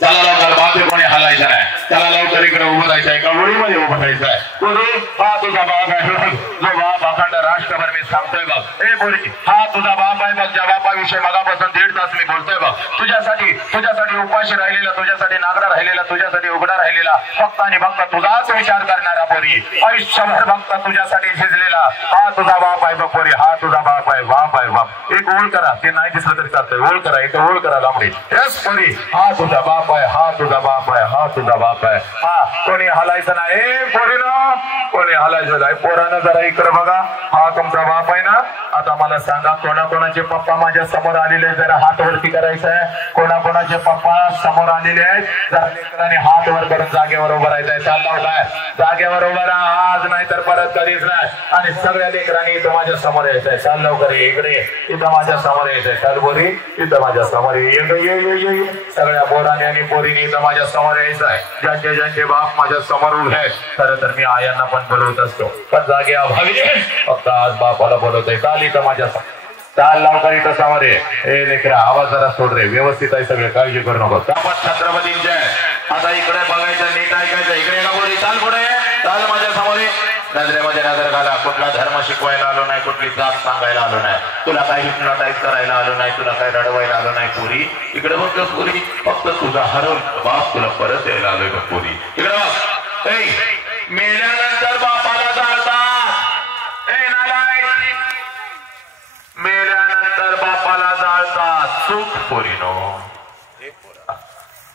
चला लवकर बापे कोणी हलायचं नाही चला लवकर इकडे उभं राहायचंय का ओळीमध्ये उभं राहायचंय कोणी हा तुझा बाप आहे जो बाप अखंड राष्ट्रभर मी सांगतोय बघ हे बोली हा तुझा बाप आहे बघ ज्या बापाविषयी मगापासून 1.5 तास मी बोलतोय बघ तुझ्यासाठी उपाशी राहिलेला तुझ्यासाठी नागरा राहिलेला तुझ्यासाठी उघडा राहिलेला फक्त आणि फक्त तुझाच विचार करणारा पोरी आयुष्यभर फक्त तुझ्यासाठी झिजलेला हा तुझा बाप आहे बघ पोरी हा तुझा बाप आहे बाप एक ओळ करा ते नाही दिसलं तरी चालतंय ओळ करा एक ओळ करा लांबडी यस पोरी हा तुझा बाप आहे हा तुझा बाप आहे हा तुझा बाप आहे हा कोणी हलायचं नाही पोरीनं कोणी हलायचं नाही पोरानं जरा इकडे बघा हा तुमचा बाप आहे ना आता मला सांगा कोणाकोणाचे पप्पा माझ्या समोर आलेले जरा हात वरती करायचं आहे कोणाकोणाचे पप्पा समोर आलेले आहेत जरा लेकरांनी हात वर करून जागेवर उभं राहायचंय चाललं काय जागेवर उभं राहा आज नाही तर परत कधीच नाही आणि सगळ्या लेकरांनी इथं माझ्या समोर यायचंय चाल लवकर इकडे इथं माझ्या समोर यायचंय चाल बोरी इथं माझ्या समोर ये सगळ्या पोरांनी आणि पोरीने इथं माझ्या समोर यायचंय ज्यांचे बाप माझ्या समोर उभे आहेत खरं तर मी आयांना पण बोलवत असतो पण जागे अभावी फक्त आज बापाला बोलवतोय चाल इथं माझ्या चाल लवकर इथं समोर ये लेकरा आवाज जरा सोड रे व्यवस्थित आहे सगळे काळजी करू नको छत्रपतींचे आता इकडे बघायचं नीट ऐकायचं इकडे का बोली चाल पुढे चाल माझ्या समोर नजरेमध्ये नजर घाला कुठला धर्म शिकवायला आलो नाही कुठली जात सांगायला आलो नाही तुला काही हिप्नोटाईज करायला आलो नाही तुला काही रडवायला आलो नाही पुरी इकडे बघ पुरी फक्त तुझा हरवलं बाप तुला परत यायला आलोय बघ पुरी इकडे बघ मेल्यानंतर बापाला जाळतात मेल्यानंतर बापाला जाळतात चूक पोरीनो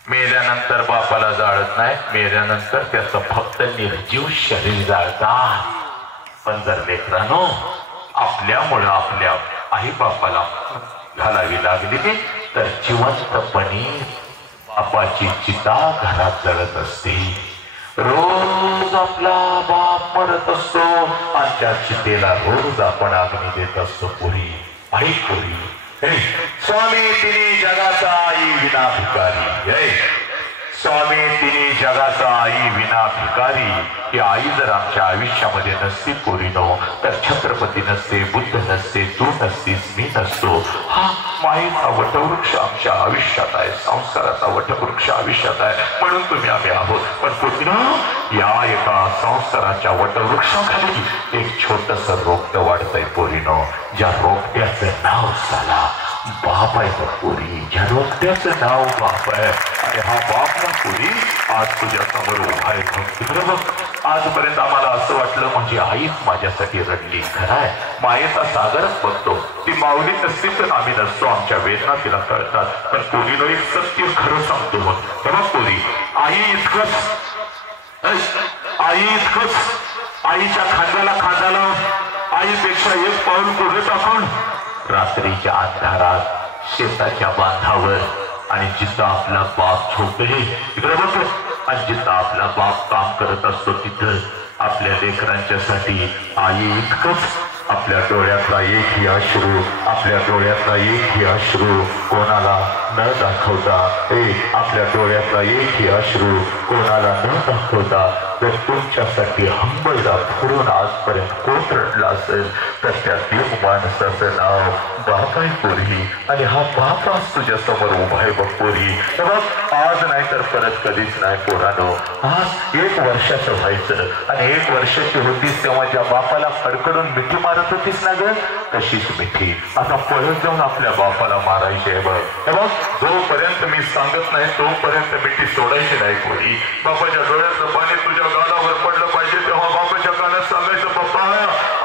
मेल्यानंतर बापाला जाळत नाही मेल्यानंतर त्याचं फक्त निर्जीव शरीर जाळतात पण जर लेकरांनो आपल्यामुळं आपल्या आई बापाला घालावी लागली तर जिवंतपणे बापाची चिता घरात जळत असते रोज आपला बाप मरत असतो आणि त्या चितेला रोज आपण अग्नी देत असतो पुरी आई पुरी स्वामी तिने जगाचा आई विना भिकारी स्वामी तिने जगाचा आई विना भिकारी ही आई जर आमच्या आयुष्यामध्ये नसती पोरीनो तर छत्रपती नसते बुद्ध नसते तू नसतीस मी नसतो हा मायेचा वटवृक्ष आमच्या आयुष्यात आहे संस्काराचा वटवृक्ष आयुष्यात आहे म्हणून तुम्ही आम्ही आहोत पण पोरीनो या एका संस्काराच्या वटवृक्षाखाली एक छोटस रोपट वाढतंय पोरीनो ज्या रोपट्याचं नाव झाला बाप आहे पुरी ज्या रोपट्याचं नाव बाप आहे आणि हा बाप ना पुरी आज तुझ्या समोर उभा आहे आजपर्यंत आम्हाला असं वाटलं म्हणजे आईच माझ्यासाठी रडली खरं आहे मायेचा सागरच बघतो ती माऊली नसती तर आम्ही नसतो आमच्या वेदना तिला कळतात पण पोरीनो एक सत्य खरं सांगतो बघ पोरी आई इतकंच आईच्या खांद्याला आईपेक्षा एक पाऊल पुढे टाकून रात्रीच्या अंधारात शेताच्या बांधावर आणि जिथं आपला बाप झोपले तिकडे बघतो आणि जिथं आपला बाप काम करत असतो तिथं आपल्या लेकरांच्यासाठी आई इतकंच आपल्या डोळ्यातला एकही अश्रू आपल्या डोळ्यातला एकही अश्रू कोणाला न दाखवता आपल्या डोळ्यातला एकही अश्रू कोणाला न दाखवता जर तुमच्यासाठी हंबलला फिरून आजपर्यंत कोण रडला असेल तर त्या देव माणसाचं नाव बापाई पोरी आणि हा बापाच तुझ्या समोर उभा आहे बघ पोरी. आज नाही तर परत कधीच नाही पोरानो. आज 1 वर्षाचं व्हायचं आणि 1 वर्षाची होतीस तेव्हा ज्या बापाला फडकडून मिठी मारत होतीस ना ग तशीच मिठी आता पळत जाऊन आपल्या बापाला मारायची आहे बघ. जोपर्यंत मी सांगत नाही तोपर्यंत मिठी सोडायची नाही पोरी. बापाच्या डोळ्याचं पाणी तुझ्या गालावर पडलं पाहिजे तेव्हा बापाच्या कानात सांगायचं पप्पा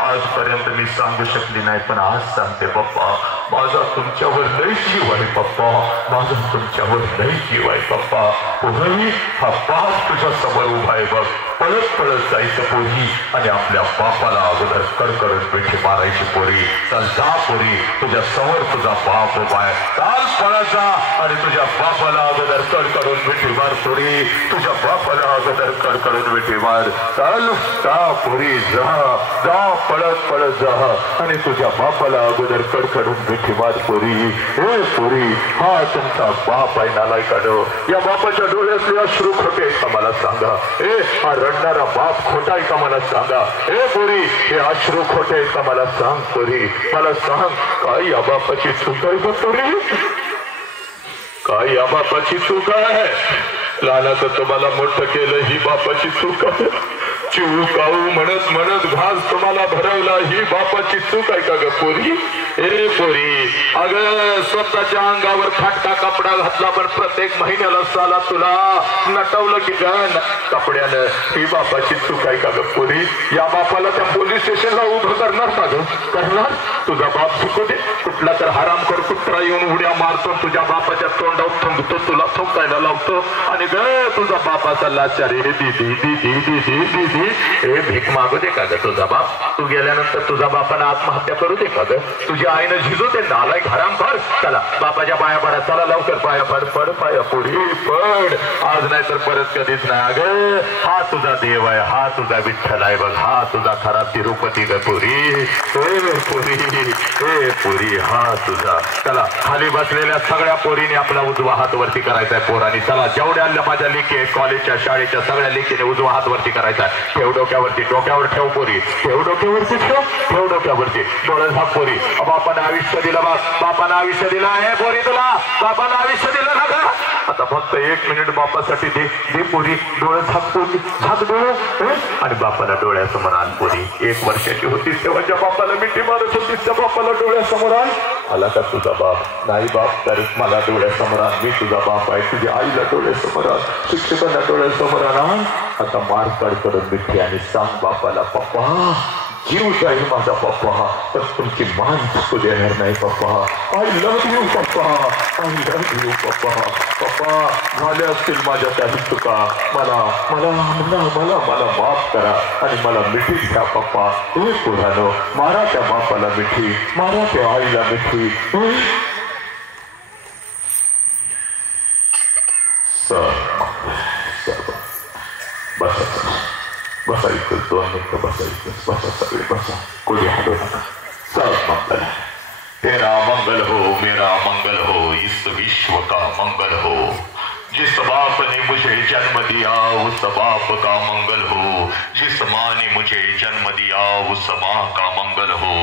आजपर्यंत मी सांगू शकली नाही पण आज सांगते पप्पा माझा तुमच्यावर लय जीव आहे पप्पा माझा तुमच्यावर लय जीव आहे पप्पा. पोरी हा बाप तुझ्या समोर उभा आहे बघ. पळत पळत जायचं पोरी आणि आपल्या बापाला अगोदर कडकडत मिठी मारायची पोरी. चल जा पोरी तुझ्या समोर तुझा बाप उभा आहे. चाल पळत जा आणि तुझ्या बापाला अगोदर कडकडून मिठी मार पोरी. तुझ्या बापाला अगोदर कडकडून मिठी मार. चल जा पोरी जा जा पळत पळत जा आणि तुझ्या बापाला अगोदर कडकडून मिठी मार पोरी. हे पोरी हा तुमचा बाप आहे नालायकानो. या बापाच्या डोळ्यातले अश्रू खोटे आहेत का मला सांगा. हा रडणारा बाप खोटा आहे का मला सांगा. हे पोरी हे अश्रू खोटे आहेत का मला सांग पोरी. मला सांग काय या बापाची चूक आहे का पोरी. काय या बापाची चूक आहे. लहानाचं तुम्हाला मोठं केलं ही बापाची चूक आहे. चिवकाऊ म्हणत म्हणत घास तुम्हाला भरवला ही बापाची चूक आहे का ग पोरी. ए पोरी अग स्वतःच्या अंगावर फाटका कपडा घातला पण प्रत्येक महिन्याला साला तुला नटवलं की कपड्यानं ही बापाची चूक आहे का ग पोरी. या बापाला त्या पोलीस स्टेशनला उभं करणार का ग करणार. तुझा बाप चुकू दे कुठला तर हरामखोर कुत्रा येऊन उड्या मारतो तुझ्या बापाच्या तोंडावर थुंकतो तुला थुंकायला लावतो आणि ग तुझा बापाचा लाचारी दीदी दीदी दीदी दीदी हे भीक मागू दे का ग तुझा बाप. तू गेल्यानंतर तुझा बापाला आत्महत्या करू दे का ग. तुझ्या आईनं झिजू दे नालायक हरामखोर. चला बापाच्या पाया पडा चला लवकर पाया पड पड पाया पुढे पड. आज नाही तर परत कधीच नाही अगं. हा तुझा देव आहे हा तुझा विठ्ठल आहे बघ. हा तुझा खरा तिरुपती ग पोरी. ए पोरी हा तुझा. चला खाली बसलेल्या सगळ्या पोरीने आपला उजवा हात वरती करायचा आहे पोरांनी. चला जेवढ्या माझ्या लेखी कॉलेजच्या शाळेच्या सगळ्या लेखीने उजवा हात वरती करायचा आहे. ठेव डोक्यावरती डोक्यावर ठेव पोरी. ठेव डोक्यावरती ठेव ठेव डोक्यावरती. डोळे झाक पोरी. बापानं आयुष्य दिलं बघ. बापानं आयुष्य दिलं आहे पोरी तुला. बापानं आयुष्य दिलं ना ग. आता फक्त 1 मिनिट बापासाठी दे दे पोरी. डोळे झाक पोरी झाक डोळे आणि बापाला डोळ्यासमोर आण पोरी. 1 वर्षाची होतीस तेव्हा ज्या बापाला मिठी मारत होतीस त्या बापाला डोळ्यासमोर आण. आला का तुझा बाप नाही बाप तर मला डोळ्यासमोर आण. मी तुझा बाप आहे. तुझ्या आईला डोळ्यासमोर आण. शिक्षकांना डोळ्यासमोर आण. आता मारकाड करून मिठी आणि सांग बापाला पप्पा जीव जाईल माझा पप्पा पण तुमची मान चुकू देणार नाही पप्पा. आय लव्ह यू पप्पा. आय लव्ह यू पप्पा. पप्पा झाल्या असतील माझ्या काही चुका. मला मला मला मला मला माफ करा आणि मला मिठी घ्या पप्पा. हे पुरानो मारा त्या बापाला मिठी मारा त्या आईला मिठी. बसायचं 2 मिनिटं बसायचं. बसा सगळे बसा कोणी हलू नका. सब मंगल तेरा मंगल हो मेरा मंगल हो इस विश्व का मंगल हो. जिस बाप ने मुझे जन्म दिया उस बाप का मंगल हो. जिस माँ ने मुझे जन्म दिया उस माँ का मंगल हो.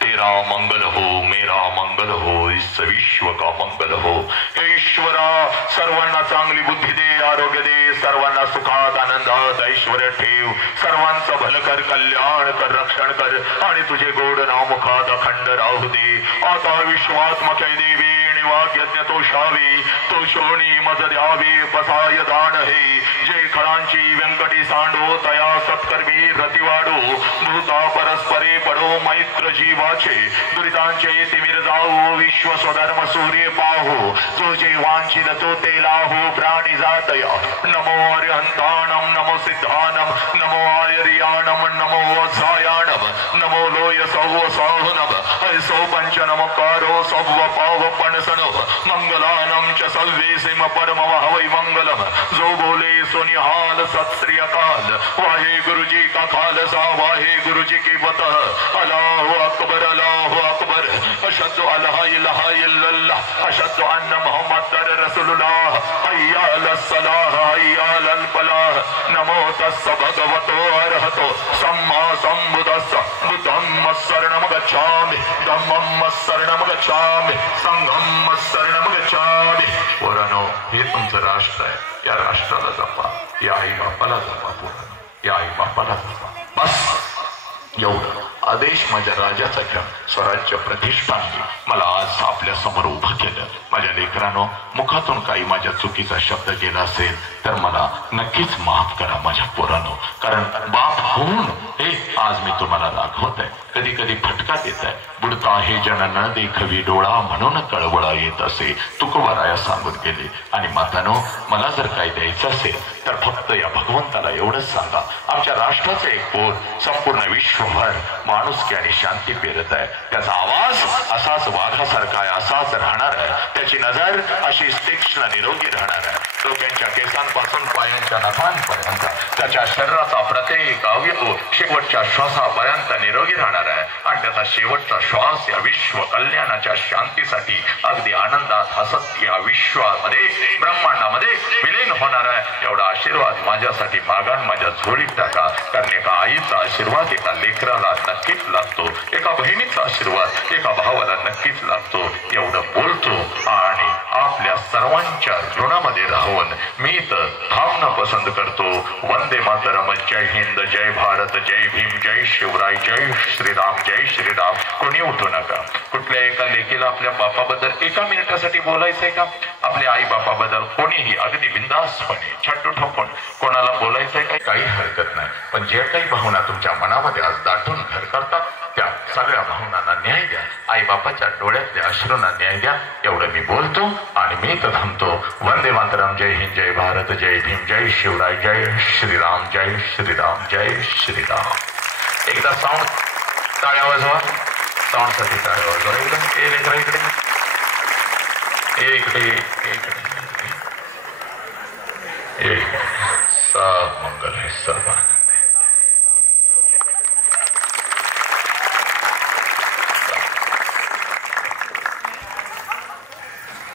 तेरा मंगल हो मेरा मंगल हो इस विश्व का मंगल हो. हे ईश्वरा सर्वांना चांगली बुद्धी दे आरोग्य दे. सर्वांना सुखात आनंदात ऐश्वर्य ठेव. सर्वांचं भलं कर कल्याण कर रक्षण कर आणि तुझे गोड नाव मुखात अखंड राहू दे. आता विश्वात्मक देवी निवाग यज्ञ तो शावी तो शोणी मज द्यावी पसाय दान हे. जे खळांची व्यंकटी सांडो तया सत्कर्मी रतिवाडो. भूता परस्परे पडो मैत्र जीवाचे दुरितांचे तिमिर जाऊ. विश्व स्वधर्म सूर्य पाहो. जो जे वांछित तो ते लाहो प्राणी जातया. नमो अरिहंताणम नमो सिद्धानम नमो आर्याणम नमो वत्सायाणम नमो लोय सौव साहुनम. ऐसो पंच नमकारो सौव पाव पणसनो. मंगलानम च सव्वेसिम परम वै मंगलम. जो बोले सो निहाल सत श्री अकाल. वाहे गुरु जी का खालसा वाहे गुरु जी की बतह. अल्लाह अकबर अल्लाह अकबर. अशहदु अल्ला इलाहा इल्लल्लाह अशहदु अन्ना मुहम्मदर रसूलुल्लाह हय्या अलस सलाह हय्या अलल फलाह नमो तस्स भगवतो अरहतो सम्मा संबुद्धस्स बुद्धं शरणं गच्छामि धम्मं शरणं गच्छामि संघं शरणं गच्छामि। पोरांनो, हे तुमचं राष्ट्र आहे, या राष्ट्राला जपा, या आई बापाला जपा पोरांनो, या आई बापाला जपा. बस एवढं आदेश माझ्या राजाचा घ्या. स्वराज्य प्रतिष्ठानने मला आज आपल्या समोर उभं केलं. माझ्या लेकरांनो, मुखातून काही माझ्या चुकीचा शब्द गेला असेल तर मला नक्कीच माफ करा माझ्या पोरांनो. कारण बाप होऊन हे आज मी तुम्हाला रागवत आहे. कधी कधी फटका देत आहे. बुडता हे जन न देखवी डोळा म्हणून कळवळा येत असे तुकोबाराया सांगून गेले. आणि मातानो, मला जर काही द्यायचं असेल तर फक्त या भगवंताला एवढंच सांगा, आमच्या राष्ट्राचं एक बोल संपूर्ण विश्वभर माणुसकी आणि शांती पेरत आहे. त्याचा आवाज असाच वाघासारखा आहे, असाच राहणार आहे. त्याची नजर अशीच तीक्ष्ण निरोगी राहणार आहे. डोक्यांच्या केसांपासून पायांच्या नखांपर्यंत त्याच्या शरीराचा प्रत्येक अवयव शेवटच्या श्वासापर्यंत निरोगी राहणार आहे. आणि त्याचा शेवटचा श्वास या विश्व कल्याणाच्या शांतीसाठी अगदी आनंदात हसत या विश्वामध्ये ब्रह्मांडामध्ये विलीन होणार आहे. एवढा आशीर्वाद माझ्यासाठी मागा, माझ्या झोळीत टाका. कारण एका आईचा आशीर्वाद एका लेकराला नक्कीच लागतो, एका बहिणीचा आशीर्वाद एका भावाला नक्कीच लागतो. एवढं बोलतो आणि आपल्या सर्वांच्या ऋणामध्ये राहून मी तर थांबणं पसंत करतो. वंदे मातरम. जय हिंद, जय भारत, जय भीम, जय शिवराय, जय श्रीराम, जय श्रीराम. कोणी उठू नका. कुठल्या एका लेकीला आपल्या बापाबद्दल एका मिनिटासाठी बोलायचंय का? आपल्या आई बापाबद्दल कोणीही अगदी बिंदासपणे छट्टू ठोकून कोणाला बोलायचंय काही हरकत नाही. पण जे काही भावना तुमच्या मनामध्ये आज दाटून घर करतात त्या सगळ्या भावनांना न्याय द्या. आई बापाच्या डोळ्यातल्या अश्रूंना न्याय द्या. एवढं मी बोलतो आणि मी तर थांबतो. वंदे मातरम. जय हिंद, जय भारत, जय भीम, जय शिवराय, जय श्रीराम, जय श्रीराम, जय श्रीराम. एकदा साऊंड टाळ्या वाजवा. साऊंडसाठी टाळ्या वाजवा. एकदम इकडे एक मंगल है सर्वांना.